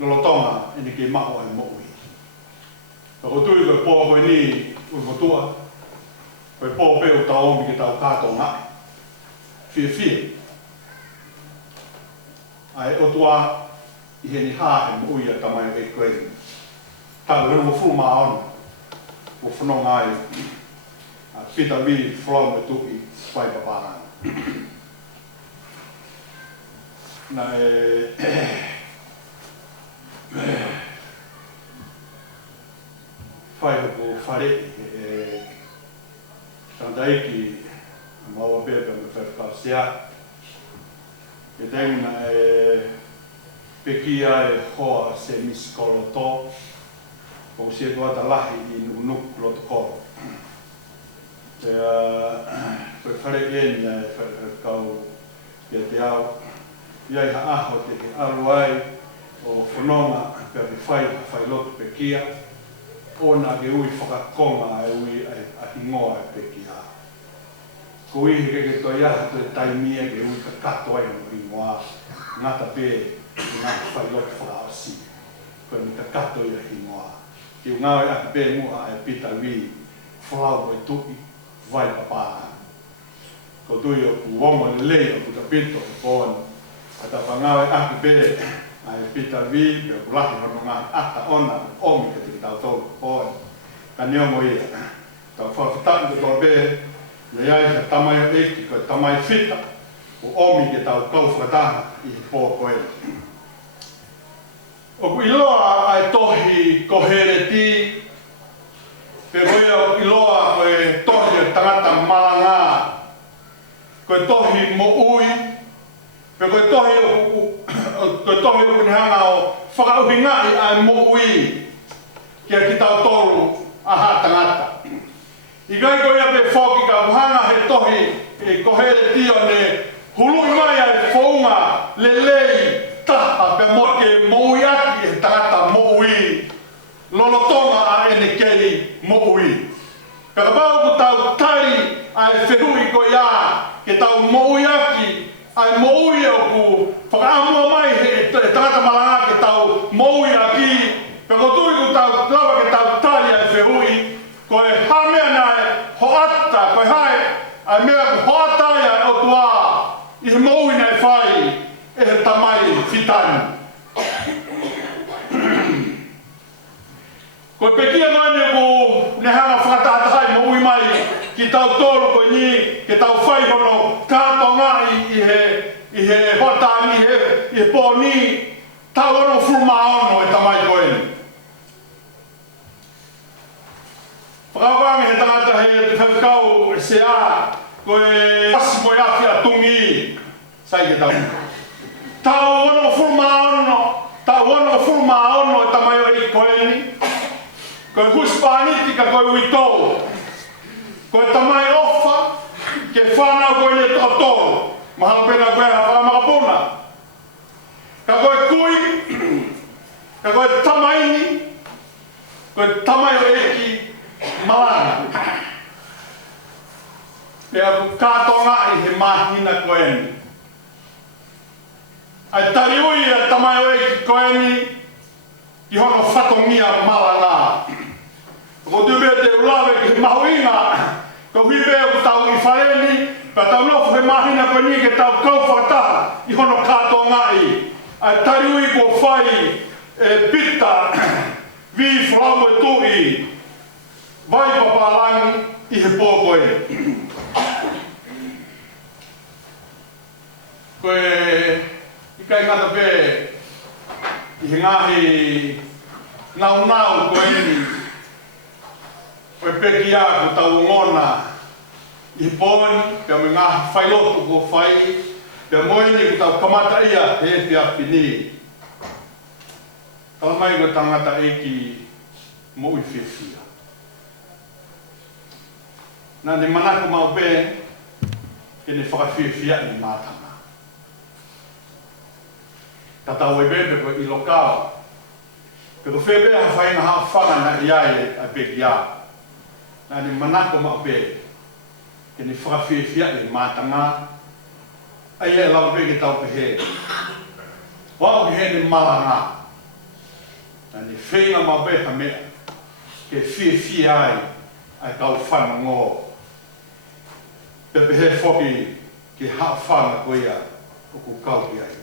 lolotonga ini ke mako ai mo ui. Ko tui ko po ko ni ko tua. Ko po pe o tau mi ke tau katonga. Fi. Ai o tua I he ni ha he mo ui a tamai e koe. Ta le mo fu ma on. O whanonga ai. A pita mi from e tuki pai papana. Na fai ko fare tandai ki maua bebe me fai kausia e tengna pekia e hoa se miskolo to o se tuata lahi I unuk loto koro te fai fare eni e fai kau e te au iai ha aho te aluai o whanonga pe whai lotu pekia ona ke ui whakakonga e ui a hingoa e pekia. Ko ihi ke toi aha te taimia ke ui ka kato ai no hingoa ngata pe ngata whai lotu whakaosi koe mi ka kato I a hingoa. Ki u ngawe ake pe mua e pita wi whalau e tuki vai papaa. Ko tui o ku wongo le lei o kuta pito e pōna. Ata whangawe ake pe ai pita vi pe kulahi hono ngā ata ona omi ke te tau tolu pōni. Ka niongo ia. Tau whawhitaki ko tō pe me iai ka tamai o eki ko tamai whita o omi ke tau kau whakataha I pō koe. O ku iloa ai tohi ko here ti pe koe o iloa koe tohi o tangata malanga koe tohi mo ui pe koe tohi o kunihanga o whakauhinga I ai mo ui kia ki tau tolu aha tangata. I kai koe ia pe whoki ka muhanga he tohi e kohere tio ne hului mai ai whaunga le lei taha pe mo ke mo ui aki e tangata mo ui lolotonga a ene kei mo ui. Ka pau ku tau tari ai whehui ko ia ke tau mo ui aki ai mo ui o ku whakaamua mai he tangata malanga ke tau mo ui aki pe ko tui ku tau lawa ke tau tari ai whehui ko e hamea nai ho ata ko e hai ai mea ku ho ata ia o tua I he mo ui nai whai e he tamai fitani. Ko pekia ngane ko ne hanga whakatahai mo ui mai ki tau tolu ko ni ke tau whai hono kātonga I he hotani I he pōni tau ono fulmaono e tamai koeni. Whakawangi he tangata he te whakau se a ko e pasi mo iafi a tungi sai ke tau. Tau ono fulmaono e tamai o I koeni. Koe huspaniti ka koe uitou. Koe tamai ofa ke whanau koe ne tōtō. Mahalo pena koe ha whamakapuna. Ka koe kui, ka koe tamaini, koe tamai o eki malanga. Pea ku kātonga I he mahina koeni. Ai tariui a tamai o eki koeni ki hono whatongia malanga. Ko tube te ulawe ki he mahuinga, ko hipe o tau I whareni, ka tau nofu he mahina koe ni ke tau kau whakataha I hono kātonga I. Ai tariui ko whai e pita, vi whalau e tui, vai papalangi I he pōkoe. Koe, I kai ngata pe, I he ngahi nau koe ni, koe pekia ko tau ngona I pōni, pia me ngahi whailotu ko whai, pia moeni ko tau kamata ia he pia pini. Kala mai ko tangata eki mo I whiwhia. Nā ne manako mau pē, ke ne whakawhiwhia I mātanga. Ka tau e bebe ko I lokao. Pe ko whebe ha whainga ha whanga na iai a pekia. Nā ne manako mau pē, ke ne whakawhiwhia I mātanga. Ai e lawa pe ke tau pehe. Wau ke he ne malanga. ni whenga mabeha mea, ke fia ai kau whanango. Pepe he whoki ki haa whanga koe ia o ku kau ki ai.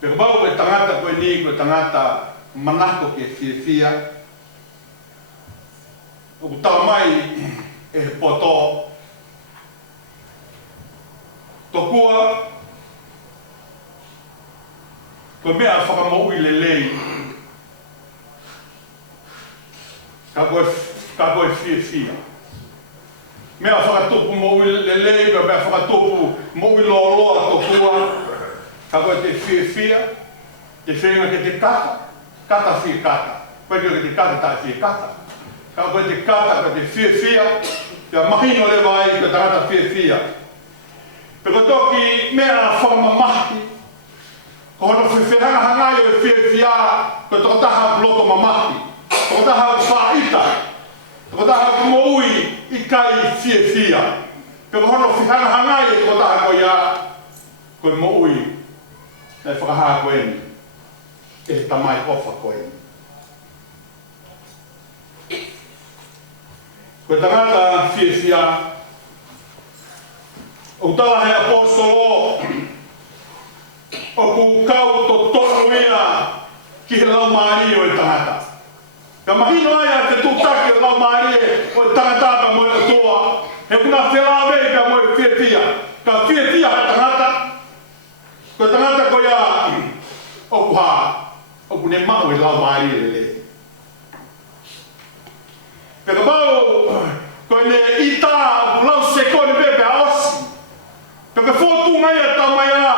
Peka mau koe tangata koe ni koe tangata manako ke fia. O ku tau mai e poto. Tokua koe mea whakamoui lelei. Ka koe fia. Mea whakatupu moui lelei, mea whakatupu moui loa tokua. Ka koe te fia, te whenga ke te kata fia kata. Koe ke te kata tae fia kata. Ka koe te kata, ka te fia, pia mahino lewa ai ka tangata fia. Peko toki mea whakamamahi, ko hono whiwheranga hangai o fia, ko toko taha loto mamahi, toko taha whaita, toko taha moui I kai fia. Peko hono whiwheranga hangai ko taha ko ia, ko moui, nei whakaha koe ni, e tamai ofa koe ni. Ko tangata fia, o tala he apostolo, o ku kau to tono ia ki he lau maari o e tangata. Ka mahino ai a te tūtaki o lau maari o e tangata ka moe o toa, he kuna whelawei ka moe fia. Ka fia he tangata, ko tangata ko ia o ku haa, o ku ne mau e lau maari e le. Peka mau, ko ne ita lau sekoni pepe a osi, Peka fotu ngai a tamaya,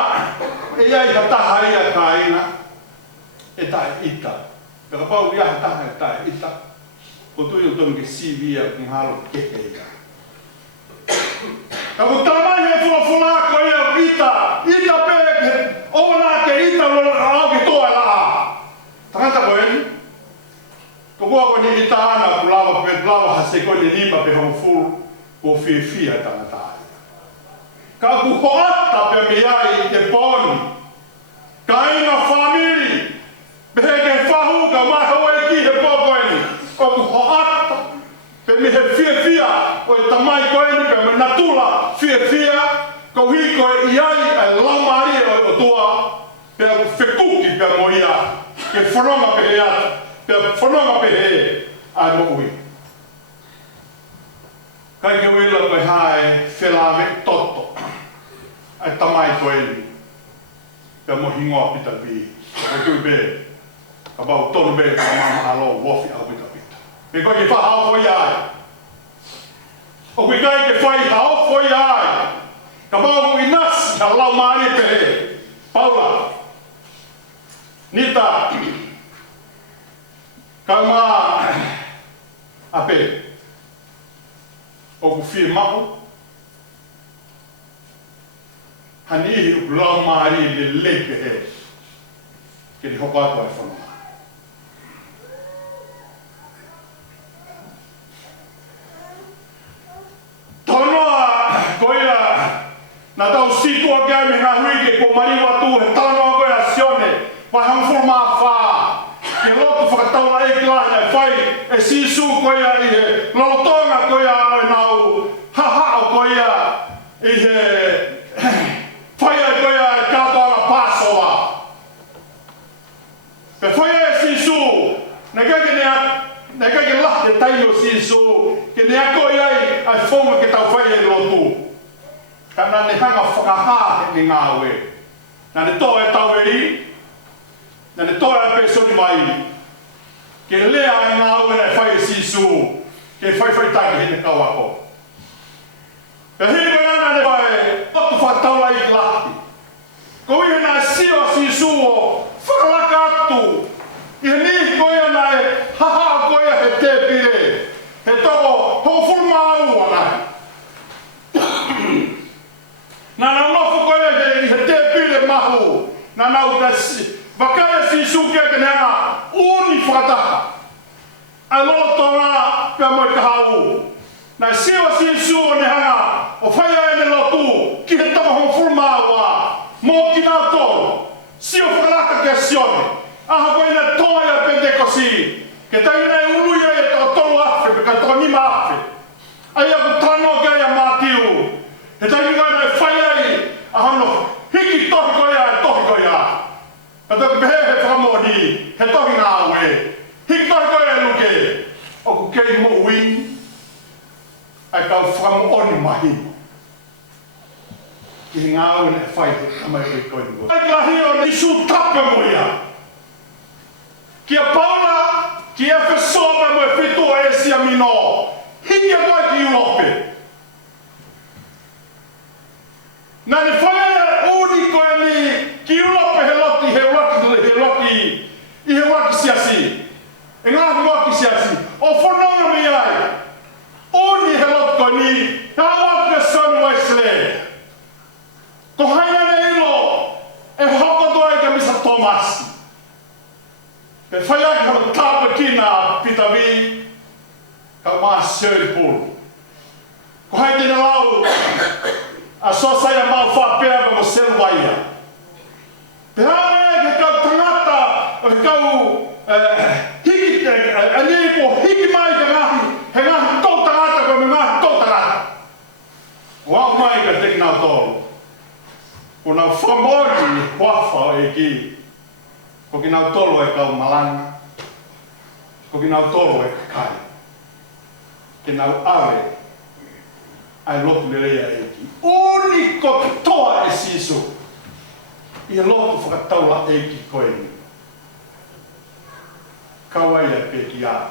e ai ka taha ia ka ina, e tae ita. Peka pau ia ha taha e tae ita, ko tui o tomi ke sivia kung halo kehe ia. Ka ku tamai he fula ko ia ita peke, ona ke ita lona au ki toa la a. Tangata ko eni, ko kua ko ni ita ana kulawa pe kulawa ha se ko ni lima pe hong fulu, ko fia tangata. Ka ku hoata pe miai te poni. Ka inga famili. Pehe ke whahu ka maha oi ki he pokoeni. Ka ku hoata pe mi he fia o e tamai koeni pe me natula fia. Ka hui koe iai e laumari o tua. Pe aku whekuki pe mo ia. Ke whanonga pe he ata. Pe whanonga pe he ai mo ui. Kai ke wila koe hae whelave toto. Ai tamai koe ni. Pea mo hingoa pita vi. Ai kui be. Ka bau tonu be ka mama alo wofi au pita. Me koe ke wha hao foi ai. O kui kai ke whai hao foi ai. Ka bau kui nasi ka lau maari pe he. Paula. Nita. Ka ma. Ape. O ku fie mako. Hani u lau maari le leke he. Ke ni hoka atu ai whanua. Tonoa koia na tau situa kia me ngā hui ke ko mariwa tu he tonoa koia sione. Wai hangfuru maa whaa. Ke lotu whakatauna e kilahi ai whai e sisu koia i he lolotonga koia ai nau hahao koia i he whai ai koia e kātoanga pāsoa. Pe whai e sisu, ne kake lahte taio sisu, ke ne ako iai ai whonga ke tau whai e lotu. Ka nā ne hanga whakaha ni ngā ue. Nā ne toa e tau e i, nā ne toa e pesoni mai. Ke lea e ngā ue nei whai e sisu, ke whai taki hene kawako. Pe hini koe ana ne whai, otu whakataula i lahti. Ko iho nā sio sisu o whakalaka atu. Iho ni koe ana e haha koe he te pire. He toko, hoko fulma au ana. Nā nofo koe he te pire mahu. Nā nau ta wakaya sisu kia ke nea uni whakataha. Ai lolo tonga pia moe ka hau. Nā sio sisu o ne hanga o whaia e ne lotu ki he toko hoko fulma au a. Mo ki nā tō, sio whakalaka kia sione. Aha koe na toa kosi. Ke tai nei ulu ia e to tolu afe, pe ka to ni ma afe. Ai aku tano ke ia matiu. He tai ni ngai fai ai, a hano hiki tohi ko ia e tohi ko ia. Ka to ke he whamoni, he tohi ngā ue. Hiki tohi ko ia luke. O ku kei mo win, ai ka whamoni mahi. Ki ngā ue ne whai he kamai koe koe koe. Ai ka hi o nisu tape mo ia. Kia pauna, kia whesoa mo e whitu o e sia mino. Hiki a koe ki ulope. Nā ne whaia uni koe ni ki ulope he loki, i he waki siasi. E ngā waki siasi. O whanonga mi ai. Uni he loki koe ni, hea waki a soni waisle. Ko haina ne ilo, e hoko doa ka misa Tomasi. Pe whaia ki hama tāpa kina pitavi, ka maa Shirley Pool. Ko hai tēne lau, a sosai a mau whapea ka mo selwaia. Pe hae ke kau tangata, o ke kau hiki, ane ko hiki mai ka ngahi, he ngahi kou tangata ko me ngahi kou tangata. Wau mai ka teki nau tolu. Ko nau whamori wafa o e ki. Ko ki nau tolo e kau malanga. Ko ki nau tolo e kakai. Ke nau are ai lotu lelea e ki. Uni ko toa e siso. I e lotu whakataula e ki koe ni. Kawai e pe ki a.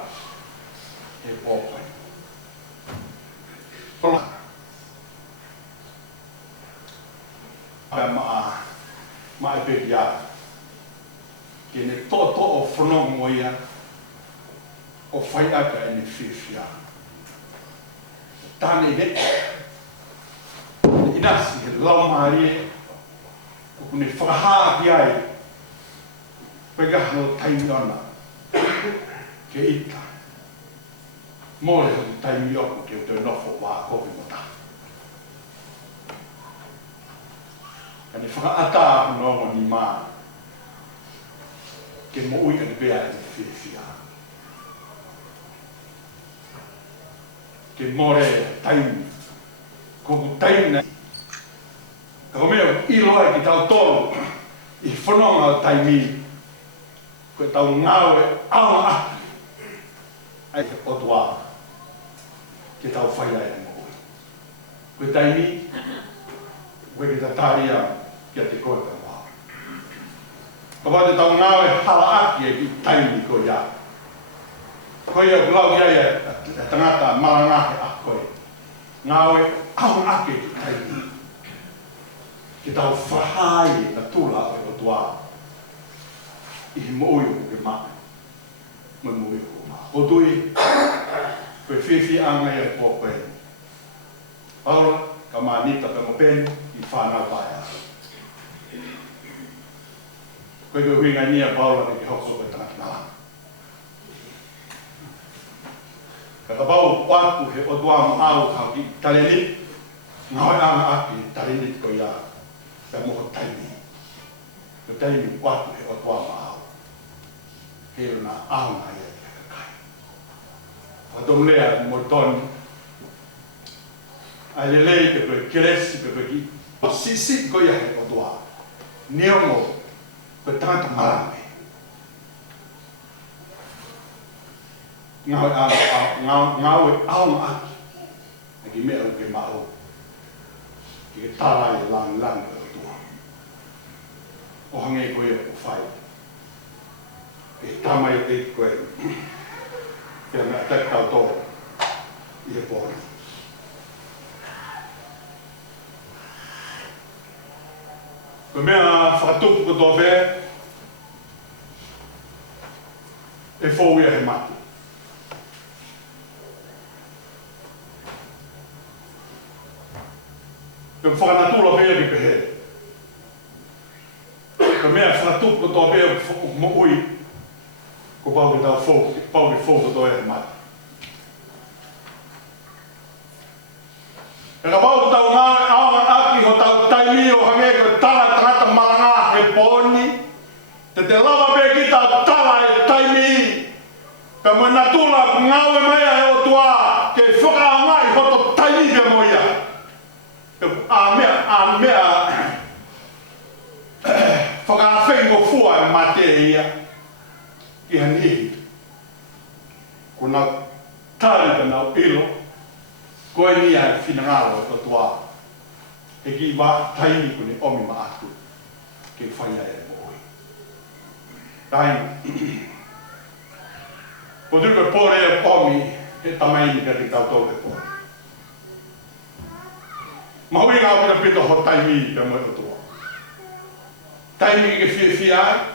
E pōpai. Kola. Ai ma e pe ki a. Ke ne toto o whanonga mo ia, o whai aka e ne whiwhia. Tāne ne, inasi he lau maari e, o kune whakahaaki ai, pega hano taimi ona, ke ita. Mōre hano taimi oku ke o te nofo wā kovi mo tā. Ka ne whakaata hano o ni maa, ke mo ui ane bea e te whiwhia. Ke more taimi, koku taimi nei. Ka mea iloa ki tau tolu, i whanonga o taimi, koe tau ngāo e aunga atu, ai te otua, ke tau whaia e mo ui. Koe taimi, koe ke ta tāria ki a te koe tau. Ka wate tau ngāo e hala aki e ki taimi ko ia. Koe ia kulau ia e tangata malangahe a koe. Ngāo e au aki e ki taimi. Ki tau whahai na tula o e otua. I he moui o ke maa. Moi moui o maa. O tui, koe whiwhi anga e po koe. Paula, ka maa nita pe mo pen i whanau paia. Koe koe hui ngai nia Paula ki hoko koe tangaki nā. Ka pau wāku he otua mo au hau ki talenit, ngāoi anga aki talenit ko ia, pia moho taimi. Ko taimi wāku he otua mo au. Heo nā au nā ia ki kakai. Whatom lea mo toni, ai lelei pe koe keresi pe koe ki, o sisi ko ia he otua. Niongo, koe tangata marame. Ngāo e aunga aki. E ki mea uke mao. Ki ke tārai e langi o tua. O hange koe o whai. E tamai te koe. Pea mea tekau tō. I he pōri. Koe mea whakatupu ko tō whea. E fōuia he mati. Koe whakanatula whea ki pehe. Koe mea whakatupu ko tō whea mo ui. Ko pau ki tau fōu, pau ki fōu ko tō he mati. E ka pau ko tau ngā aonga aki ho tau taimi o hange koe tala tangata malanga he pōni. Te lava pe ki tau tala e taimi Ka mo na tula ngawe mai e o tua ke whaka ngai hoto taini ke moia. A mea whaka whengo fua e mate ia ki hani. Kuna tari ka nau ilo koe ni ai whinangalo o tua. E ki wa taini kune omi ma atu ke whaia e moi. Taini. Ko tuka pore e omi e tamaini ka te kautau e pore. Mahui ngā pita pita ho taimi ka mo e tua. Taimi ke fia ai,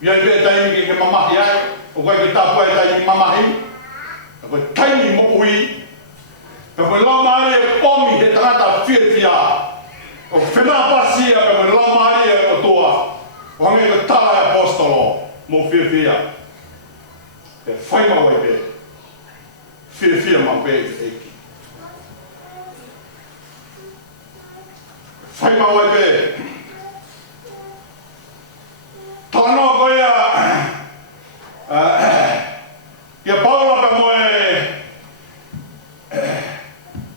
ia i taimi ke mamahi ai, o kai ke tāpua e taimi mamahi, ka koe taimi mo ui, ka koe lau maari e omi he tangata fia, o whenā pasia ka koe lau maari e o tua, o hange koe tala e apostolo mo fia. E whai mau e pe, fia mau pe e eiki. Whai mau e pe, tano koe ia paula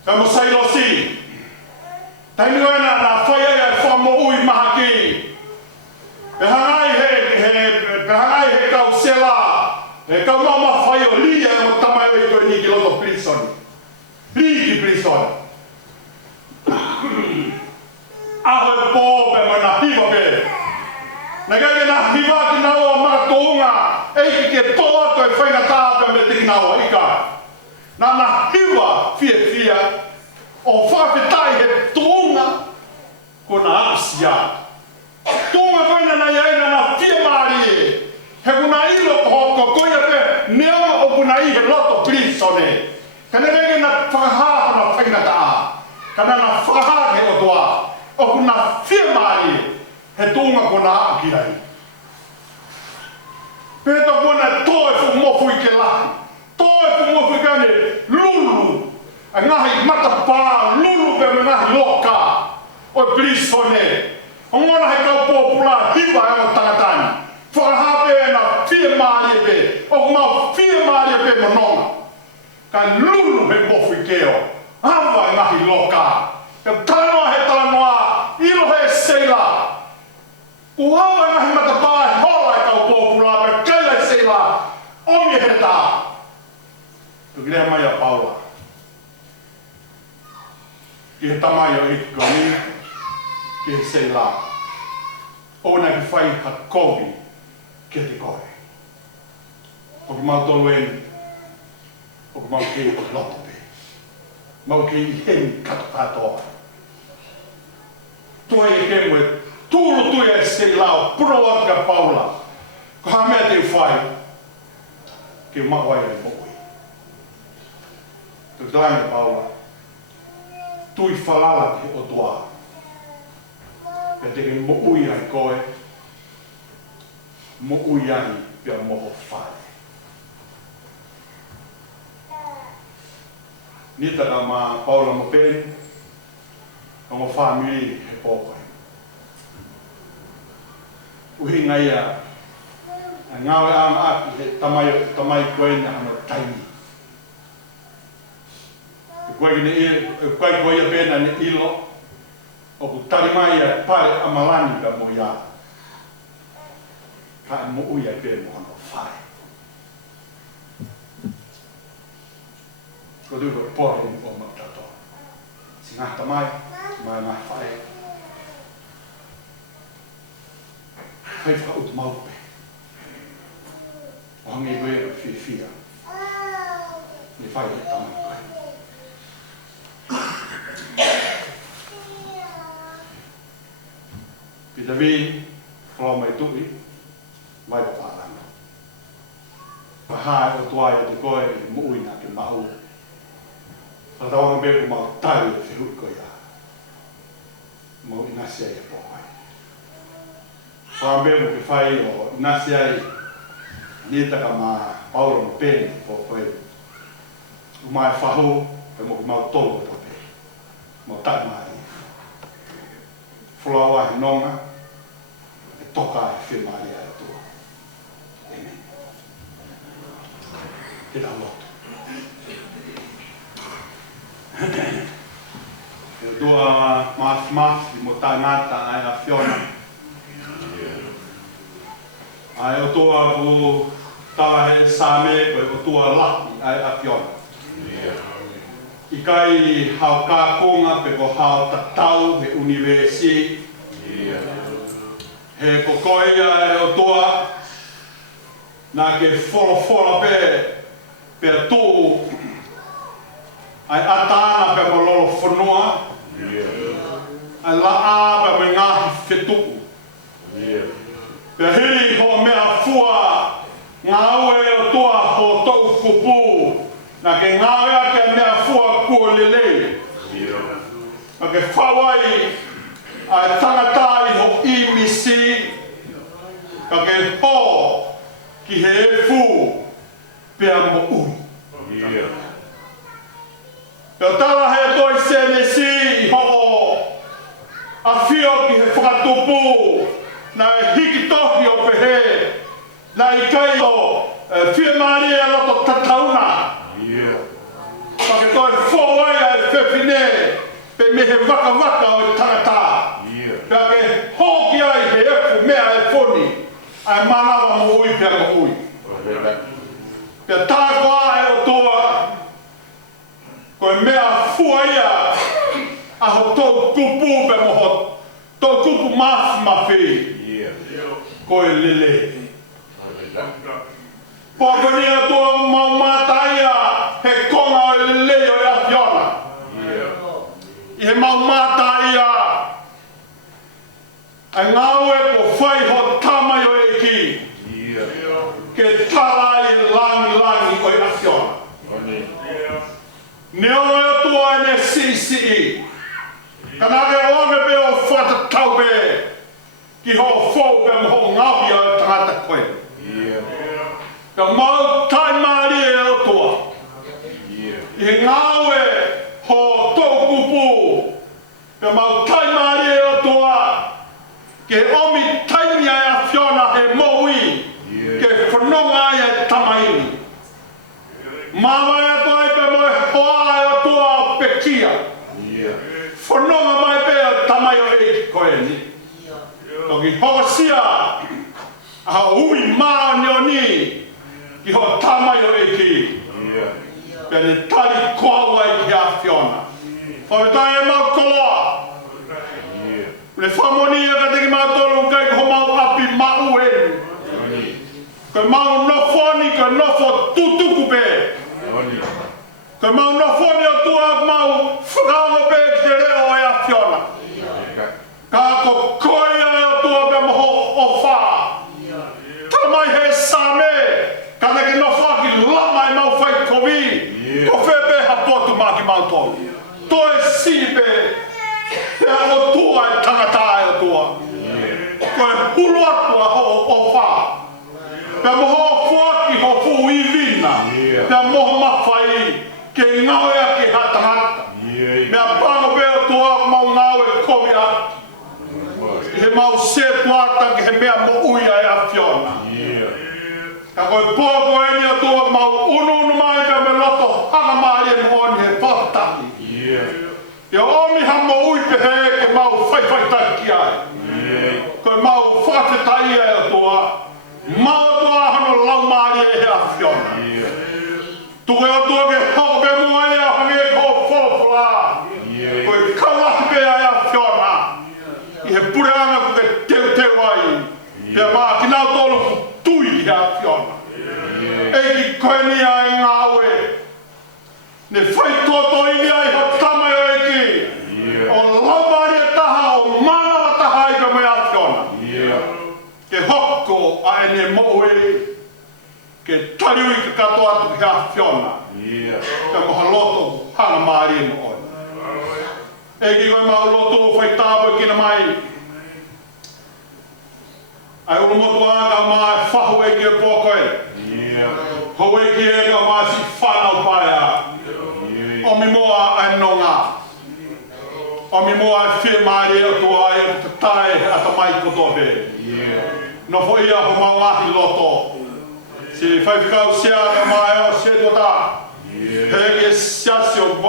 ka mo sailosi. Taimi koe na whai e wha mo ui maha ki. Pe hangai he kau sela, e kau mama whai o lia e mo tamai o i koe ni ki loto prison. Liki prison. Aho e pō pe mo na hiwa pe. Na kai na hiwa ki na o mara tounga, eiki ke toa to e whainga tāpea me te kina o ika. Na hiwa fia, o whawhetai he tounga ko na apsia. Tounga koina na iaina na fia maari e. He kuna ilo ko koia pe neonga o kuna i he loto prisone. Kana rege na whakahaha na whainga taa. Kana na whakahaha he o toa. O kuna fia maari he tounga ko na akirai. Peta kona toe fu mofu i ke lahi. Toe fu mofu i kane lulu. A ngahi matapā, lulu pe me ngahi loka. O prisone. O ngona he kau popula hiwa e o tangatani. Whakahape na fia maari pe. O mau fia maari pe mononga. Ka lulu he mofu i keo. Hawa e ngahi loka. Ka tanoa he tanoa. Ilo he seila. Ku hawa e ngahi matapā e hola e kau popula pe kaila e seila. Omi he tā. Tukilea mai a Paula. Ki he tamai o ikoni. Ki he seila. Ona ki whai ha kovi ke te koe. O ki mau tolu eni. O ki mau ki o loto pe. Mau ki i heni kato katoa. Tua e ke mwe tūru tui e seila o puro atu ka Paula. Ko ha mea te whai. Ki mawai e mokui. Tu tainga Paula. Tui whalala ki o tua. Pe te ke mo ui ai koe, mo ui ai pia moho whare. Nita ka ma Paula mo pēni, ka mo whamiri he pōkoe. Uhi ngai a ngawe ang aki he tamai koe ni ano taimi. Koe koe ia pēna ni ilo, o ku tarimai e pare amalani ka mo ia. Ka e mo ui ai pē mo hono whae. Ko duko pore o maktato. Si ngata mai whae. Whai wha ut maupe. O hangi koe e fia. Ni whai e tamai koe. Pita vi, whala mai tui, mai o whāranga. Whahae o tuai o te koe i muina ke mau. Whatawanga beku mau tai o whihut koe ia. Mau inasia i a pōkai. Whanga beku ke whai o inasia i nitaka ma Paula mo pēni o koe. Umai whahu, pe mo ke mau tolu o tope. Mau tai mai. Fulawa he nonga, e toka e whimari a tua. Amen. te la moto. E tua mas mo tangata ai a Fiona. Ai o tua ku ta he same ko o tua laki ai a Fiona. I kai hau ka konga pe ko hau tatau he universi. He kokoia e o toa na ke fora pe tu ai atana pe mololo fonua ai la a pe me ngahi fetu pe hiri ho mea fua ngaue o toa ho tau kupu na ke ngaue a ke mea fua kuolele na ke whawai ai tangatai ho imisi ka ke ho ki he fu pe mo ui. Pe tala he toi senesi ho a fio ki he whakatupu na e hiki toki o pe he na i kai o fie mani e loto tatauna. Ka ke toi whawai ai whewhine pe me he waka o tangata. Pea ke hoki ai he efu mea e foni ai manawa mo ui pea mo ui. Pea tākoa e o toa koe mea fua ia a ho tau kupu pe mo ho tau kupu mawhi koe lele. Pōkoni a toa maumata ia he konga o lele o ia Fiona. I he maumata ia ai ngaue ko whai ho tamai o eki ke tala i langi o ia Fiona. Neo e tua e ne sisi kanare onge pe o whata tau pe ki ho fau pe mo ho ngawi o tangata koe. Ka mau tai maari e o tua. I he ngaue ho tau kupu ka mau tai maari e o tua ke omi taimi ai a Fiona he moui ke whanonga ai e tamaini. Mawa e toa i pe moe hoa e o tua o pekia. Whanonga mai pe o tamai o eiki koe ni. Toki hokosia a ui maa nioni ki ho tamai o eiki. Pe ne tari koa ai ki a Fiona. Whawetai e mau koloa. Le whamoni e ka teki mau tolu kai ko mau api mau e. Ka mau nofoni ka nofo tutuku pe. Ka mau nofoni o tua mau whakao pe te reo e a Fiona. Ka ko koia e o tua pe moho o wha. Tamai he same. Ka teki nofo aki lama e mau whai kovi. Ko whepe hapotu maki mau tolu. Toe si pe. Pea o tua e tangata e o tua. Koe hulu atua o wha. Pea moho fuaki ho fu i vina. Pea moho mawhai ke ngau ea ke hatangata. Mea pango pe o tua mau ngau e kovi ati. He mau se tuata ke he mea mo uia e a Fiona. Ka koe pōko e ni o tua mau unu mai pea me loto hanga maari e mooni he whakataki. Ia omi hamo ui pe he ke mau whaiwhaitaki ai. Koe mau whakatai e o toa. Mau toa hano lau maari e he a Fiona. Tuke o toa ke hoko pe mua e a hange e ko wholofola. Koe kaulahi pe e a Fiona. I he pureanga ko ke teu ai. Pea maa ki nau tolu ku tui e a Fiona. Eki koe ni ai ngā ue. Ne whai toto ini ai ho tamai o eki. O laumari e taha o manawa taha i ka mea Fiona. Ke hoko a ene moe. Ke tariui ka katoa atu ki a Fiona. Ka moha loto hana maari e moe. Eki koe mau loto o whai tāpo e kina mai. Ai ulu motu anga maa e whahu eki e pōkoe. Ho eki e ka maa si whanau paia. Omi moa ai nonga. Omi moa ai whie maari e tua e te tae ata mai kotope. No fo ia ho mau ahi loto. Si fai ficau sia na mai o se tota. He ke siasi o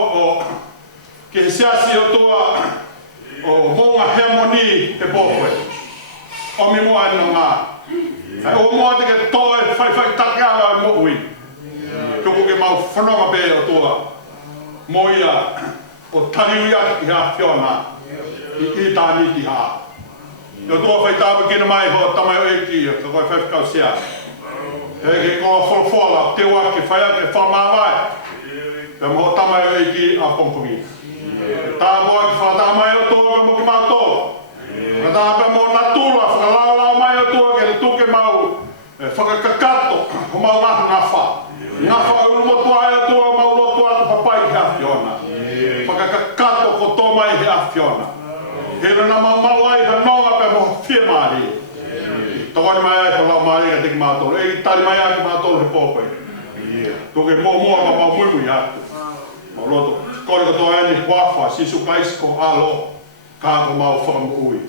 ke siasi o tua o monga harmoni e pokoe. O mi mo ana nga. Ai o mo te ke toe fai takala mo ui. Toko ke mau whanonga pe o tua. Mo ia o tariuia ki ha whiona. I tāni ki ha. Yo tua fai tāpa kina mai ho tamai o eki ka koe fai ficau sia. He ke koa wholofola, te ua ke whaia ke whamawai. Pe mo tamai o eki a pompongi. Tā moa ki whata mai o tua mo ki mau tō. Ka tā pe mo natura, whakalau mai o tua ke tuke mau. Whakakakato, ho mau ngafa. Ngafa ulu mo tua e tua mau lo tua tu papai ki a whiona. Whakakakato ko tō mai he a whiona. He rana mau malai he nonga pe mo whiemari. Tawani mai ai whalau mai ka teki mātoro. Ei tari mai ai ki mātoro he pōpai. Toke mō mua ma mau mui mui atu. Mau loto. Kore ka tō eni wawha, sisu kaisi ko alo. Kā ko mau whakamu ui.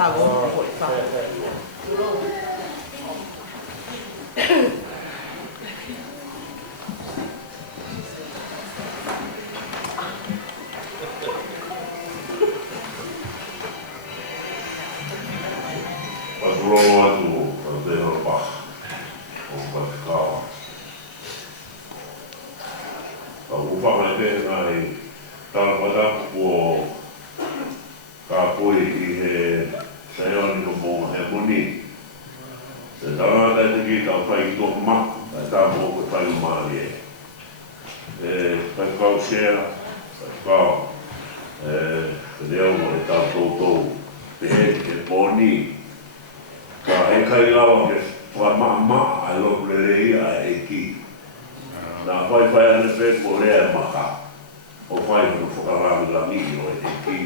kago ko fa. Pasuro atu perdero pah. O pascal. Kau upa mate nai tal pada ko ka poi i he sayon no mo he moni. Se tala ta ki ta fai to ma ta mo ko fai ma ye. Pa kau share pa deu mo ta to pe ke poni ka e kai lawa ke pa ma a lo le a e ki na fai ane pe ko le ma ka o fai no fokara la mi o e ki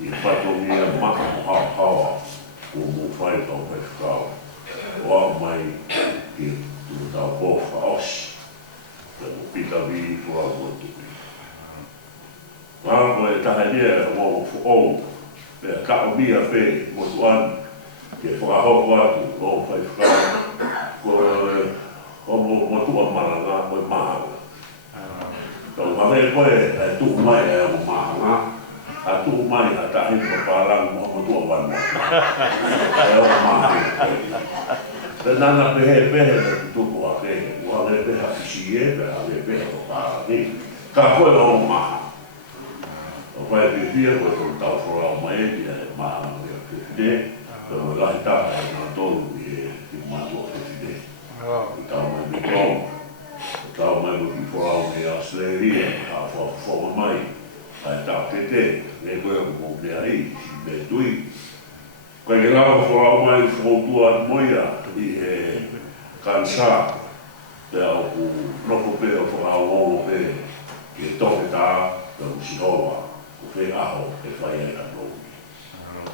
i fai to mi ma ha ha o mo fai to pe ka o mai ki tu ta po fa os te mo pita vi fo a mo tu ma ko e ta dia o o pe ka o mi a pe mo tuan ke whakahopo atu o whai whakao ko mo tua maranga ko mahanga. Tau mawe koe e tuku mai e o mahanga a tuku mai a tahi ko parang mo tua wanu. E o mahanga. Te nana pehe pehe te tuku a kehe. Ua le pehe a kisiye pe a le pehe o parani. Ka koe o mahanga. O whai pipia koe tau tau whorao mai e e mahanga o kifide. Pero la etapa es una todo y más lo que tiene. Estamos en el todo. Estamos en el foro de acelería, a forma mai. A etapa que te, le puedo comprar ahí, si me doy. Cuando la foro mai frontua moia y cansar de algo no puedo foro pe que toque ta, pero si no va, que ajo que falla la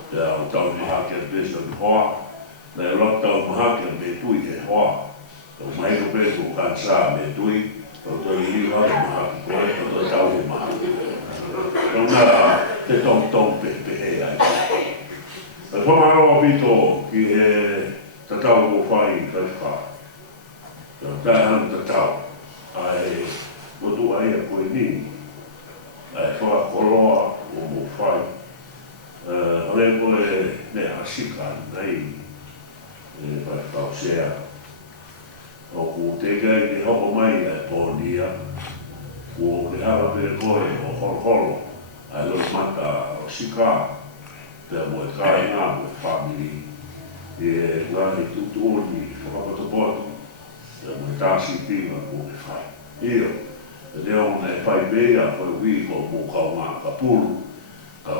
te au tau maha ke pesa ni hoa, na e rok tau maha ke me tui he hoa. Tau mai ko pesa o kansa me tui, tau tau i liwa o maha ki koe, tau tau he maha. Tau nga te tong tong pe he ai. E whamaro a pito ki he tatau ko whai whaiwha. Tau tai han tatau, ai motu ai a koe ni, ai whakoroa o mo whai. Olen koe ne asikan nei vai pausea o ku te gai ni hoko mai e ponia o le hara pe koe o holo ai lo mata o sika pe mo e kai nga mo family e ngani tutuni whakapato e mo e tasi pinga ko e whai io e leo ne whai bea koe wiko mo kaunga kapuru ka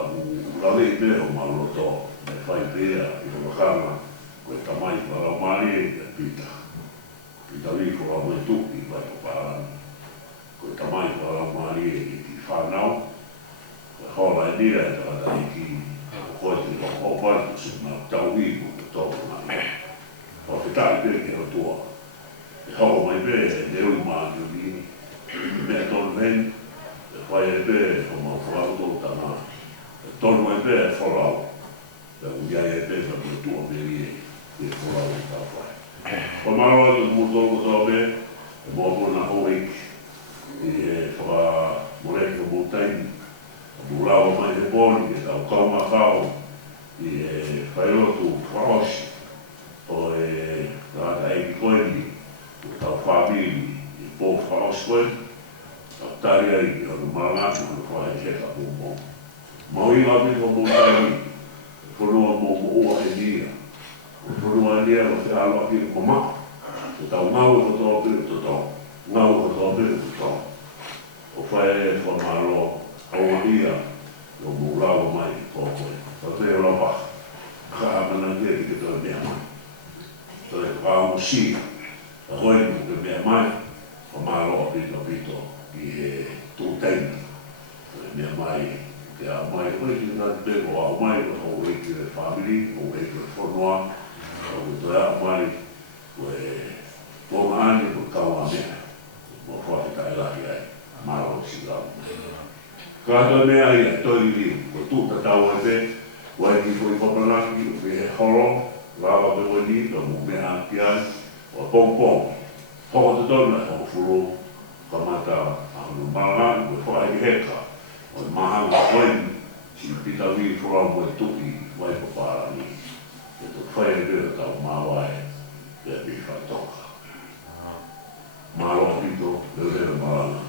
la le pe o maloto me fai pea i ko kama ko tamai para mari e pita li ko a mo tu i vai para ko tamai para mari e ti fa nau ko hola dia da da ki ko ti ko pa se na taui ko to na o que tá pe que o tua e ho mai be de o ma ni me ton ven fai be como fa o tama Torno e pe forau. Da uia e pe da tua meri e forau e ta fai. Ko maro e muto ko be e mo na hoik e fa moreke mutai. Burao mai de boni e ta koma kau e fai tu frosh o e da ai koeni ta famili e po frosh koen. Ta taria i o mala ko fai e ka mo. Maui la me ko mutai, whanua mo ua e nia. Whanua e nia o te ala ki ko ma. O tau ngau ko tō pere to tō. Ngau ko tō pere to tō. O whae e whamaro aua ia o mo lau mai ko koe. Ta te o la wach. Ka hamana kia ki tō mea mai. Ta e ka mo si. Ta hoi mo ke mea mai. Whamaro a pito ki he tūteina. Mea mai. Te a mai koe ki nga te o a mai o eke le family, o eke le whanua, o te a mai koe tōna ane ko kaua mea, mo whake ka e lahi ai, maro si lau. Ka ato mea i a toi li, ko tūta tau e pe, o eke ko i pamalaki o pe holo, lava te wani, ka mo me antian, o pong. Hoko te tona, o furu, ka mata, a hunu malanga, ko whae ki heka, o i mahanga koen, si pita vi fura mo e tuki, mai paparani, e to whae reo tau mawai, e mi whatoka. Malo pito, leo malanga,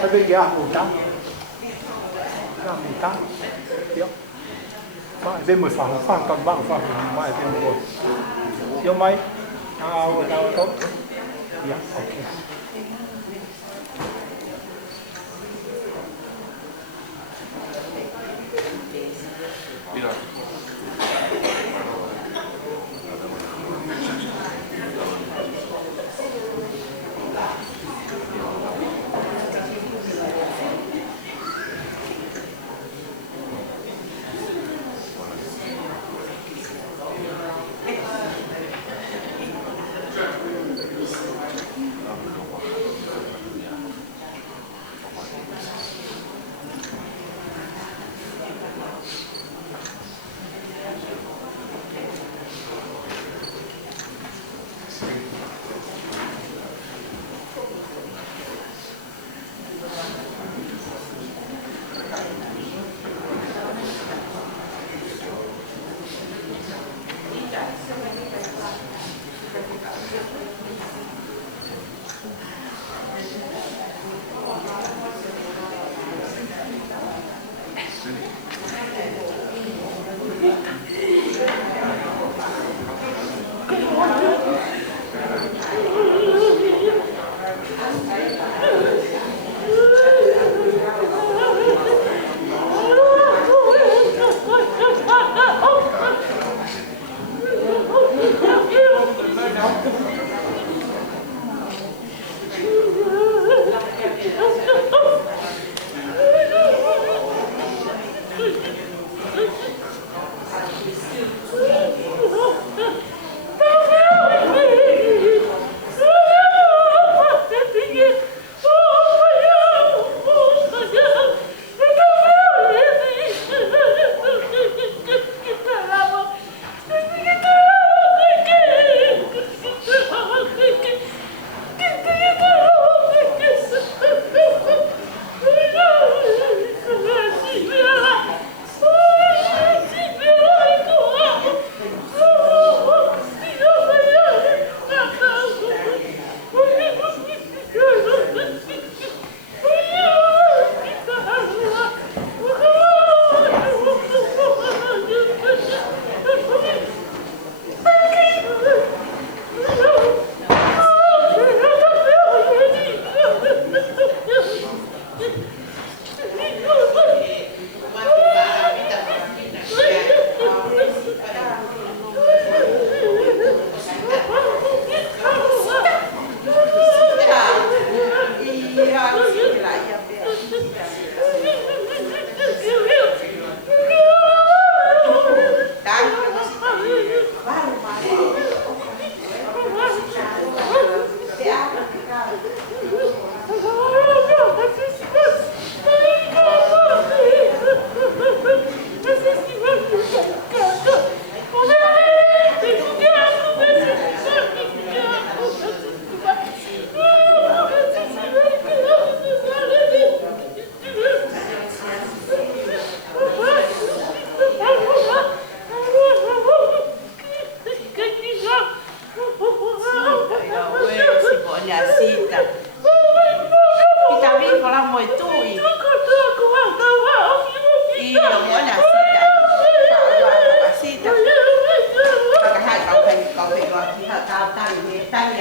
Sabi kaya utang. Utang. Yo. Ba về mới phang toàn bang phang mai về một. Yo mai. Nào tốt. Yeah, okay.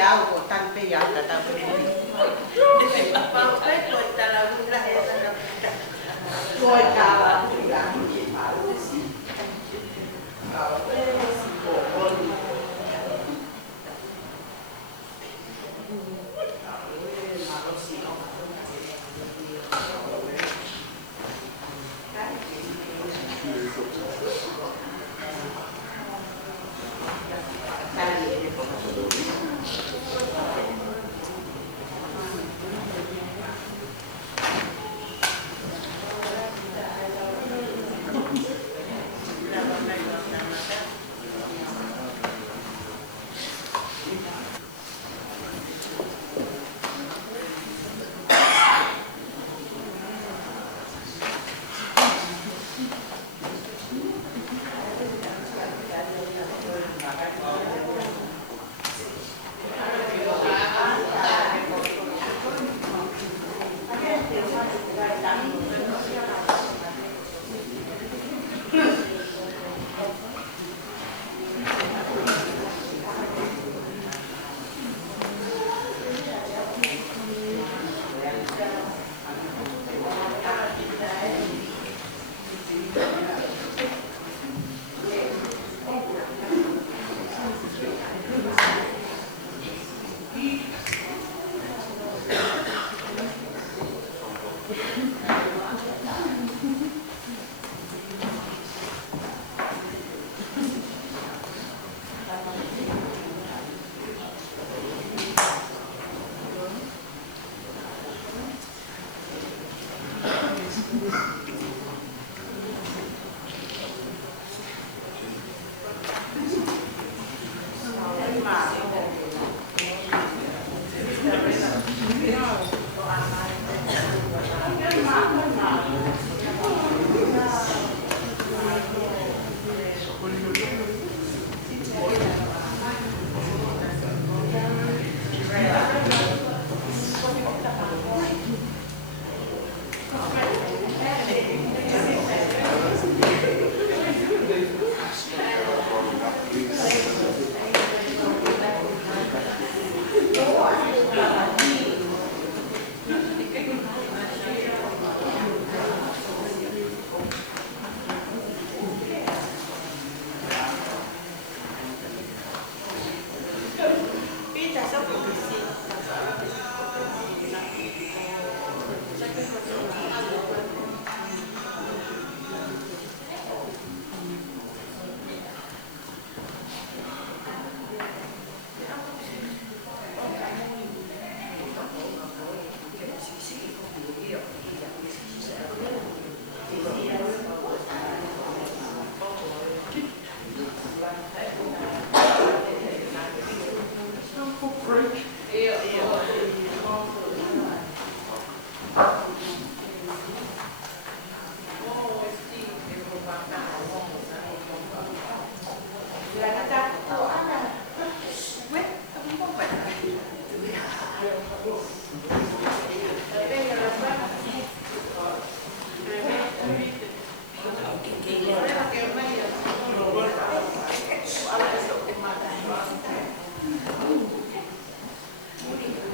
au ko tan pe ya ta ta pe pa pe ko ta la bula ya ta ko ta la bula Thank you.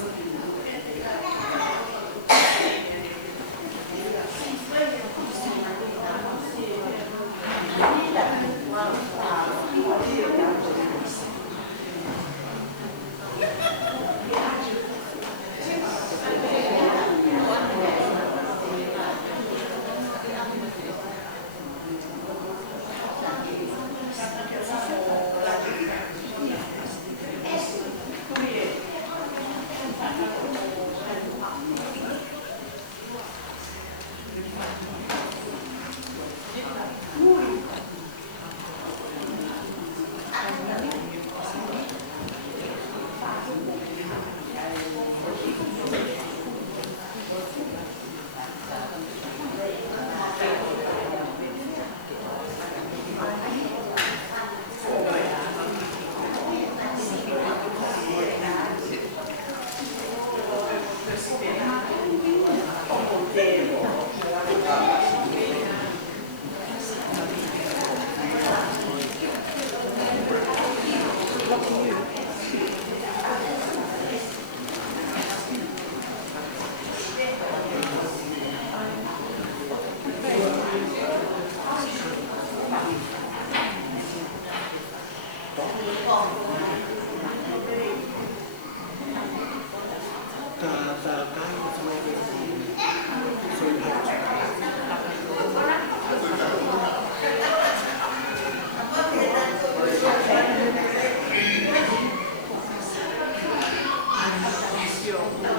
Gracias.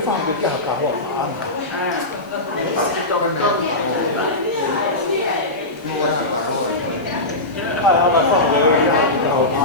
放个价格我拿嘛。哎，他们放个价格我拿。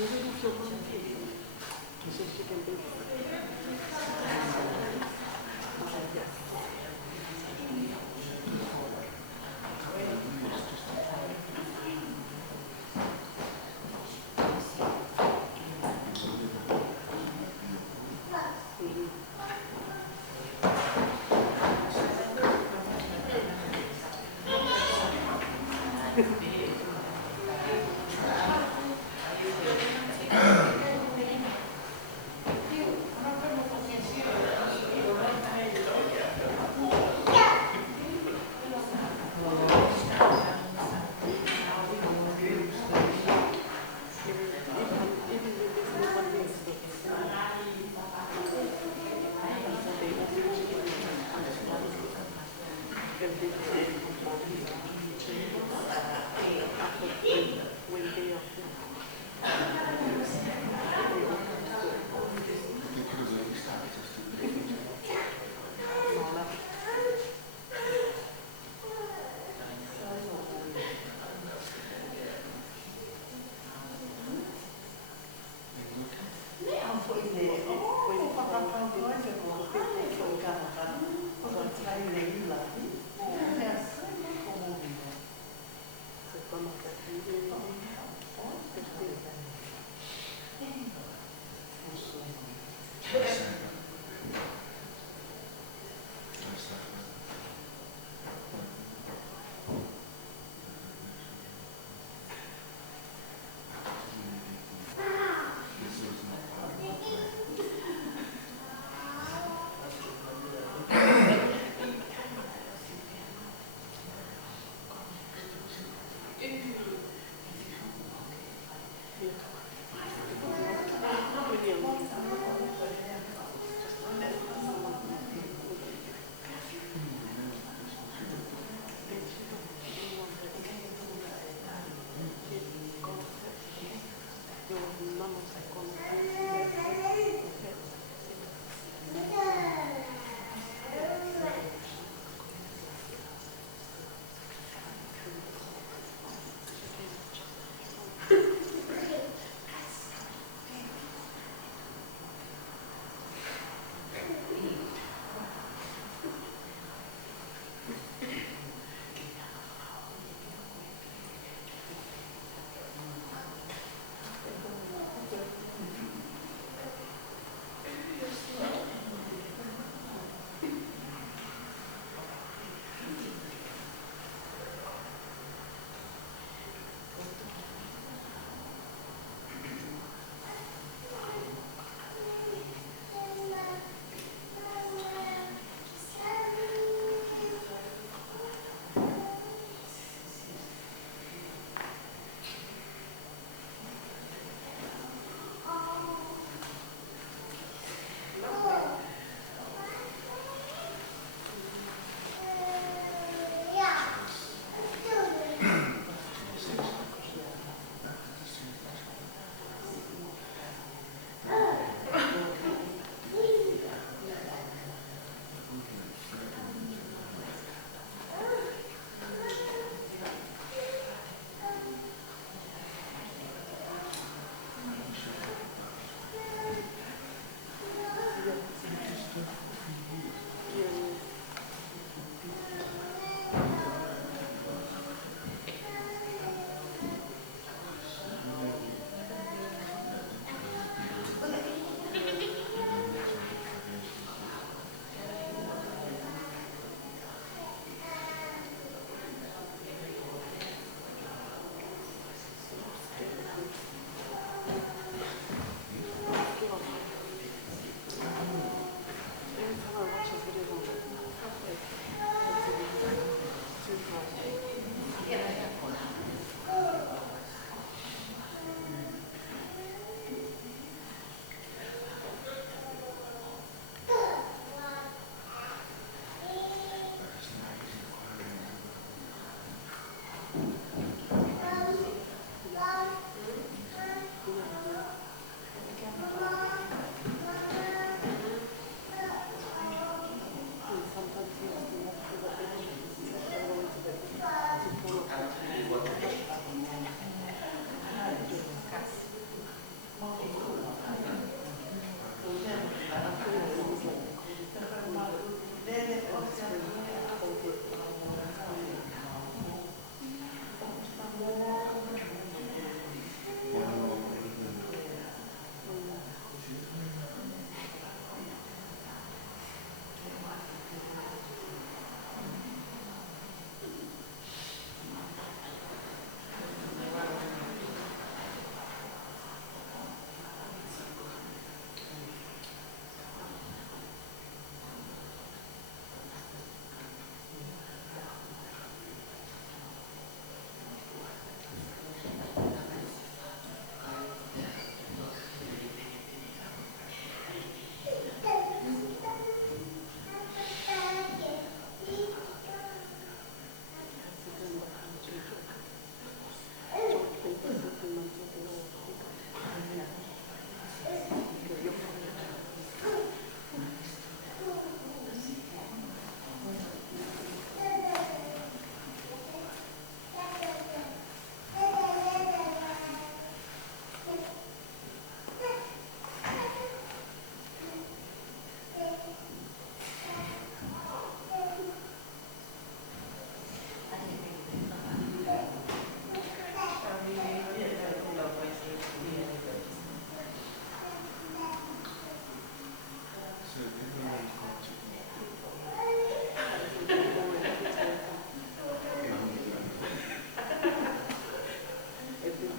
Even if you're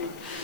Thank you.